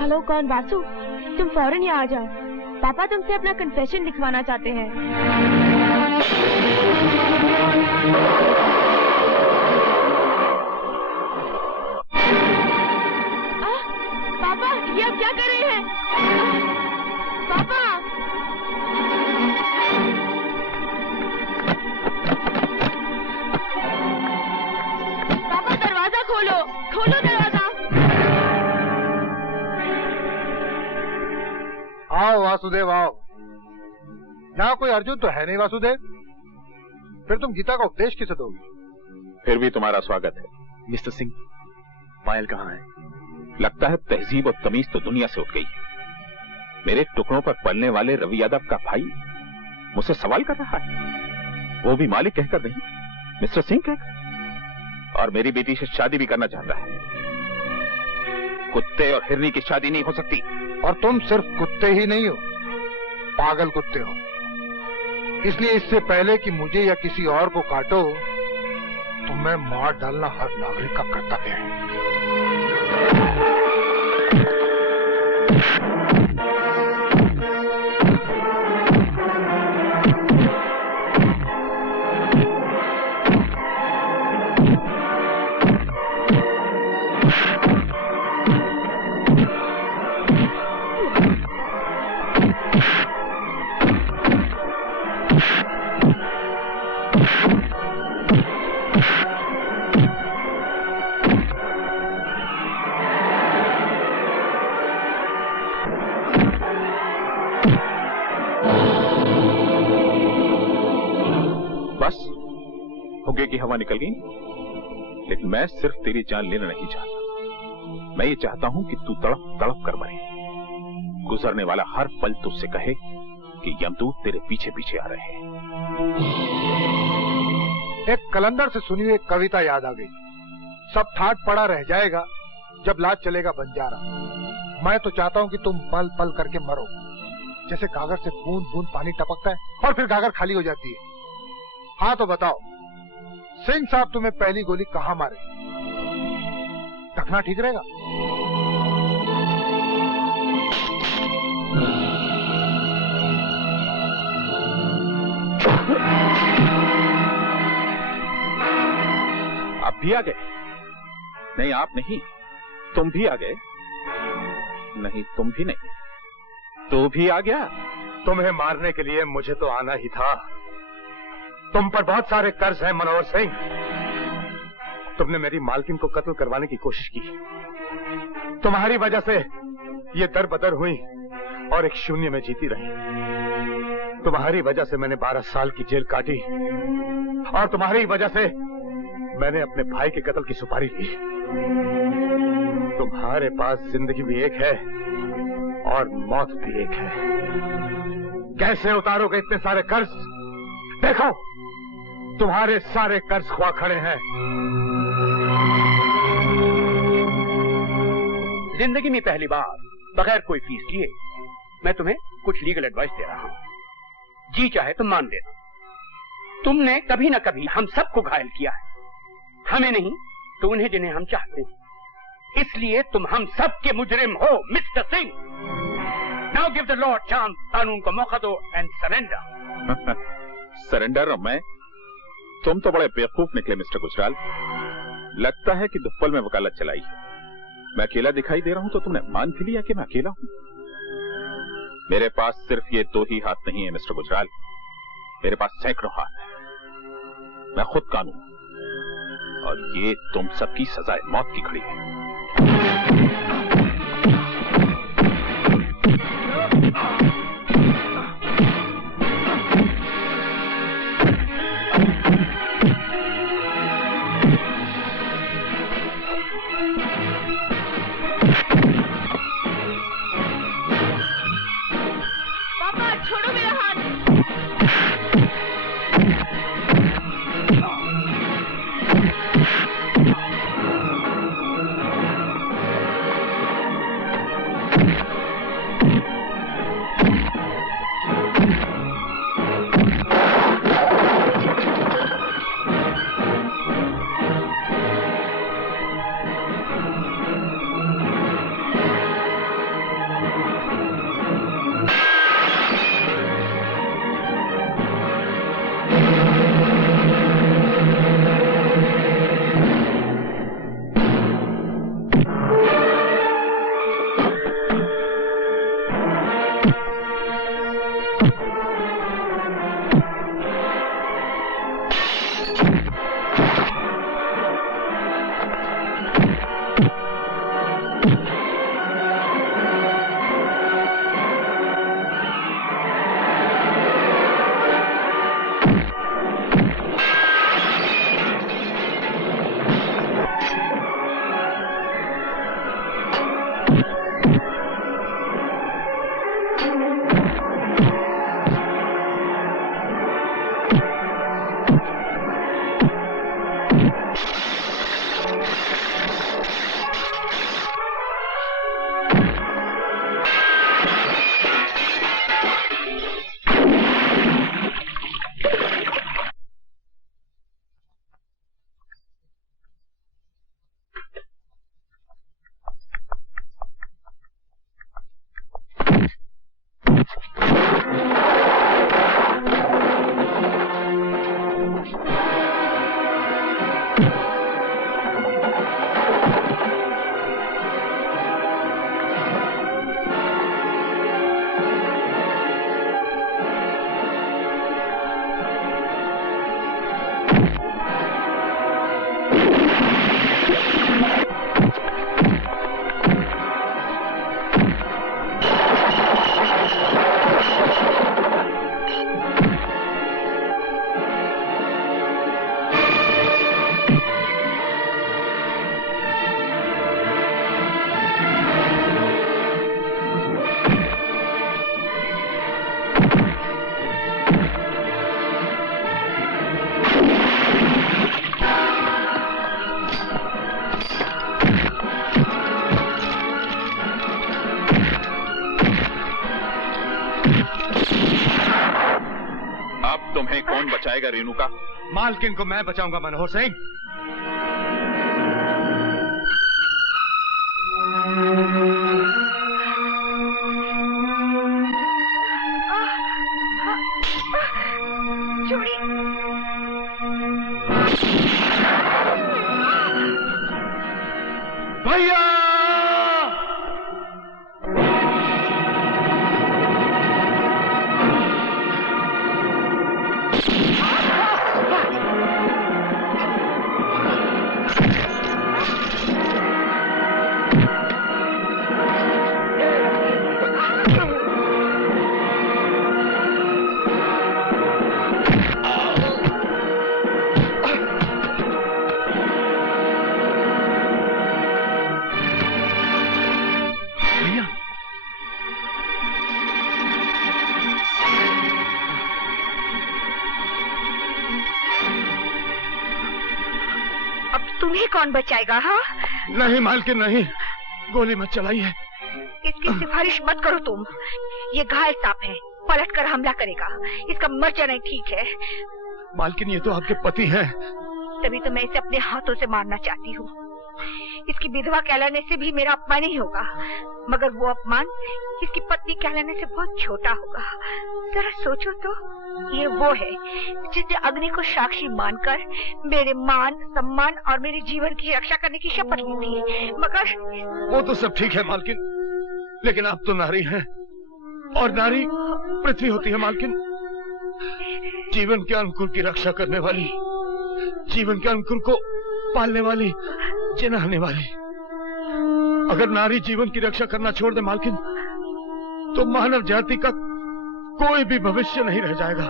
हेलो, कौन? वासु, तुम फौरन यहाँ आ जाओ। पापा तुमसे अपना कन्फेशन लिखवाना चाहते हैं। पापा, ये आप क्या कर रहे हैं? पापा! पापा दरवाजा खोलो, खोलो दरवाजा। आओ वासुदेव आओ। यहाँ कोई अर्जुन तो है नहीं वासुदेव, फिर तुम गीता का उपदेश किसे दोगे? फिर भी तुम्हारा स्वागत है। मिस्टर सिंह, पायल कहाँ है? लगता है तहजीब और तमीज तो दुनिया से उठ गई है। मेरे टुकड़ों पर पलने वाले रवि यादव का भाई मुझसे सवाल कर रहा है, वो भी मालिक कहकर नहीं, मिस्टर सिंह कहकर। और मेरी बेटी से शादी भी करना चाहता है। कुत्ते और हिरनी की शादी नहीं हो सकती। और तुम सिर्फ कुत्ते ही नहीं हो, पागल कुत्ते हो। इसलिए इससे पहले कि मुझे या किसी और को काटो, तुम्हें मार डालना हर नागरिक का कर्तव्य है। बस हुक्के की हवा निकल गई। लेकिन मैं सिर्फ तेरी जान लेना नहीं चाहता। मैं ये चाहता हूं कि तू तड़प तड़प कर मरे। गुजरने वाला हर पल तुझसे कहे कि यमदूत तेरे पीछे पीछे आ रहे हैं। एक कलंदर से सुनी हुई एक कविता याद आ गई। सब ठाट पड़ा रह जाएगा जब लाज चलेगा बंजारा। मैं तो चाहता हूं कि तुम पल पल करके मरो, जैसे गागर से बूंद बूंद पानी टपकता है और फिर गागर खाली हो जाती है। हाँ तो बताओ सिंह साहब, तुम्हें पहली गोली कहाँ मारे? टकना ठीक रहेगा? आप भी आ गए? नहीं आप नहीं, तुम भी आ गए। नहीं तुम भी नहीं, तू भी आ गया। तुम्हें मारने के लिए मुझे तो आना ही था। तुम पर बहुत सारे कर्ज हैं मनोहर सिंह। तुमने मेरी मालकिन को कत्ल करवाने की कोशिश की। तुम्हारी वजह से ये दर बदर हुई और एक शून्य में जीती रही। तुम्हारी वजह से मैंने 12 साल की जेल काटी और तुम्हारी वजह से मैंने अपने भाई के कत्ल की सुपारी ली। तुम्हारे पास जिंदगी भी एक है और मौत भी एक है। कैसे उतारोगे इतने सारे कर्ज? देखो, तुम्हारे सारे कर्ज खुआ खड़े हैं। जिंदगी में पहली बार बगैर कोई फीस लिए मैं तुम्हें कुछ लीगल एडवाइस दे रहा हूं। जी चाहे तो मान लेना। तुमने कभी ना कभी हम सबको घायल किया है, हमें नहीं तो उन्हें जिन्हें हम चाहते हैं। इसलिए तुम हम सब के मुजरिम हो mister Singh. Now give the law chance, कानून को मौका दो एंड सरेंडर। सरेंडर? मैं? तुम तो बड़े बेवकूफ निकले मिस्टर गुजराल। लगता है कि दुप्पल में वकालत चलाई है। मैं अकेला दिखाई दे रहा हूं तो तुमने मान भी लिया कि मैं अकेला हूं। मेरे पास सिर्फ ये 2 ही हाथ नहीं है मिस्टर गुजराल, मेरे पास सैकड़ों हाथ है। मैं खुद कानून, और ये तुम सबकी सजाए मौत की खड़ी है। छोड़ो मेरा हाथ। तुम्हें कौन बचाएगा रेणुका? मालकिन को मैं बचाऊंगा मनोहर सिंह। भैया तुम्हें कौन बचाएगा? हाँ, नहीं मालकिन नहीं, गोली मत चलाइए। इसकी सिफारिश मत करो तुम। ये घायल सांप है, पलट कर हमला करेगा। इसका मर जाना ठीक है। मालकिन ये तो आपके पति हैं। तभी तो मैं इसे अपने हाथों से मारना चाहती हूँ। इसकी विधवा कहलाने से भी मेरा अपमान ही होगा, मगर वो अपमान इसकी पत्नी कहलाने से बहुत छोटा होगा। जरा सोचो तो, ये वो है जिसने अग्नि को साक्षी मानकर मेरे मान, सम्मान और मेरे जीवन की रक्षा करने की शपथ ली थी, मगर वो तो सब ठीक है मालकिन, लेकिन आप तो नारी हैं और नारी पृथ्वी होती है मालकिन। जीवन के अंकुर की रक्षा करने वाली, जीवन के अंकुर को पालने वाली, जिनाने वाली। अगर नारी जीवन की रक्षा करना छोड़ दे मालकिन, तो मानव जाति का कोई भी भविष्य नहीं रह जाएगा।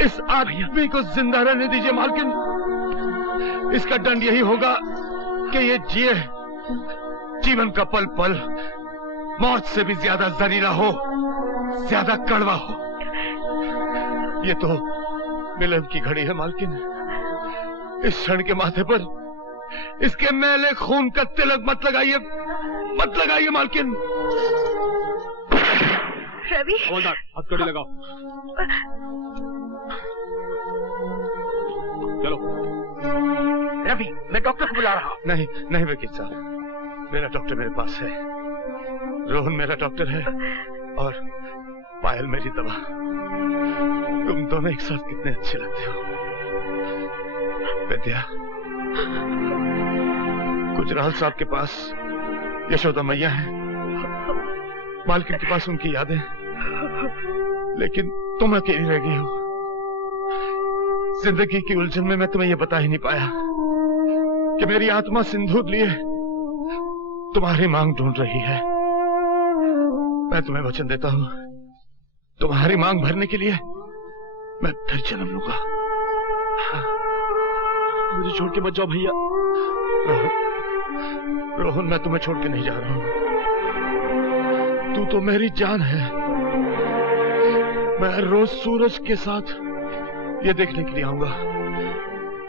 इस आदमी को जिंदा रहने दीजिए मालकिन। इसका दंड यही होगा कि ये जिए, जीवन का पल पल मौत से भी ज्यादा जहरीला हो, ज्यादा कड़वा हो। ये तो मिलन की घड़ी है मालकिन। इस क्षण के माथे पर इसके मैले खून का तिलक मत लगाइए, मत लगाइए मालकिन। रवि, हथकड़ी लगाओ। चलो। रवि, मैं डॉक्टर को बुला रहा हूँ। नहीं नहीं वकील साहब, मेरा डॉक्टर मेरे पास है। रोहन मेरा डॉक्टर है और पायल मेरी दवा। तुम दोनों एक साथ कितने अच्छे लगते हो। विद्या, गुजराल साहब के पास यशोदा मैया है, मालकिन के पास उनकी यादें, लेकिन तुम अकेली रह गई हो। जिंदगी की उलझन में मैं तुम्हें यह बता ही नहीं पाया कि मेरी आत्मा सिंदूर लिए तुम्हारी मांग ढूंढ रही है। मैं तुम्हें वचन देता हूं, तुम्हारी मांग भरने के लिए मैं फिर जन्म लूंगा। मुझे छोड़ के मत जाओ भैया। रोहन, मैं तुम्हें छोड़ के नहीं जा रहा हूं। तू तो मेरी जान है। मैं रोज सूरज के साथ ये देखने के लिए आऊंगा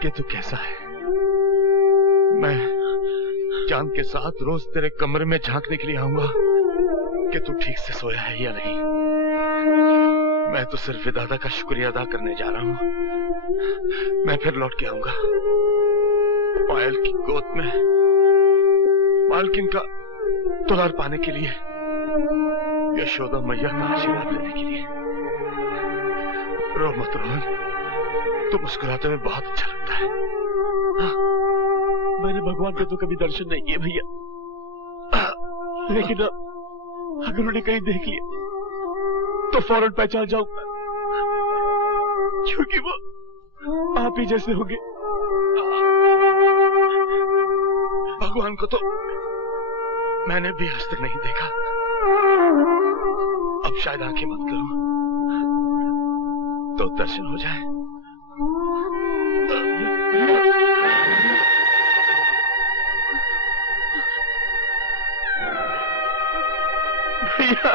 कि तू कैसा है। मैं चांद के साथ रोज तेरे कमरे में झांकने के लिए आऊंगा कि तू ठीक से सोया है या नहीं। मैं तो सिर्फ विधाता का शुक्रिया अदा करने जा रहा हूं। मैं फिर लौट के आऊंगा पायल की गोद में मालकिन का दुलार पाने के लिए, यशोदा मैया का आशीर्वाद लेने के लिए। रो मत रोहन, तुम मुस्कुराते हुए बहुत अच्छा लगता है। मैंने भगवान का तो कभी दर्शन नहीं किए भैया, लेकिन अगर उन्हें कहीं देख लिया तो फौरन पहचान जाऊंगा, क्योंकि वो आप ही जैसे होंगे। भगवान को तो मैंने भी आज तक नहीं देखा। अब शायद आंखें बंद करूं तो दर्शन हो जाए। भैया